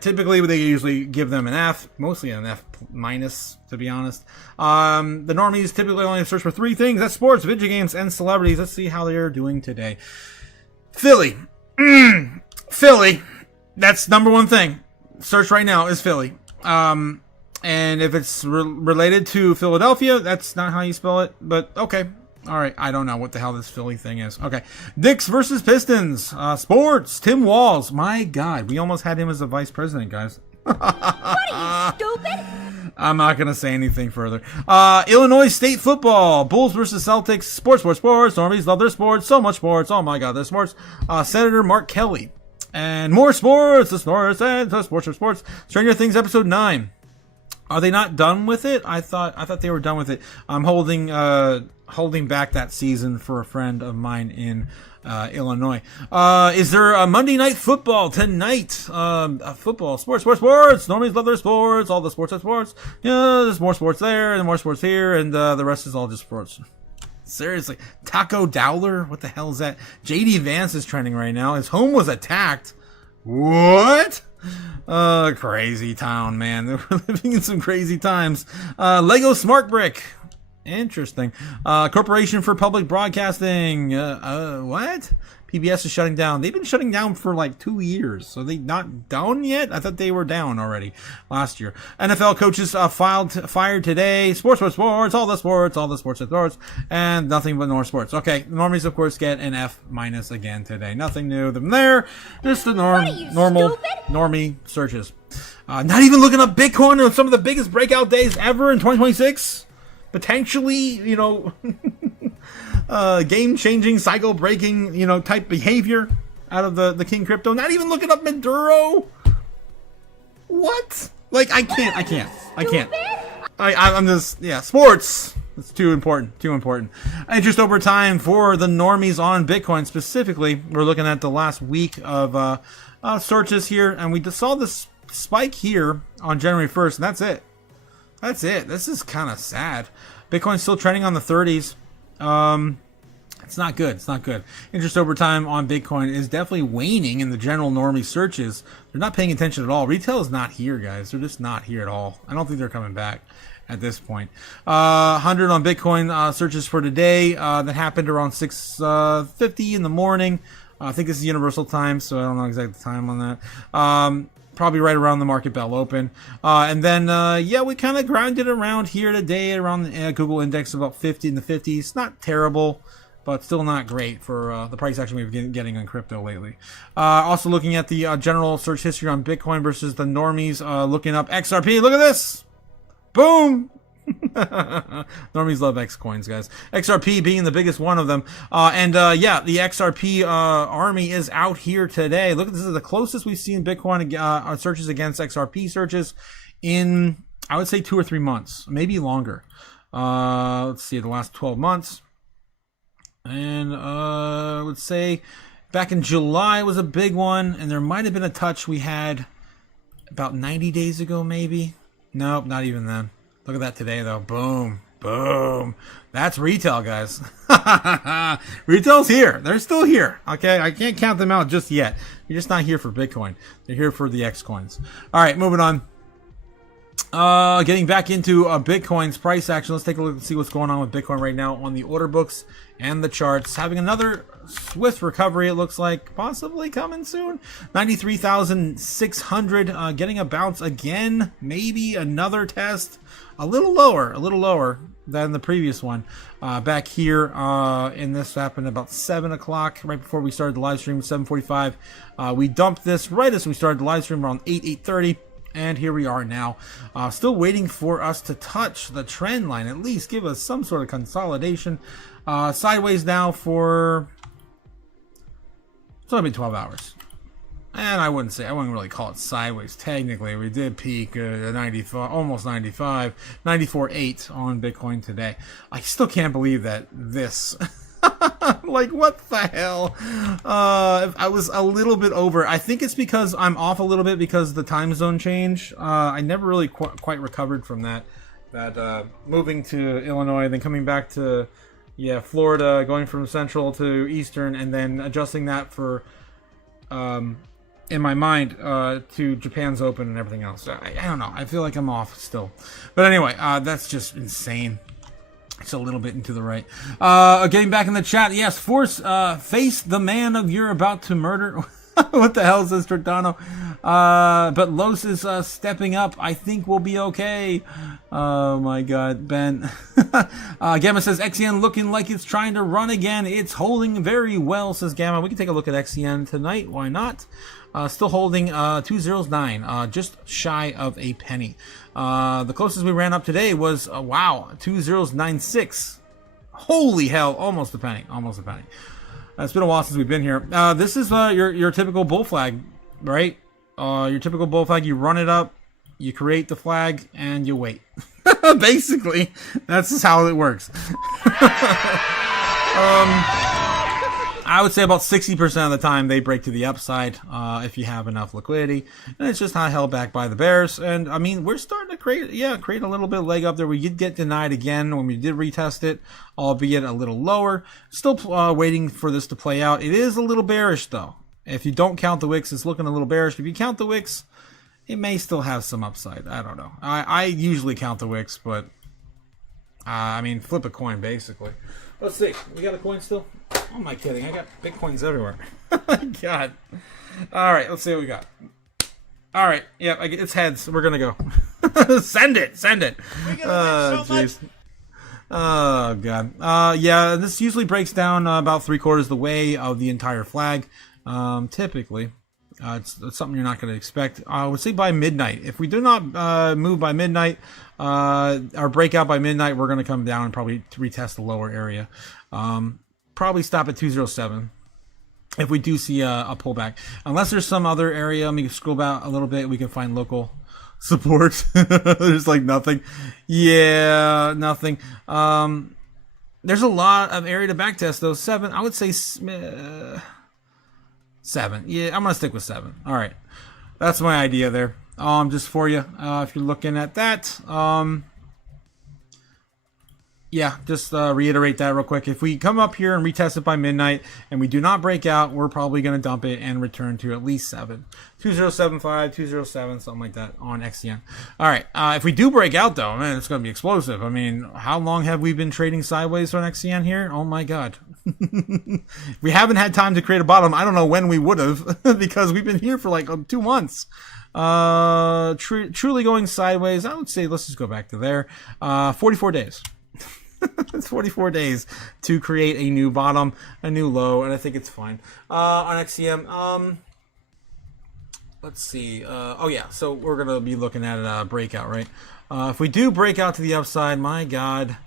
Typically they usually give them an F, mostly an F minus, to be honest. The normies typically only search for 3 things: that's sports, video games, and celebrities. Let's see how they're doing today. Philly. Philly. That's number 1 thing. Search right now is Philly. And if it's related to Philadelphia, that's not how you spell it, but okay. All right, I don't know what the hell this Philly thing is. Okay, Knicks versus Pistons. Sports, Tim Walz. My God, we almost had him as the vice president, guys. What are you, stupid? I'm not going to say anything further. Illinois State football. Bulls versus Celtics. Sports. Normies love their sports. So much sports. Oh, my God, their sports. Senator Mark Kelly. And more sports, the sports, and the sports. Stranger Things episode 9. Are they not done with it? I thought they were done with it. I'm holding back that season for a friend of mine in Illinois. Is there a Monday Night Football tonight? Football, sports. Normies love their sports. All the sports are sports. Yeah, there's more sports there and more sports here, and the rest is all just sports. Seriously, Taco Dowler? What the hell is that? JD Vance is trending right now. His home was attacked. What? Crazy town, man. We're living in some crazy times. Lego Smart Brick. Interesting. Corporation for Public Broadcasting. What? PBS is shutting down. They've been shutting down for like 2 years. So they not down yet? I thought they were down already last year. NFL coaches fired today. Sports. All the sports. And nothing but more sports. Okay. The normies, of course, get an F- again today. Nothing new from there. Just the normal normie searches. Not even looking up Bitcoin on some of the biggest breakout days ever in 2026. Potentially, game-changing, cycle-breaking, type behavior out of the King Crypto. Not even looking up Maduro. What? Like, I can't. I'm just, sports. It's too important. And just over time for the normies on Bitcoin specifically, we're looking at the last week of searches here, and we just saw this spike here on January 1st, and that's it. This is kind of sad. Bitcoin's still trending on the 30s. It's not good. Interest over time on Bitcoin is definitely waning in the general normie searches. They're not paying attention at all. Retail is not here, guys. They're just not here at all. I don't think they're coming back at this point. 100 on Bitcoin searches for today. That happened around 6:50 in the morning. I think this is universal time, so I don't know exactly the time on that. Probably right around the market bell open. And then, we kind of grounded around here today, around the Google index of about 50 in the 50s. Not terrible, but still not great for the price action we've been getting on crypto lately. Also looking at the general search history on Bitcoin versus the normies, looking up XRP. Look at this. Boom. Normies love X coins, guys. XRP being the biggest one of them. The XRP army is out here today. Look, this is the closest we've seen Bitcoin searches against XRP searches in, I would say, 2 or 3 months, maybe longer. Let's see, the last 12 months. And let's say back in July was a big one, and there might have been a touch we had about 90 days ago, maybe. Nope, not even then. Look at that today, though. Boom. That's retail, guys. Retail's here. They're still here. Okay, I can't count them out just yet. You're just not here for Bitcoin. They're here for the X coins. All right, moving on. Getting back into Bitcoin's price action. Let's take a look and see what's going on with Bitcoin right now on the order books and the charts. Having another swift recovery, it looks like, possibly coming soon. 93,600, getting a bounce again. Maybe another test. A little lower than the previous one. Back here, and this happened about 7 o'clock, right before we started the live stream, 7:45. We dumped this right as we started the live stream around 8:30. And here we are now, still waiting for us to touch the trend line, at least give us some sort of consolidation. Sideways now for, it's only been 12 hours. And I wouldn't really call it sideways. Technically, we did peak at 95, almost 95, 94.8 on Bitcoin today. I still can't believe that this, like, what the hell? I was a little bit over. I think it's because I'm off a little bit because of the time zone change. I never really quite recovered from that moving to Illinois, then coming back to, Florida, going from Central to Eastern, and then adjusting that for, in my mind, to Japan's Open and everything else. I don't know. I feel like I'm off still. But anyway, that's just insane. It's a little bit into the right. Getting back in the chat. Yes, face the man of you're about to murder. What the hell, says Tordano? But Los is stepping up. I think we'll be okay. Oh my God, Ben. Gamma says XEN looking like it's trying to run again. It's holding very well, says Gamma. We can take a look at XEN tonight. Why not? Still holding 209, just shy of a penny. The closest we ran up today was 2096. Holy hell, almost a penny. It's been a while since we've been here. This is your typical bull flag, right? Your typical bull flag. You run it up, you create the flag, and you wait. Basically, that's just how it works. I would say about 60% of the time they break to the upside if you have enough liquidity, and it's just not held back by the bears. And I mean, we're starting to create a little bit of leg up there. We did get denied again when we did retest it, albeit a little lower. Still waiting for this to play out. It is a little bearish though. If you don't count the wicks, it's looking a little bearish. If you count the wicks, it may still have some upside. I don't know. I usually count the wicks, but I mean, flip a coin basically. Let's see. We got a coin still? Oh, am I kidding? I got Bitcoins everywhere. Oh my god. All right, let's see what we got. All right. Yep, it's heads. We're going to go. Send it. Send it. Jeez. Oh, God. Yeah, this usually breaks down about 3/4 the way of the entire flag. Typically. It's something you're not going to expect. I would say by midnight. If we do not move by midnight, our breakout by midnight, we're going to come down and probably retest the lower area. Probably stop at 207 if we do see a pullback. Unless there's some other area, let me scroll back a little bit, we can find local support. There's like nothing. Yeah, nothing. There's a lot of area to backtest though. 7, I would say 7. Yeah, I'm going to stick with 7. All right. That's my idea there. Just for you, if you're looking at that. Yeah, just reiterate that real quick. If we come up here and retest it by midnight and we do not break out, we're probably going to dump it and return to at least 7. 2075, 207, something like that on XCN. All right. If we do break out, though, man, it's going to be explosive. I mean, how long have we been trading sideways on XCN here? Oh, my God. We haven't had time to create a bottom. I don't know when we would have because we've been here for like 2 months. Truly going sideways, I would say let's just go back to there. 44 days. It's 44 days to create a new bottom, a new low, and I think it's fine. On XCM, let's see. Oh yeah, so we're gonna be looking at a breakout, right? If we do break out to the upside, my God,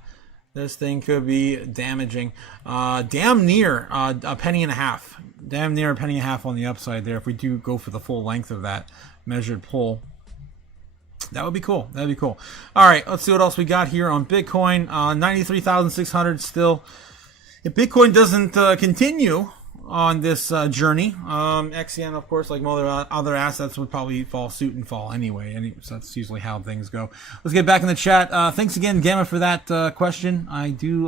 this thing could be damaging. Damn near a penny and a half. Damn near a penny and a half on the upside there. If we do go for the full length of that measured pull. That would be cool. That'd be cool. All right, let's see what else we got here on Bitcoin. 93,600 still. If Bitcoin doesn't continue on this journey, XCN, of course, like other assets, would probably fall suit and fall anyway. So that's usually how things go. Let's get back in the chat. Thanks again, Gamma, for that question. I do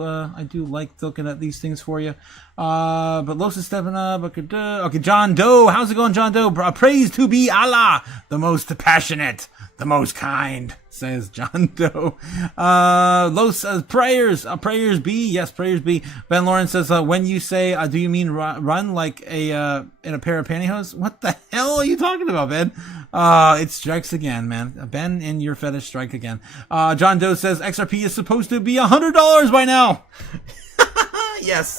like looking at these things for you. But Los is stepping up. Okay, John Doe. How's it going, John Doe? Praise to be Allah, the most passionate, the most kind, says John Doe. Los says prayers. Prayers be. Yes, prayers be. Ben Lawrence says, when you say, do you mean run like in a pair of pantyhose? What the hell are you talking about, Ben? It strikes again, man. Ben and your fetish strike again. John Doe says, XRP is supposed to be $100 by now. Yes.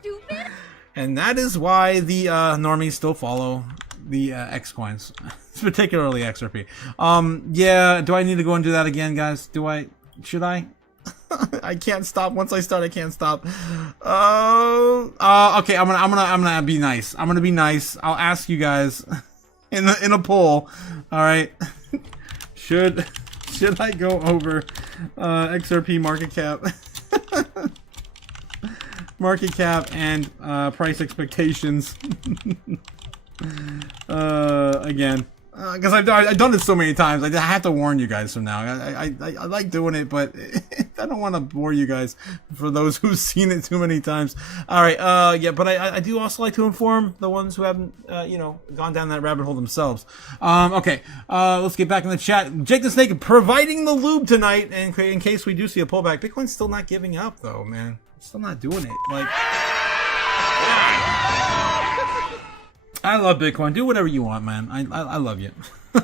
Stupid. And that is why the normies still follow the X coins, particularly XRP. Yeah, do I need to go and do that again, guys? Should I? I can't stop. Once I start, I can't stop. Okay, I'm gonna be nice. I'm gonna be nice. I'll ask you guys in a poll. All right. Should I go over XRP market cap? Market cap and price expectations. Again, because I've done it so many times. I have to warn you guys from now. I like doing it, but I don't want to bore you guys for those who've seen it too many times. All right, yeah, but I do also like to inform the ones who haven't, gone down that rabbit hole themselves. Okay, let's get back in the chat. Jake the Snake providing the lube tonight, and in case we do see a pullback. Bitcoin's still not giving up, though, man. Still not doing it. Like, I love Bitcoin. Do whatever you want, man. I love you.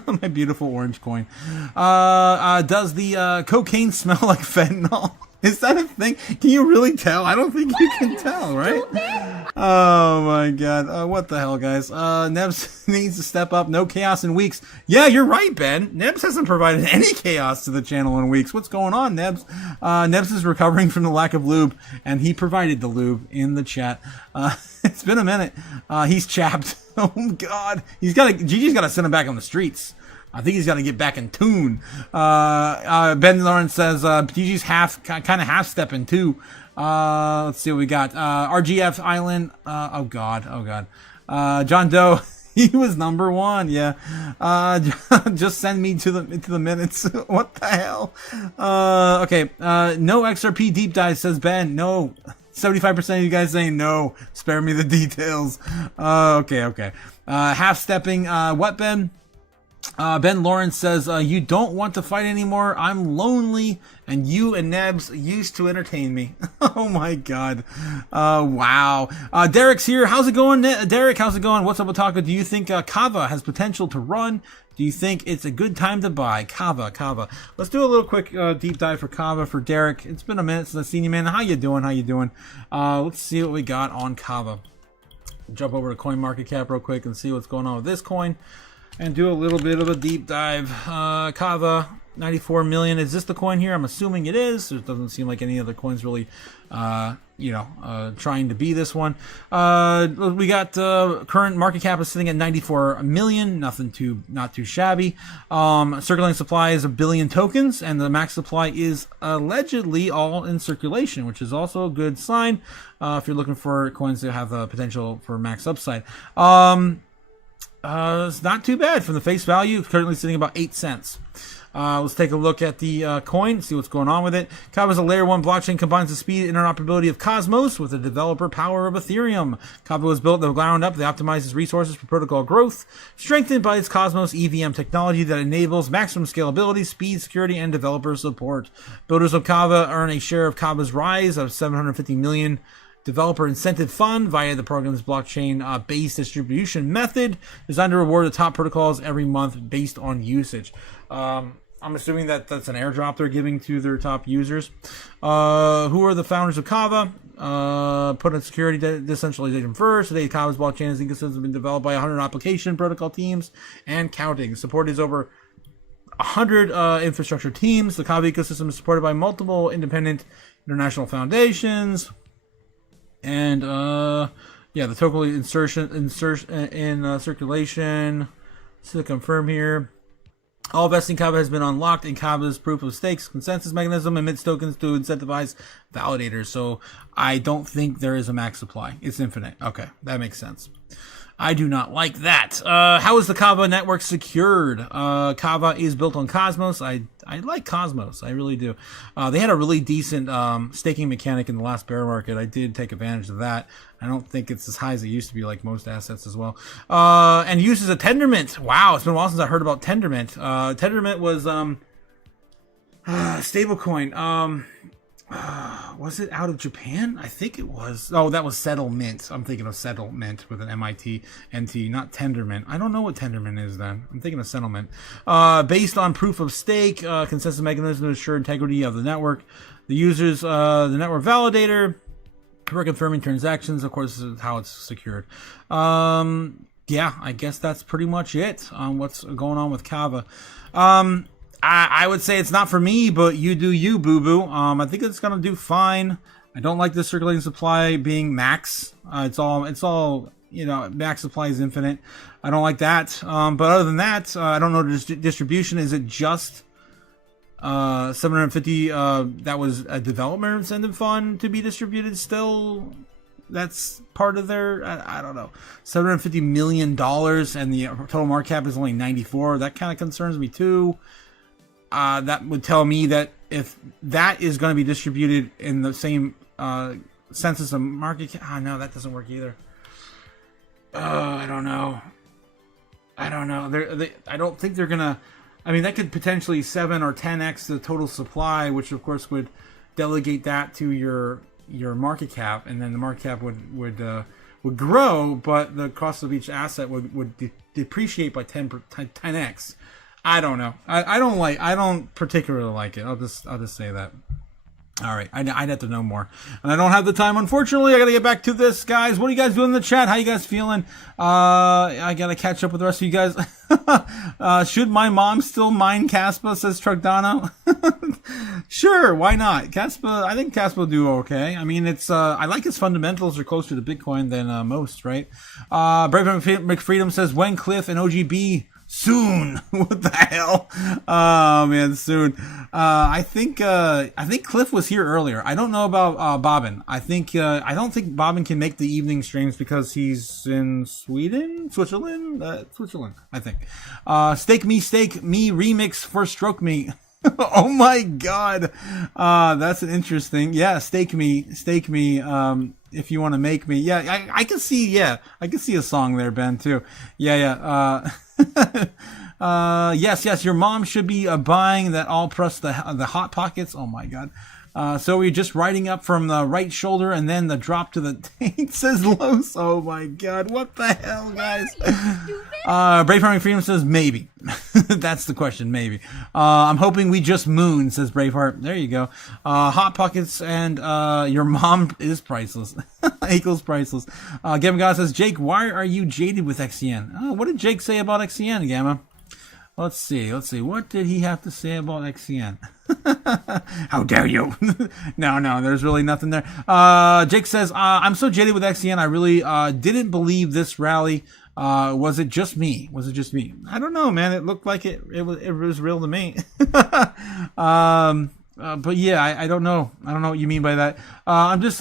My beautiful orange coin. Does the cocaine smell like fentanyl? Is that a thing? Can you really tell? I don't think you can tell, right? Oh my god. What the hell, guys? Nebs needs to step up. No chaos in weeks. Yeah, you're right, Ben. Nebs hasn't provided any chaos to the channel in weeks. What's going on, Nebs? Nebs is recovering from the lack of lube, and he provided the lube in the chat. It's been a minute. He's chapped. Oh god. Gigi's gotta send him back on the streets. I think he's got to get back in tune. Ben Lawrence says GG's kind of half stepping too. Let's see what we got. RGF Island. Oh god. John Doe. He was number one. Yeah. Just send me to the minutes. What the hell? Okay. No XRP deep dive, says Ben. No. 75% of you guys saying no. Spare me the details. Okay. Half stepping. What, Ben? Ben Lawrence says, you don't want to fight anymore. I'm lonely, and you and Nebs used to entertain me. Oh my god. Wow. Derek's here. How's it going, Derek? How's it going? What's up, Otaku? Do you think Kava has potential to run? Do you think it's a good time to buy? Kava. Let's do a little quick deep dive for Kava for Derek. It's been a minute since I've seen you, man. How you doing? Let's see what we got on Kava. Jump over to CoinMarketCap real quick and see what's going on with this coin. And do a little bit of a deep dive. Kava, 94 million. Is this the coin here? I'm assuming it is. It doesn't seem like any other coins really, trying to be this one. We got current market cap is sitting at 94 million. Not too shabby. Circulating supply is 1 billion tokens, and the max supply is allegedly all in circulation, which is also a good sign if you're looking for coins that have the potential for max upside. It's not too bad from the face value. Currently sitting about 8 cents. Let's take a look at the coin, see what's going on with it. Kava is a layer 1 blockchain, combines the speed and interoperability of Cosmos with the developer power of Ethereum. Kava was built from the ground up. They optimize its resources for protocol growth, strengthened by its Cosmos EVM technology that enables maximum scalability, speed, security, and developer support. Builders of Kava earn a share of Kava's rise of 750 million developer incentive fund via the program's blockchain-based distribution method, designed to reward the top protocols every month based on usage. I'm assuming that that's an airdrop they're giving to their top users. Who are the founders of Kava? Put in security decentralization first. Today, Kava's blockchain ecosystem has been developed by 100 application protocol teams and counting. Support is over 100 infrastructure teams. The Kava ecosystem is supported by multiple independent international foundations. And the token insertion in circulation. To confirm here, all vesting Kava has been unlocked in Kava's proof of stakes consensus mechanism, emits tokens to incentivize validators. So I don't think there is a max supply. It's infinite. Okay, that makes sense. I do not like that. How is the Kava network secured? Kava is built on Cosmos. I like Cosmos. I really do. They had a really decent staking mechanic in the last bear market. I did take advantage of that. I don't think it's as high as it used to be, like most assets as well. And uses a Tendermint. Wow, it's been a while since I heard about Tendermint. Tendermint was stablecoin. Was it out of Japan? I think it was. Oh, that was Settlement. I'm thinking of Settlement with an MIT-NT, not Tendermint. I don't know what Tendermint is then. I'm thinking of Settlement. Based on proof of stake, consensus mechanism to ensure integrity of the network. The users, the network validator, we're confirming transactions. Of course, this is how it's secured. Yeah, I guess that's pretty much it on what's going on with Kava. I would say it's not for me, but you do you, boo-boo. I think it's gonna do fine. I don't like the circulating supply being max. It's all max supply is infinite. I don't like that. But other than that, I don't know the distribution. Is it just 750? That was a developer incentive fund to be distributed still. That's part of their, I don't know, $750 million, and the total market cap is only 94. That kind of concerns me too. That would tell me that if that is going to be distributed in the same census of market cap, no, that doesn't work either. I don't know. I don't think they're gonna. I mean, that could potentially 7 or 10x the total supply, which of course would delegate that to your market cap, and then the market cap would grow, but the cost of each asset would depreciate by 10x. I don't know. I don't particularly like it. I'll just say that. All right, I'd have to know more, and I don't have the time. Unfortunately, I got to get back to this, guys. What are you guys doing in the chat? How you guys feeling? I got to catch up with the rest of you guys. Should my mom still mine Caspa? Says Truckdano. Sure, why not? Caspa, I think Caspa will do okay. I mean, it's I like its fundamentals are closer to Bitcoin than most, right? Brave McFreedom says when Cliff and OGB. Soon. What the hell? Oh man, soon. I think Cliff was here earlier. I don't know about Bobbin. I don't think Bobbin can make the evening streams because he's in Switzerland, I think. Stake Me remix for Stroke Me. Oh my god. That's an interesting. Yeah, stake me. If you want to make me. Yeah, I can see a song there, Ben, too. Yeah. Yes, your mom should be buying that all press the hot pockets. Oh my god. So we're just riding up from the right shoulder and then the drop to the taint, says Los. Oh my god, what the hell, guys? Brave Farming Freedom says maybe. That's the question, maybe. I'm hoping we just moon, says Braveheart. There you go. Hot pockets and your mom is priceless. Equals priceless. Gamma God says, Jake, why are you jaded with XCN? What did Jake say about XCN, Gamma? Let's see. What did he have to say about XCN? How dare you? No, there's really nothing there. Jake says, I'm so jaded with XCN, I really didn't believe this rally. Was it just me? I don't know, man. It looked like it was real to me. But yeah, I don't know. I don't know what you mean by that. I'm just,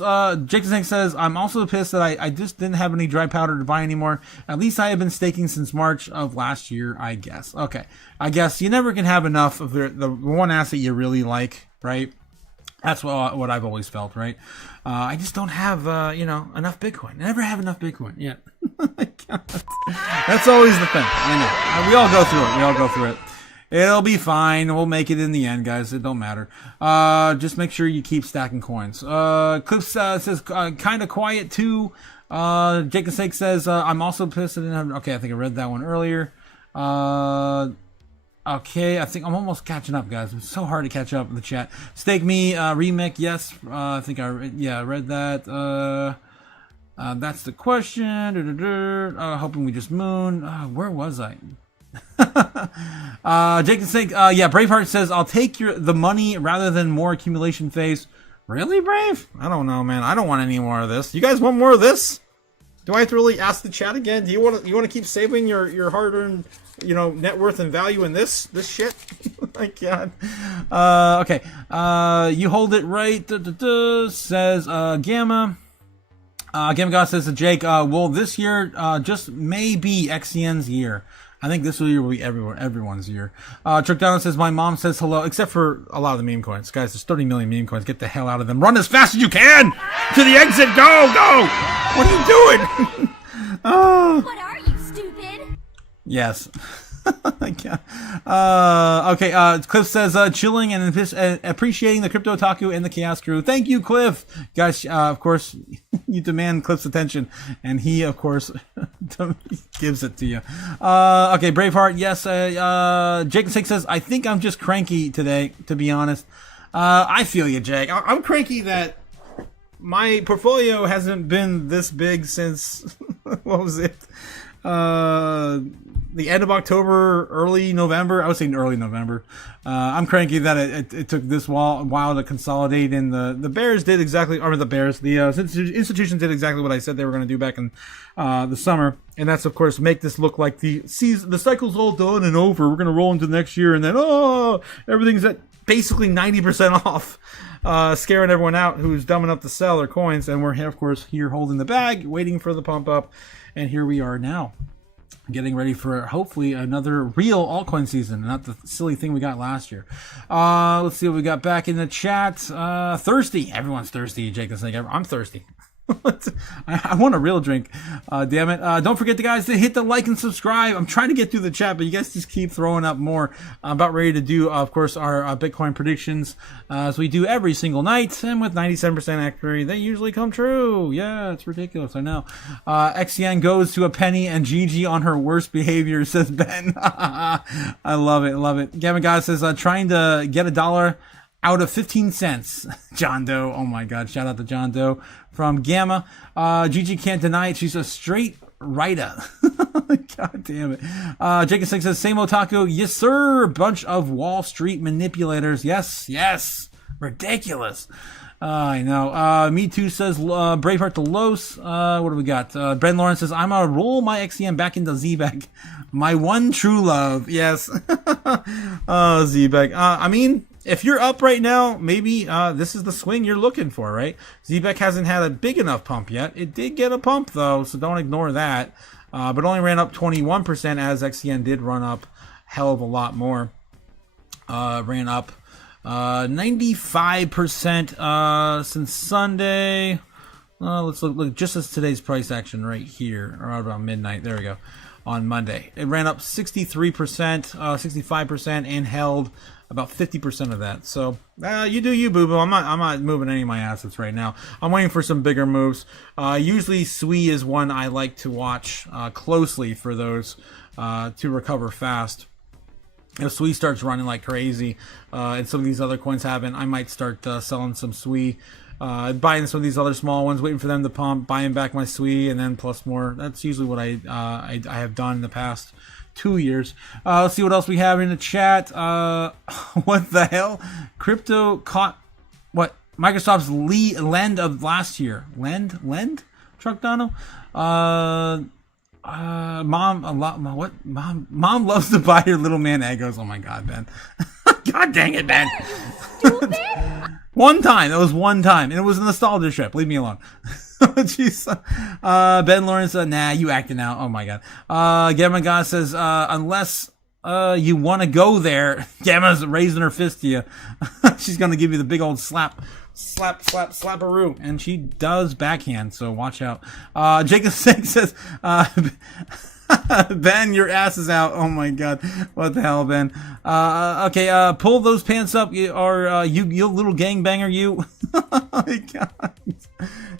Jake says, I'm also pissed that I just didn't have any dry powder to buy anymore. At least I have been staking since March of last year, I guess. Okay. I guess you never can have enough of the one asset you really like, right? That's what I've always felt, right? I just don't have, enough Bitcoin. I never have enough Bitcoin yet. That's always the thing. I know. We all go through it. It'll be fine. We'll make it in the end, guys. It don't matter. Just make sure you keep stacking coins. Cliff says, kind of quiet too. Jacob Sake says, I'm also pissed. Okay, I think I read that one earlier. Okay, I think I'm almost catching up, guys. It's so hard to catch up in the chat. Stake Me, remake, yes. I think I read that. That's the question. Hoping we just moon. Where was I? Jacob Sink, Braveheart says, I'll take the money rather than more accumulation phase. Really, Brave? I don't know, man. I don't want any more of this. You guys want more of this? Do I have to really ask the chat again? Do you want to keep saving your hard-earned, net worth and value in this shit? My God. Okay. You hold it right. Says Gamma. Gamma God says to Jake, well, this year just may be XCN's year. I think this year will be everyone's year. Trick Down says, my mom says hello, except for a lot of the meme coins. Guys, there's 30 million meme coins. Get the hell out of them. Run as fast as you can to the exit. Go. What are you doing? Oh. What are you, stupid? Yes. Okay. Cliff says, chilling and appreciating the Crypto Otaku and the Chaos crew. Thank you, Cliff. Guys, of course, you demand Cliff's attention, and he, of course, gives it to you. Okay, Braveheart, yes. Jake Six says, I think I'm just cranky today, to be honest. I feel you, Jake. I'm cranky that my portfolio hasn't been this big since, what was it? The end of October, early November. I was saying early November. I'm cranky that it took this while to consolidate, and the Bears did exactly, or the institutions did exactly what I said they were going to do back in the summer, and that's of course make this look like the cycle's all done and over. We're going to roll into the next year, and then everything's at basically 90% off, scaring everyone out who's dumb enough to sell their coins, and we're of course here holding the bag, waiting for the pump up, and here we are now. Getting ready for hopefully another real altcoin season, not the silly thing we got last year. Let's see what we got back in the chat. Thirsty. Everyone's thirsty, Jacob's saying. I'm thirsty. I want a real drink. Damn it. Don't forget, guys, to hit the like and subscribe. I'm trying to get through the chat, but you guys just keep throwing up more. I'm about ready to do, of course, our Bitcoin predictions, as we do every single night. And with 97% accuracy, they usually come true. Yeah, it's ridiculous. I know. XCN goes to a penny and Gigi on her worst behavior, says Ben. I love it. Gamma Guy says, trying to get $1 out of 15 cents. John Doe. Oh my God. Shout out to John Doe from Gamma. Gigi can't deny it. She's a straight writer. God damn it. Jacob Six says, same otaku. Yes, sir. Bunch of Wall Street manipulators. Yes, yes. Ridiculous. I know. Me Too says, Braveheart to Los. What do we got? Ben Lawrence says, I'm gonna roll my XCM back into Z-Bag. My one true love. Yes. Z-Bag. I mean, if you're up right now, maybe this is the swing you're looking for, right? Z-Bag hasn't had a big enough pump yet. It did get a pump, though, so don't ignore that. But only ran up 21%, as XCN did run up hell of a lot more. Ran up 95% since Sunday. Let's look just as today's price action right here, around about midnight. There we go. On Monday, it ran up 63%, 65%, and held about 50% of that. So you do you, boo boo. I'm not moving any of my assets right now. I'm waiting for some bigger moves. Usually SWE is one I like to watch closely for those to recover fast. If SWE starts running like crazy, and some of these other coins haven't, I might start selling some SWE. Buying some of these other small ones, waiting for them to pump, buying back my SWE, and then plus more. That's usually what I have done in the past 2 years. Let's see what else we have in the chat. What the hell? Crypto caught what? Microsoft's lend of last year. Lend? Truck Dono? Mom loves to buy her little man Eggos. Oh my God, Ben. God dang it, Ben. One time. It was one time. And it was a nostalgia trip. Leave me alone. Jeez. Ben Lawrence, nah, you acting out. Oh my God. Gamma God says, unless you want to go there, Gamma's raising her fist to you. She's going to give you the big old slap-a-roo. And she does backhand, so watch out. Jacob Six says, Ben, your ass is out. Oh my God. What the hell, Ben? Okay, pull those pants up, you little gangbanger, you. Oh my God.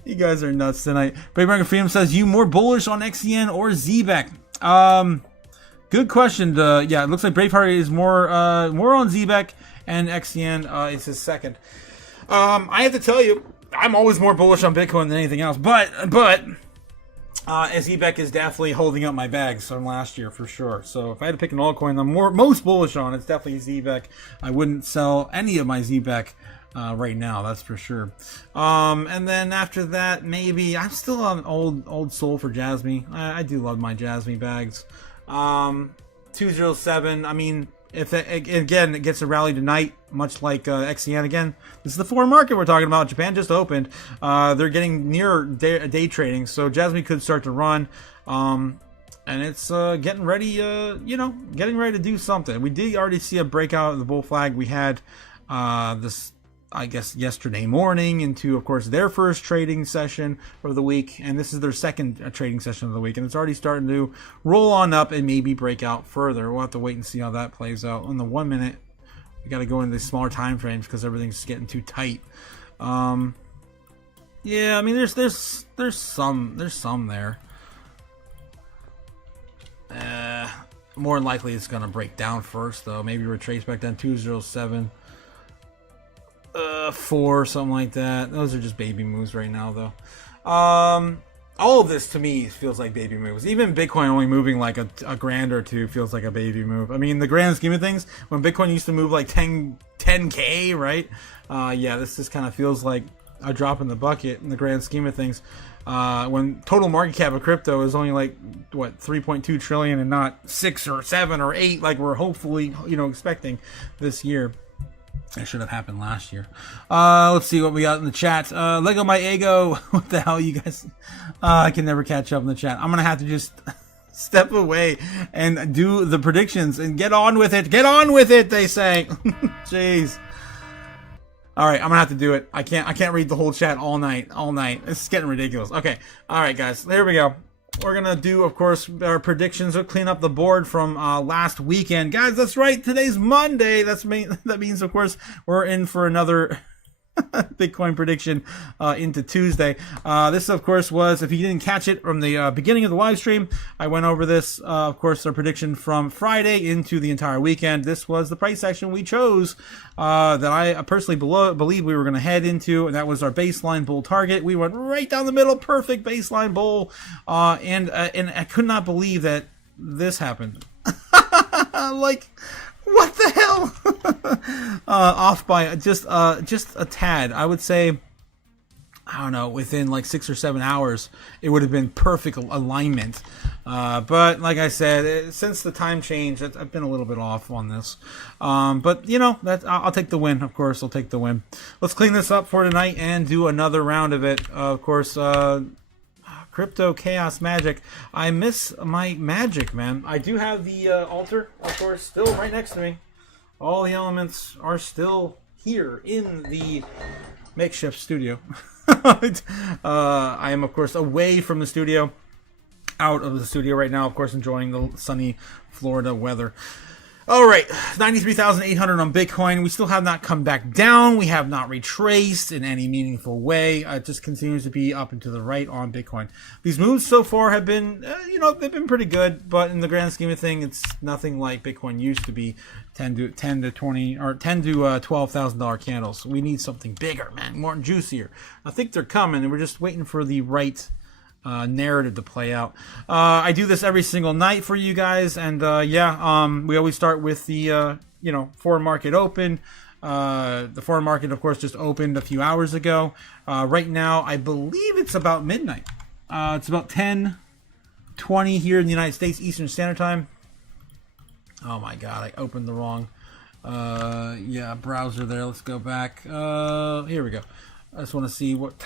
You guys are nuts tonight. Braveheart Freedom says, you more bullish on XCN or ZBEC? Good question. Yeah, it looks like Braveheart is more on ZBEC, and XCN is his second. I have to tell you, I'm always more bullish on Bitcoin than anything else, but ZBEC is definitely holding up my bags from last year for sure. So if I had to pick an altcoin I'm most bullish on, it's definitely ZBEC. I wouldn't sell any of my ZBEC right now, that's for sure. And then after that, maybe I'm still on old soul for Jasmy. I do love my Jasmy bags. 207. I mean, if it, again it gets a rally tonight, much like XCN again. This is the foreign market we're talking about. Japan just opened. They're getting near day trading, so Jasmy could start to run. And it's getting ready. Getting ready to do something. We did already see a breakout of the bull flag. We had this, I guess, yesterday morning into, of course, their first trading session of the week, and this is their second trading session of the week, and it's already starting to roll on up and maybe break out further. We'll have to wait and see how that plays out. In the 1 minute, we got to go into the smaller time frames because everything's getting too tight. Yeah, I mean, there's some there. More than likely, it's gonna break down first, though. Maybe retrace back down 207. 4, something like that. Those are just baby moves right now, though. All of this to me feels like baby moves. Even Bitcoin only moving like a grand or two feels like a baby move. I mean, the grand scheme of things, when Bitcoin used to move like 10K, right? Yeah, this just kind of feels like a drop in the bucket in the grand scheme of things. When total market cap of crypto is only like, what, 3.2 trillion and not 6 or 7 or 8 like we're hopefully, expecting this year. That should have happened last year. Let's see what we got in the chat. Lego my ego. What the hell, you guys? I can never catch up in the chat. I'm going to have to just step away and do the predictions and get on with it. Get on with it, they say. Jeez. All right, I'm going to have to do it. I can't read the whole chat all night. It's getting ridiculous. Okay. All right, guys. There we go. We're going to do, of course, our predictions. We'll clean up the board from last weekend. Guys, that's right. Today's Monday. That means, of course, we're in for another Bitcoin prediction into Tuesday. This, of course, was, if you didn't catch it from the beginning of the live stream, I went over this, of course, our prediction from Friday into the entire weekend. This was the price action we chose that I personally believe we were going to head into, and that was our baseline bull target. We went right down the middle, perfect baseline bull, and I could not believe that this happened. Like, what the hell? Off by just a tad. I would say, I don't know, within like 6 or 7 hours, it would have been perfect alignment. But like I said, since the time change, I've been a little bit off on this. But you know, I'll take the win. Of course, I'll take the win. Let's clean this up for tonight and do another round of it. Of course, Crypto Chaos Magic. I miss my magic, man. I do have the altar, of course, still right next to me. All the elements are still here in the makeshift studio. I am, of course, away from the studio, out of the studio right now, of course, enjoying the sunny Florida weather. All right, 93,800 on Bitcoin. We still have not come back down. We have not retraced in any meaningful way. It just continues to be up and to the right on Bitcoin. These moves so far have been, they've been pretty good, but in the grand scheme of things, it's nothing like Bitcoin used to be. 10 to $12,000 candles. We need something bigger, man, more juicier. I think they're coming, and we're just waiting for the right narrative to play out. I do this every single night for you guys, and we always start with the foreign market open. The foreign market, of course, just opened a few hours ago. Right now, I believe it's about midnight. It's about 10:20 here in the United States Eastern Standard Time. Oh my God, I opened the wrong browser there. Let's go back. Here we go. I just want to see what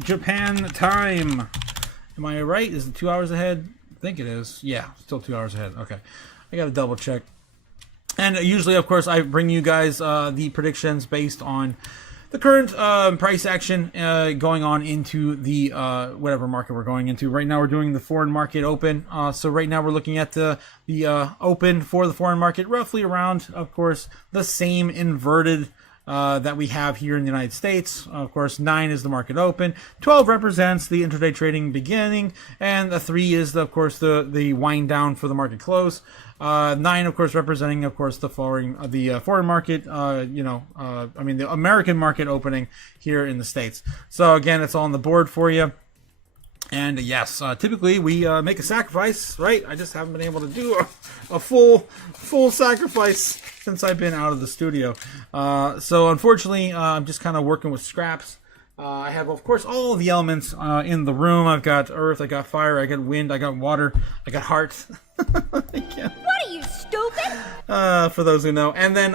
Japan time. Am I right? Is it 2 hours ahead? I think it is. Yeah, still 2 hours ahead. Okay. I got to double check. And usually, of course, I bring you guys the predictions based on the current price action going on into the whatever market we're going into. Right now, we're doing the foreign market open. So right now, we're looking at the open for the foreign market, roughly around, of course, the same inverted that we have here in the United States. Of course, 9 is the market open, 12 represents the intraday trading beginning, and the 3 is, of course, the wind down for the market close. 9, of course, representing, of course, the foreign market. The American market opening here in the States. So again, it's all on the board for you. And yes, typically we make a sacrifice, right? I just haven't been able to do a full sacrifice since I've been out of the studio. So unfortunately, I'm just kind of working with scraps. I have, of course, all of the elements in the room. I've got earth, I got fire, I got wind, I got water, I got heart. What are you, stupid? For those who know. And then,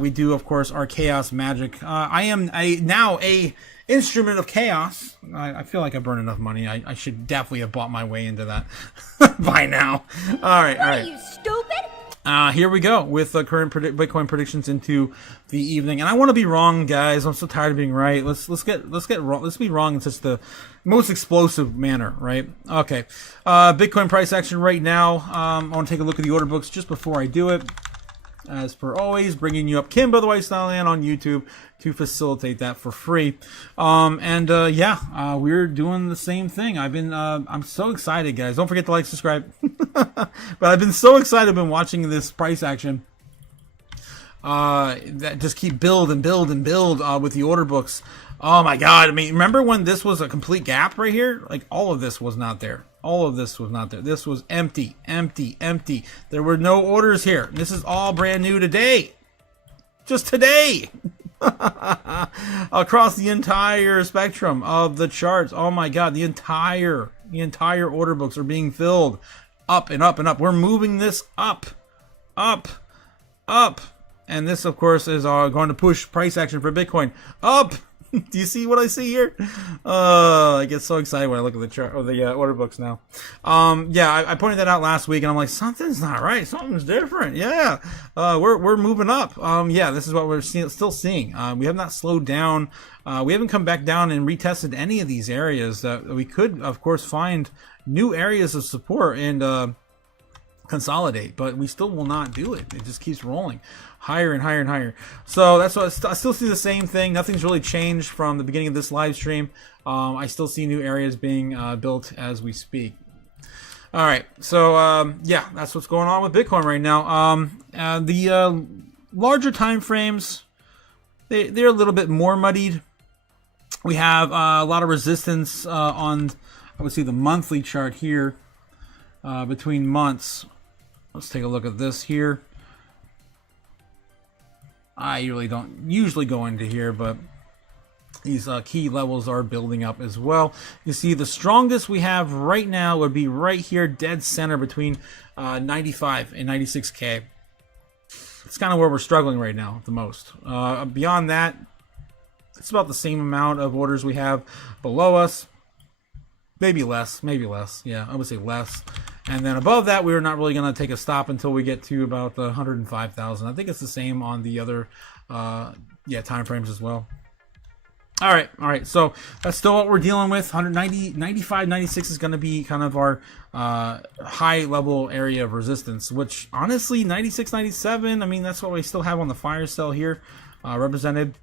we do, of course, our chaos magic. I am now a instrument of chaos. I feel like I burned enough money. I should definitely have bought my way into that by now. All right. Are you stupid? Here we go with the current Bitcoin predictions into the evening. And I want to be wrong, guys. I'm so tired of being right. Let's get wrong. Let's be wrong in such the most explosive manner, right? Okay. Bitcoin price action right now. I want to take a look at the order books just before I do it. As per always, bringing you up Kimbo the White Style Land on YouTube to facilitate that for free. We're doing the same thing. I'm so excited, guys. Don't forget to like, subscribe. But I've been so excited. I've been watching this price action that just keep build with the order books. Oh my God. I mean, remember when this was a complete gap right here? Like, all of this was not there. All of this was not there. This was empty. There were no orders here. This is all brand new today. Just today. Across the entire spectrum of the charts. Oh my God, the entire order books are being filled up and up and up. We're moving this up. And this, of course, is going to push price action for Bitcoin up. Do you see what I see here? I get so excited when I look at the chart or the order books now. I pointed that out last week, and I'm like, something's not right. Something's different. Yeah, we're moving up. This is what we're still seeing. We have not slowed down. We haven't come back down and retested any of these areas that we could, of course, find new areas of support. And consolidate, but we still will not do it. It just keeps rolling higher and higher and higher. So that's what I still see the same thing. Nothing's really changed from the beginning of this live stream. I still see new areas being built as we speak. All right, so yeah, that's what's going on with Bitcoin right now. The larger time frames, they're a little bit more muddied. We have a lot of resistance on, I would see the monthly chart here between months. Let's take a look at this here. I really don't usually go into here, but these key levels are building up as well. You see the strongest we have right now would be right here, dead center between 95 and 96K. It's kind of where we're struggling right now the most. Beyond that, it's about the same amount of orders we have below us. Maybe less. Yeah, I would say less. And then above that, we're not really going to take a stop until we get to about the 105,000. I think it's the same on the other time frames as well. All right. So that's still what we're dealing with. 190, 95, 96 is going to be kind of our high level area of resistance, which honestly, 96, 97, I mean, that's what we still have on the fire cell here represented.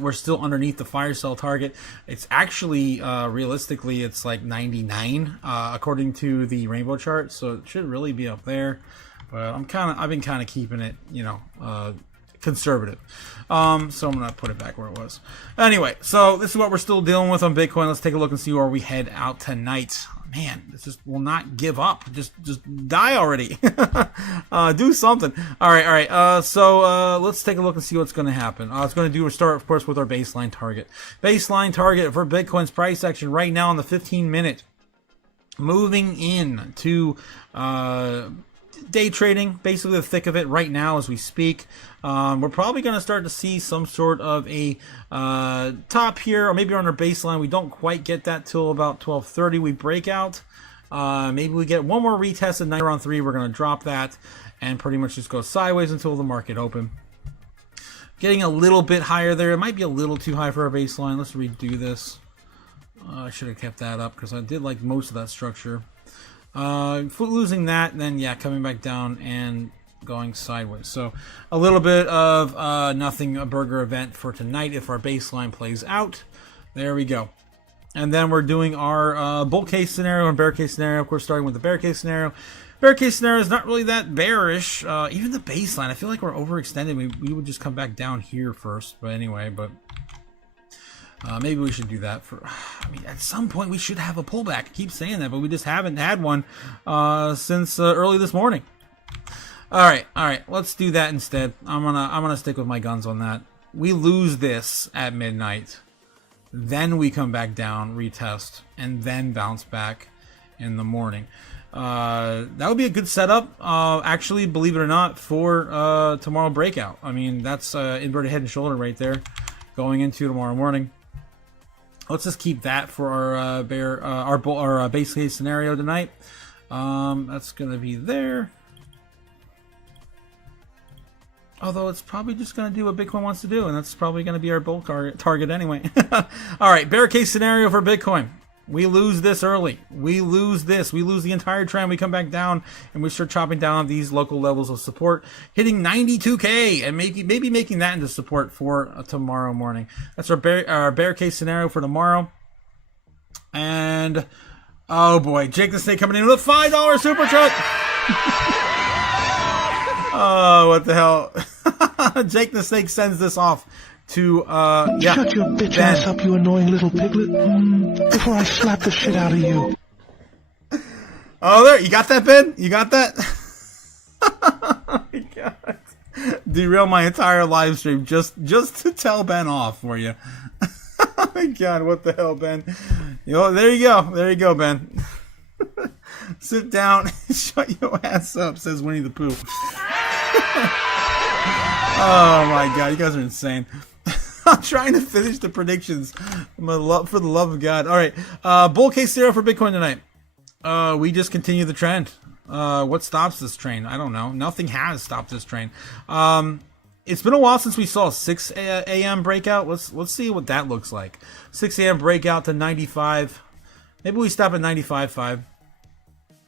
We're still underneath the fire cell target. It's actually, realistically, it's like 99 according to the rainbow chart. So it should really be up there. But I've been kind of keeping it, conservative. So I'm gonna put it back where it was. Anyway, so this is what we're still dealing with on Bitcoin. Let's take a look and see where we head out tonight. Man, this just will not give up. Just die already. Do something. All right. So let's take a look and see what's going to happen. It's going to do. We'll start, of course, with our baseline target. Baseline target for Bitcoin's price action right now on the 15-minute, moving in to day trading, basically the thick of it right now as we speak. We're probably going to start to see some sort of a top here, or maybe on our baseline. We don't quite get that till about 12:30. We break out. Maybe we get one more retest at 9 around 3. We're going to drop that and pretty much just go sideways until the market open. Getting a little bit higher there. It might be a little too high for our baseline. Let's redo this. I should have kept that up because I did like most of that structure. Losing that, then yeah, coming back down and going sideways. So a little bit of nothing a burger event for tonight if our baseline plays out. There we go. And then we're doing our bull case scenario and bear case scenario. Of course, starting with the bear case scenario. Bear case scenario is not really that bearish. Even the baseline, I feel like we're overextended. We would just come back down here first. But anyway, maybe we should do that at some point we should have a pullback. I keep saying that, but we just haven't had one since early this morning. All right. Let's do that instead. I'm gonna stick with my guns on that. We lose this at midnight, then we come back down, retest, and then bounce back in the morning. That would be a good setup. Actually, believe it or not, for tomorrow breakout. I mean, that's inverted head and shoulder right there, going into tomorrow morning. Let's just keep that for our base case scenario tonight. That's gonna be there. Although it's probably just gonna do what Bitcoin wants to do, and that's probably gonna be our bull target anyway. All right, bear case scenario for Bitcoin. We lose this early. We lose this. We lose the entire trend. We come back down and we start chopping down these local levels of support, hitting 92K and maybe making that into support for tomorrow morning. That's our bear case scenario for tomorrow. And oh boy, Jake the Snake coming in with a $5 super truck. Oh, what the hell? Jake the Snake sends this off to Shut your bitch ass up, you annoying little piglet, before I slap the shit out of you. Oh, there, you got that, Ben? You got that? Oh my God. Derail my entire live stream just to tell Ben off for you. Oh my God, what the hell, Ben? There you go, Ben. Sit down and shut your ass up, says Winnie the Pooh. Oh my God, you guys are insane. I'm trying to finish the predictions. For the love of God. All right. Bull case scenario for Bitcoin tonight. We just continue the trend. What stops this train? I don't know. Nothing has stopped this train. It's been a while since we saw a 6 a.m. breakout. Let's see what that looks like. 6 a.m. breakout to 95. Maybe we stop at 95.5.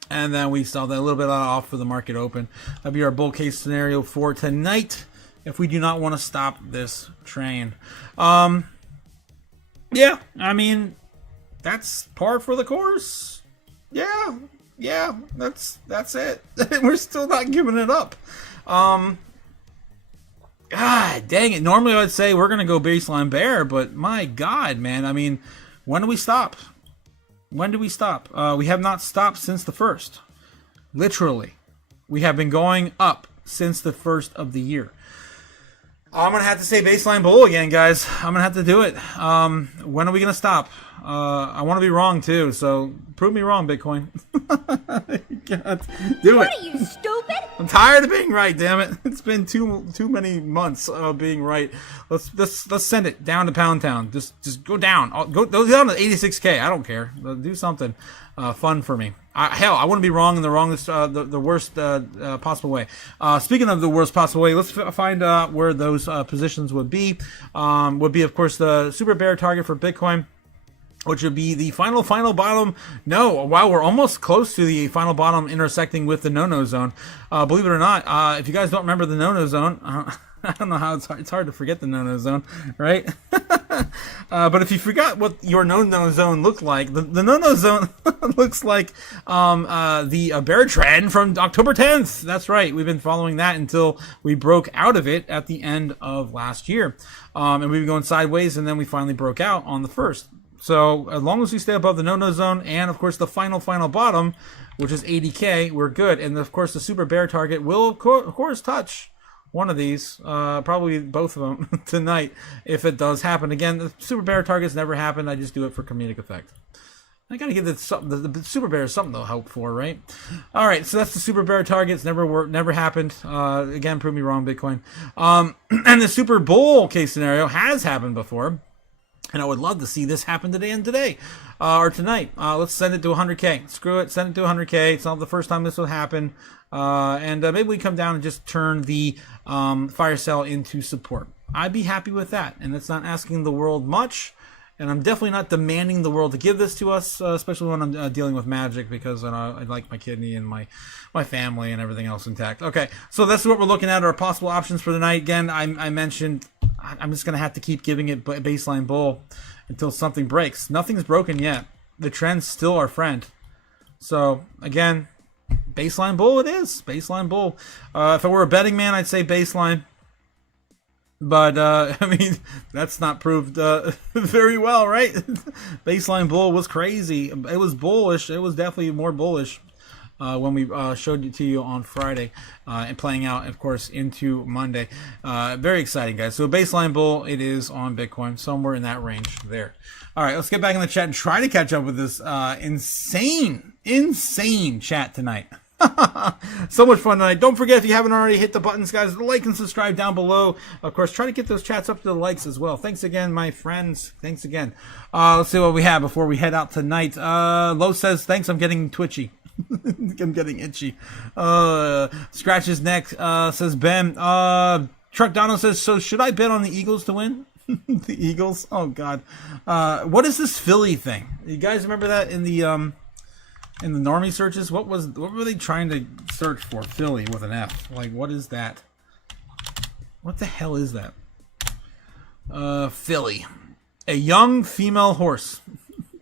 And then we saw that a little bit off for the market open. That'll be our bull case scenario for tonight if we do not want to stop this train. Yeah, I mean, that's par for the course. Yeah, that's it. We're still not giving it up. God dang it. Normally I would say we're going to go baseline bear, but my God, man. I mean, when do we stop? When do we stop? We have not stopped since the first. Literally. We have been going up since the first of the year. I'm going to have to say baseline bull again, guys. I'm going to have to do it. When are we going to stop? I want to be wrong, too. So prove me wrong, Bitcoin. God, do it. What are you, stupid? I'm tired of being right, damn it. It's been too many months of being right. Let's send it down to Pound Town. Just go down. Go down to 86K. I don't care. Do something fun for me. Hell, I want to be wrong in the wrongest, the worst possible way. Speaking of the worst possible way, let's find out where those positions would be. Would be, of course, the super bear target for Bitcoin, which would be the final bottom. No, wow, we're almost close to the final bottom intersecting with the no-no zone. Believe it or not, if you guys don't remember the no-no zone, I don't know how it's hard to forget the no-no zone, right? But if you forgot what your no-no zone looked like, the no-no zone looks like the bear trend from October 10th. That's right. We've been following that until we broke out of it at the end of last year. And we've been going sideways, and then we finally broke out on the 1st. So as long as we stay above the no-no zone and, of course, the final bottom, which is 80K, we're good. And, of course, the super bear target will, of course, touch one of these, probably both of them tonight if it does happen. Again, the super bear targets never happen. I just do it for comedic effect. I got to give it something. The super bear is something to hope for, right? All right, so that's the super bear targets. Never happened. Again, prove me wrong, Bitcoin. And the super bull case scenario has happened before. And I would love to see this happen today or tonight. Let's send it to 100K. Screw it. Send it to 100K. It's not the first time this will happen. And maybe we come down and just turn the fire sale into support. I'd be happy with that. And it's not asking the world much. And I'm definitely not demanding the world to give this to us, especially when I'm dealing with magic, because I like my kidney and my family and everything else intact. Okay, so that's what we're looking at, our possible options for the night. Again, I mentioned I'm just going to have to keep giving it baseline bull until something breaks. Nothing's broken yet. The trend's still our friend. So, again, baseline bull it is. Baseline bull. If I were a betting man, I'd say baseline. But, I mean, that's not proved very well, right? Baseline bull was crazy. It was bullish. It was definitely more bullish when we showed it to you on Friday and playing out, of course, into Monday. Very exciting, guys. So baseline bull, it is on Bitcoin, somewhere in that range there. All right, let's get back in the chat and try to catch up with this insane chat tonight. So much fun tonight. Don't forget, if you haven't already, hit the buttons, guys. Like and subscribe down below. Of course, try to get those chats up to the likes as well. Thanks again, my friends. Thanks again. Let's see what we have before we head out tonight. Lo says, thanks, I'm getting twitchy. I'm getting itchy. Scratch his neck, says Ben. Truck Donald says, so should I bet on the Eagles to win? The Eagles? Oh, God. What is this Philly thing? You guys remember that in the normie searches? What were they trying to search for? Philly with an F. Like, what is that? What the hell is that? Philly. A young female horse.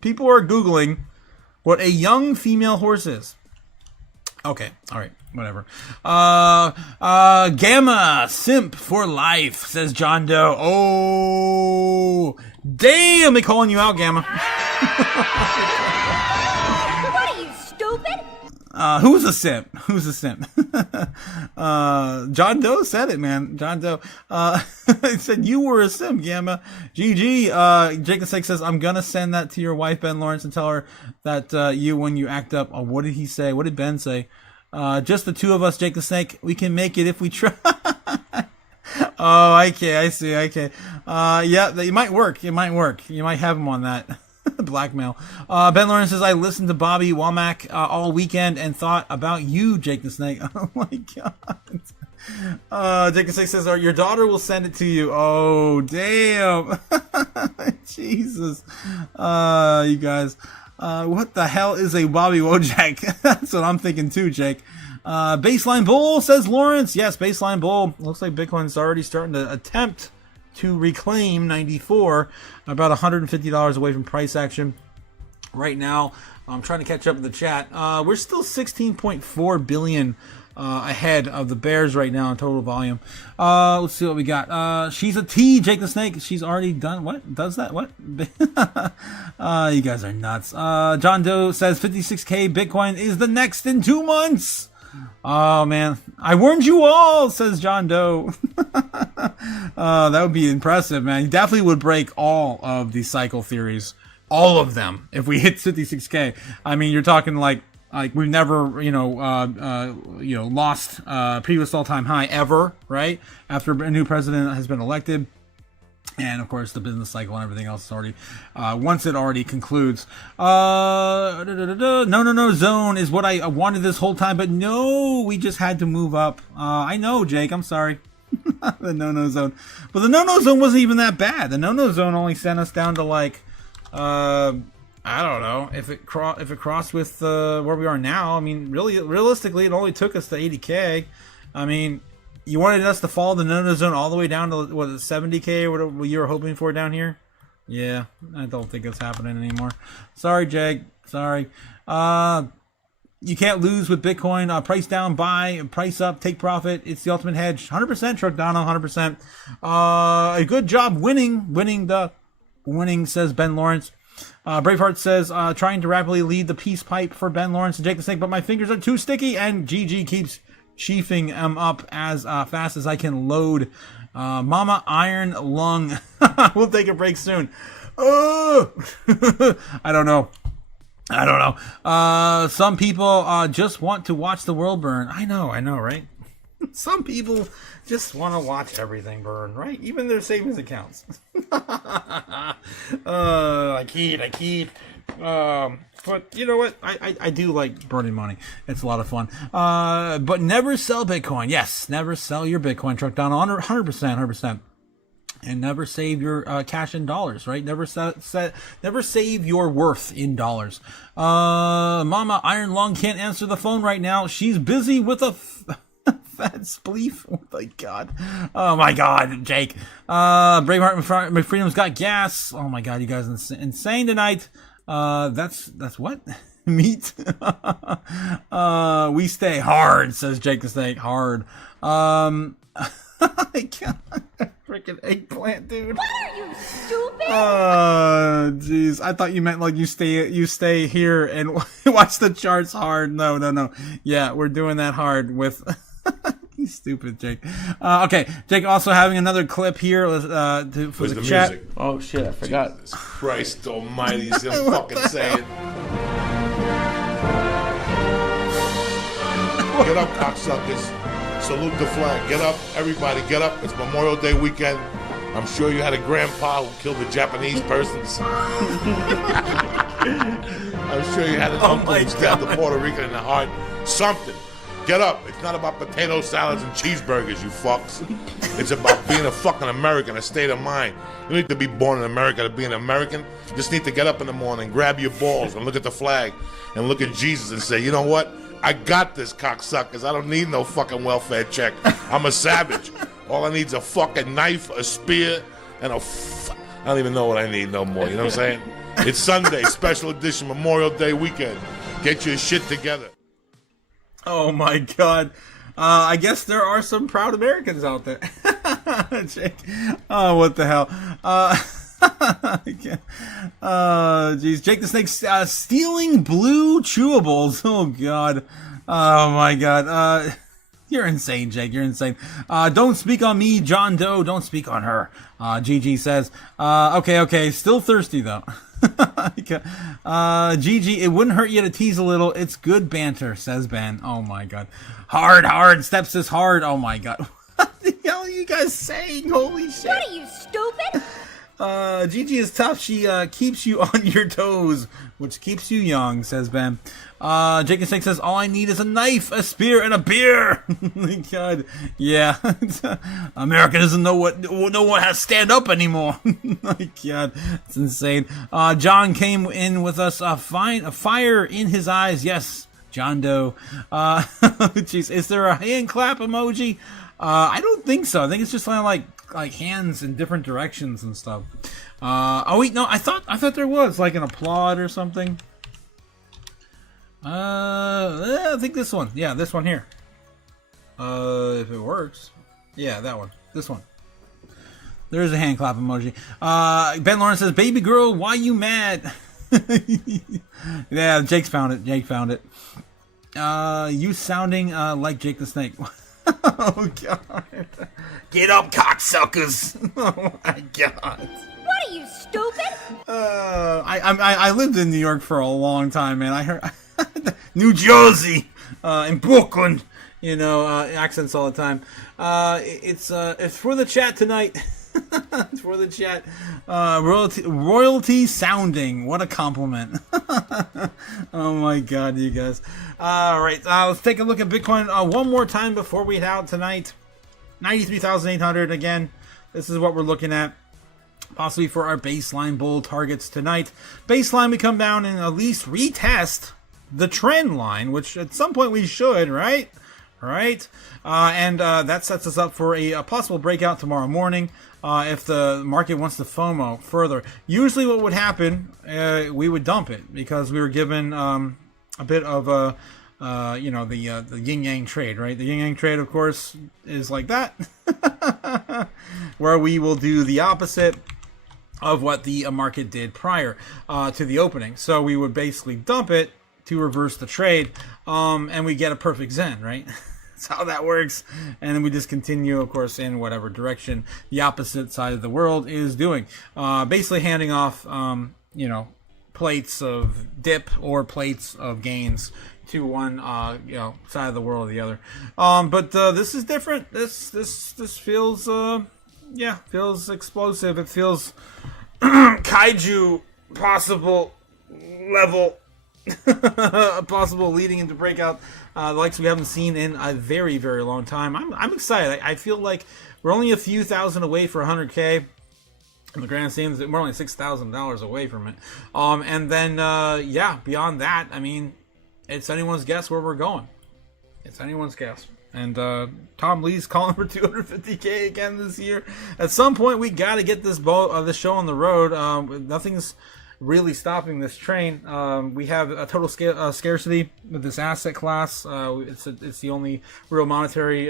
People are Googling what a young female horse is. Okay, all right, whatever. Gamma simp for life, says John Doe. Oh, damn, they calling you out, Gamma. What are you, stupid? Who's a simp? Who's a simp? John Doe said it, man. John Doe. He said you were a simp, Gamma. GG. Jacob Sake says, I'm gonna send that to your wife, Ben Lawrence, and tell her that when you act up. Oh, what did he say? What did Ben say? Just the two of us, Jacob Snake. We can make it if we try. Oh, okay. I see. Okay. Yeah, it might work. It might work. You might have him on that. Blackmail. Ben Lawrence says, I listened to Bobby Womack all weekend and thought about you, Jake the Snake. Oh my God. Jake the Snake says, your daughter will send it to you. Oh, damn. Jesus. You guys. What the hell is a Bobby Wojak? That's what I'm thinking too, Jake. Baseline bull, says Lawrence. Yes, baseline bull. Looks like Bitcoin's already starting to attempt to reclaim 94, about $150 away from price action right now. I'm trying to catch up with the chat. We're still 16.4 billion ahead of the bears right now in total volume. Let's see what we got. She's a T, Jake the Snake. She's already done what? Does that? What? You guys are nuts. John Doe says 56k Bitcoin is the next in 2 months. Oh man, I warned you all, says John Doe. That would be impressive, man. You definitely would break all of the cycle theories, all of them, if we hit 56k. I mean, you're talking like we've never, lost previous all-time high ever, right? After a new president has been elected. And of course, the business cycle and everything else is already, once it already concludes. No zone is what I wanted this whole time, but no, we just had to move up. I know, Jake, I'm sorry. The no zone. But the no zone wasn't even that bad. The no zone only sent us down to like, I don't know, if it crossed with where we are now. I mean, realistically, it only took us to 80k. I mean, you wanted us to follow the no zone all the way down to, what, 70k or what you were hoping for down here? Yeah, I don't think it's happening anymore. Sorry, Jake. Sorry. You can't lose with Bitcoin. Price down, buy. Price up, take profit. It's the ultimate hedge. 100%, Truck Dono, 100%. A good job winning, says Ben Lawrence. Braveheart says, trying to rapidly lead the peace pipe for Ben Lawrence and Jake the Snake, but my fingers are too sticky, and GG keeps sheafing them up as fast as I can load. Mama Iron Lung. We'll take a break soon. I don't know. Some people just want to watch the world burn. I know, right? Some people just want to watch everything burn, right? Even their savings accounts. I keep. But you know what? I do like burning money. It's a lot of fun. But never sell Bitcoin. Yes, never sell your Bitcoin, Truck down 100%. And never save your cash in dollars, right? Never save your worth in dollars. Mama Iron Lung can't answer the phone right now. She's busy with a fat spleef. Oh my god. Oh my god, Jake. Braveheart McFreedom's got gas. Oh my god, you guys are insane tonight. That's what? Meat. We stay hard, says Jake the Snake. Hard. I can't. Freaking eggplant, dude. What are you, stupid? Jeez. I thought you meant like you stay here and watch the charts hard. No. Yeah, we're doing that hard with. You stupid, Jake. Okay, Jake also having another clip here for the chat. Music? Oh shit, I forgot. Jesus Christ almighty, is him fucking saying. Get up, cocksuckers. Salute the flag. Get up, everybody, get up. It's Memorial Day weekend. I'm sure you had a grandpa who killed a Japanese persons. I'm sure you had an uncle who stabbed a Puerto Rican in the heart. Something. Get up. It's not about potato salads and cheeseburgers, you fucks. It's about being a fucking American, a state of mind. You don't need to be born in America to be an American. You just need to get up in the morning, grab your balls, and look at the flag, and look at Jesus and say, you know what? I got this, cocksuckers. I don't need no fucking welfare check. I'm a savage. All I need is a fucking knife, a spear, and I don't even know what I need no more. You know what I'm saying? It's Sunday, special edition, Memorial Day weekend. Get your shit together. Oh my god. I guess there are some proud Americans out there. Jake. Oh, what the hell. Geez. Jake the Snake stealing blue chewables. Oh god. Oh my god. You're insane, Jake. You're insane. Don't speak on me, John Doe. Don't speak on her. GG says. Okay. Still thirsty though. GG, it wouldn't hurt you to tease a little. It's good banter, says Ben. Oh my god. Hard. Steps is hard. Oh my god. What the hell are you guys saying? Holy shit. What are you, stupid? Gigi is tough. She keeps you on your toes, which keeps you young, says Ben. Jake and Snake says, all I need is a knife, a spear, and a beer. God, yeah. America doesn't know what has to stand up anymore. My God, it's insane. John came in with us. A fire in his eyes. Yes, John Doe. Jeez, is there a hand clap emoji? I don't think so. I think it's just kind of like hands in different directions and stuff. Oh wait, no, I thought there was like an applaud or something. I think this one. Yeah, this one here. If it works. Yeah, that one. This one. There's a hand clap emoji. Ben Lawrence says, baby girl, why you mad? Yeah, Jake's found it. Jake found it. You sounding like Jake the Snake. Oh God. Get up, cocksuckers. Oh my God. What are you, stupid? I lived in New York for a long time, man. I heard New Jersey, in Brooklyn, accents all the time. It's for the chat tonight. It's for the chat. Royalty sounding. What a compliment. Oh my God, you guys. All right, let's take a look at Bitcoin one more time before we head out tonight. 93,800 again. This is what we're looking at. Possibly for our baseline bull targets tonight. Baseline, we come down and at least retest the trend line, which at some point we should, right? Right? And that sets us up for a possible breakout tomorrow morning if the market wants to FOMO further. Usually what would happen, we would dump it because we were given a bit of the yin-yang trade, right? The yin-yang trade, of course, is like that, where we will do the opposite of what the market did prior to the opening. So we would basically dump it to reverse the trade, and we get a perfect Zen, right? That's how that works. And then we just continue, of course, in whatever direction the opposite side of the world is doing. Basically handing off, plates of dip or plates of gains to one, side of the world or the other. But this is different. This feels, feels explosive. It feels kaiju possible level. Possible leading into breakout, the likes we haven't seen in a very, very long time. I'm excited. I feel like we're only a few thousand away for 100K. In the grand scheme, we're only $6,000 away from it. And then, beyond that, I mean, it's anyone's guess where we're going. It's anyone's guess. And Tom Lee's calling for 250K again this year. At some point, we got to get this show on the road. Nothing's really stopping this train. We have a total scarcity with this asset class. It's the only real monetary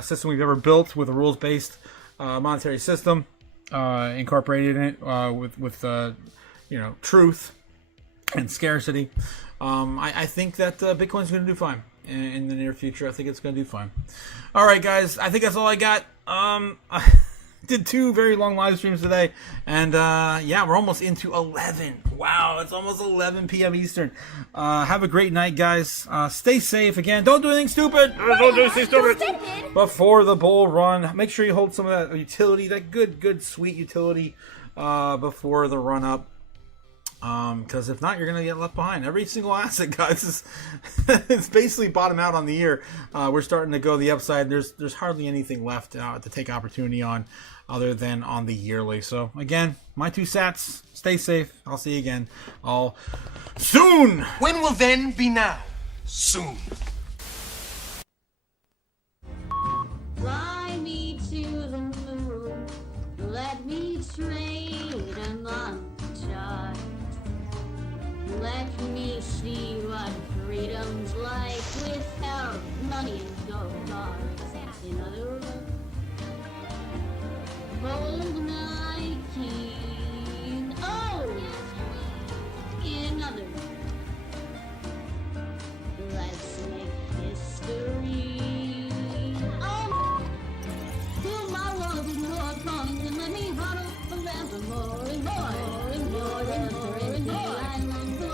system we've ever built with a rules-based monetary system, incorporated in it with truth and scarcity. I think that Bitcoin's going to do fine in the near future. I think it's going to do fine. All right, guys. I think that's all I got. Did 2 very long live streams today, and we're almost into 11. Wow, it's almost 11 p.m. Eastern. Have a great night, guys. Stay safe. Again, don't do anything stupid. Don't do anything stupid before the bull run. Make sure you hold some of that utility, that good, sweet utility, before the run up. Because if not, you're going to get left behind. Every single asset, guys, it's basically bottom out on the year. We're starting to go the upside. There's hardly anything left to take opportunity on other than on the yearly. So, again, my 2 sats. Stay safe. I'll see you again all soon. When will then be now? Soon. Fly me to the moon. Let me trade among stars. Let me see what freedom's like without money and gold bars. In other words, hold my king. Oh! In other words, let's make history. Oh! Fill my world with more coins and let me huddle forever more and more and more and more and more. I long for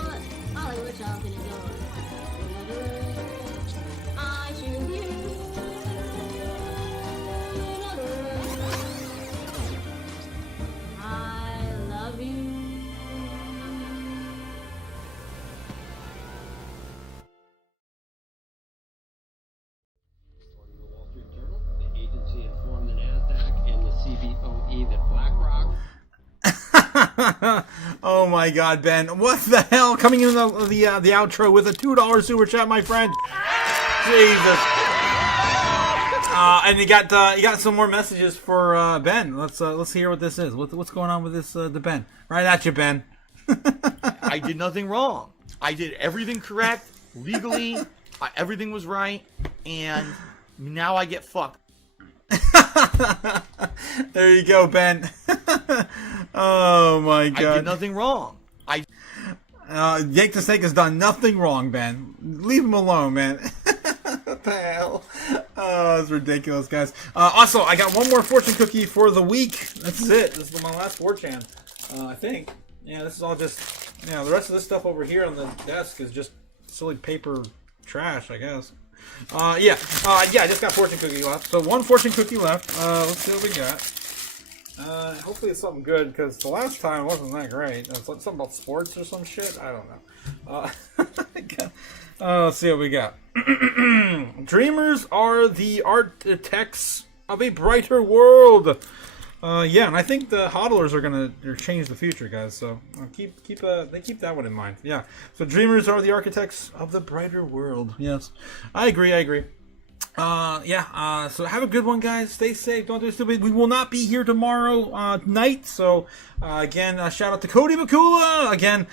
all we're talking about. In other words, I choose you. In other words, I CBOE that BlackRock. Oh my God, Ben! What the hell? Coming in the outro with a $2 super chat, my friend. Jesus. And you got some more messages for Ben. Let's hear what this is. What's going on with this the Ben? Right at you, Ben. I did nothing wrong. I did everything correct legally. Everything was right, and now I get fucked. There you go, Ben. Oh my God! I did nothing wrong. Yank the Snake has done nothing wrong, Ben. Leave him alone, man. What the hell? Oh, it's ridiculous, guys. Also, I got one more fortune cookie for the week. This is it. This is my last 4chan, I think. Yeah, this is all just... Yeah, the rest of this stuff over here on the desk is just silly paper trash, I guess. Yeah, I just got fortune cookie left. So one fortune cookie left. Let's see what we got. Hopefully it's something good, because the last time wasn't that great. It's like something about sports or some shit. I don't know. Let's see what we got. Dreamers are the architects of a brighter world. Yeah, and I think the hodlers are gonna change the future, guys. So they keep that one in mind. Yeah. So dreamers are the architects of the brighter world. Yes, I agree. Yeah. So have a good one, guys. Stay safe. Don't do stupid. We will not be here tomorrow night. So again, shout out to Cody Bakula again,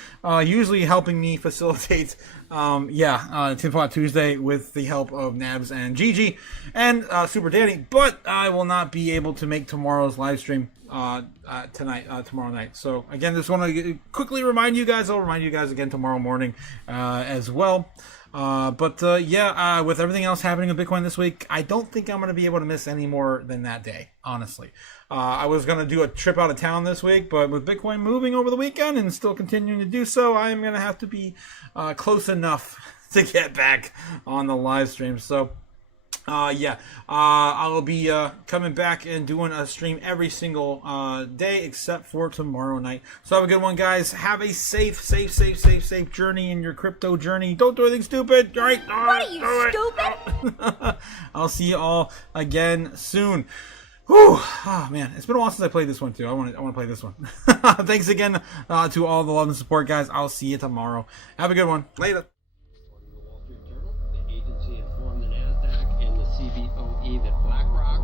usually helping me facilitate. Tinpot Tuesday with the help of Nabs and Gigi and Super Danny. But I will not be able to make tomorrow's live stream tomorrow night. So again, just want to quickly remind you guys. I'll remind you guys again tomorrow morning as well. With everything else happening in Bitcoin this week, I don't think I'm going to be able to miss any more than that day, honestly. I was going to do a trip out of town this week, but with Bitcoin moving over the weekend and still continuing to do so, I'm going to have to be close enough to get back on the live stream. So, I will be coming back and doing a stream every single day except for tomorrow night. So have a good one, guys. Have a safe journey in your crypto journey. Don't do anything stupid. All right? What are you, stupid? I'll see you all again soon. Whew. Oh man, it's been a while since I played this one too. I want to play this one. Thanks again to all the love and support, guys. I'll see you tomorrow. Have a good one. Later. CBOE that BlackRock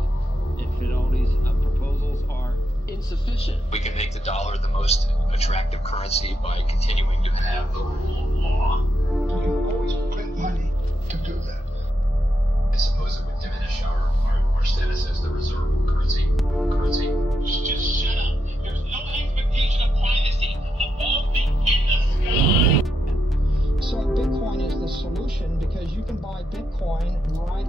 infidelities of proposals are insufficient. We can make the dollar the most attractive currency by continuing to have the rule of law. You always print money to do that. I suppose it would diminish our status as the reserve currency. Just shut up. There's no expectation of privacy above me in the sky. So Bitcoin is the solution because you can buy Bitcoin right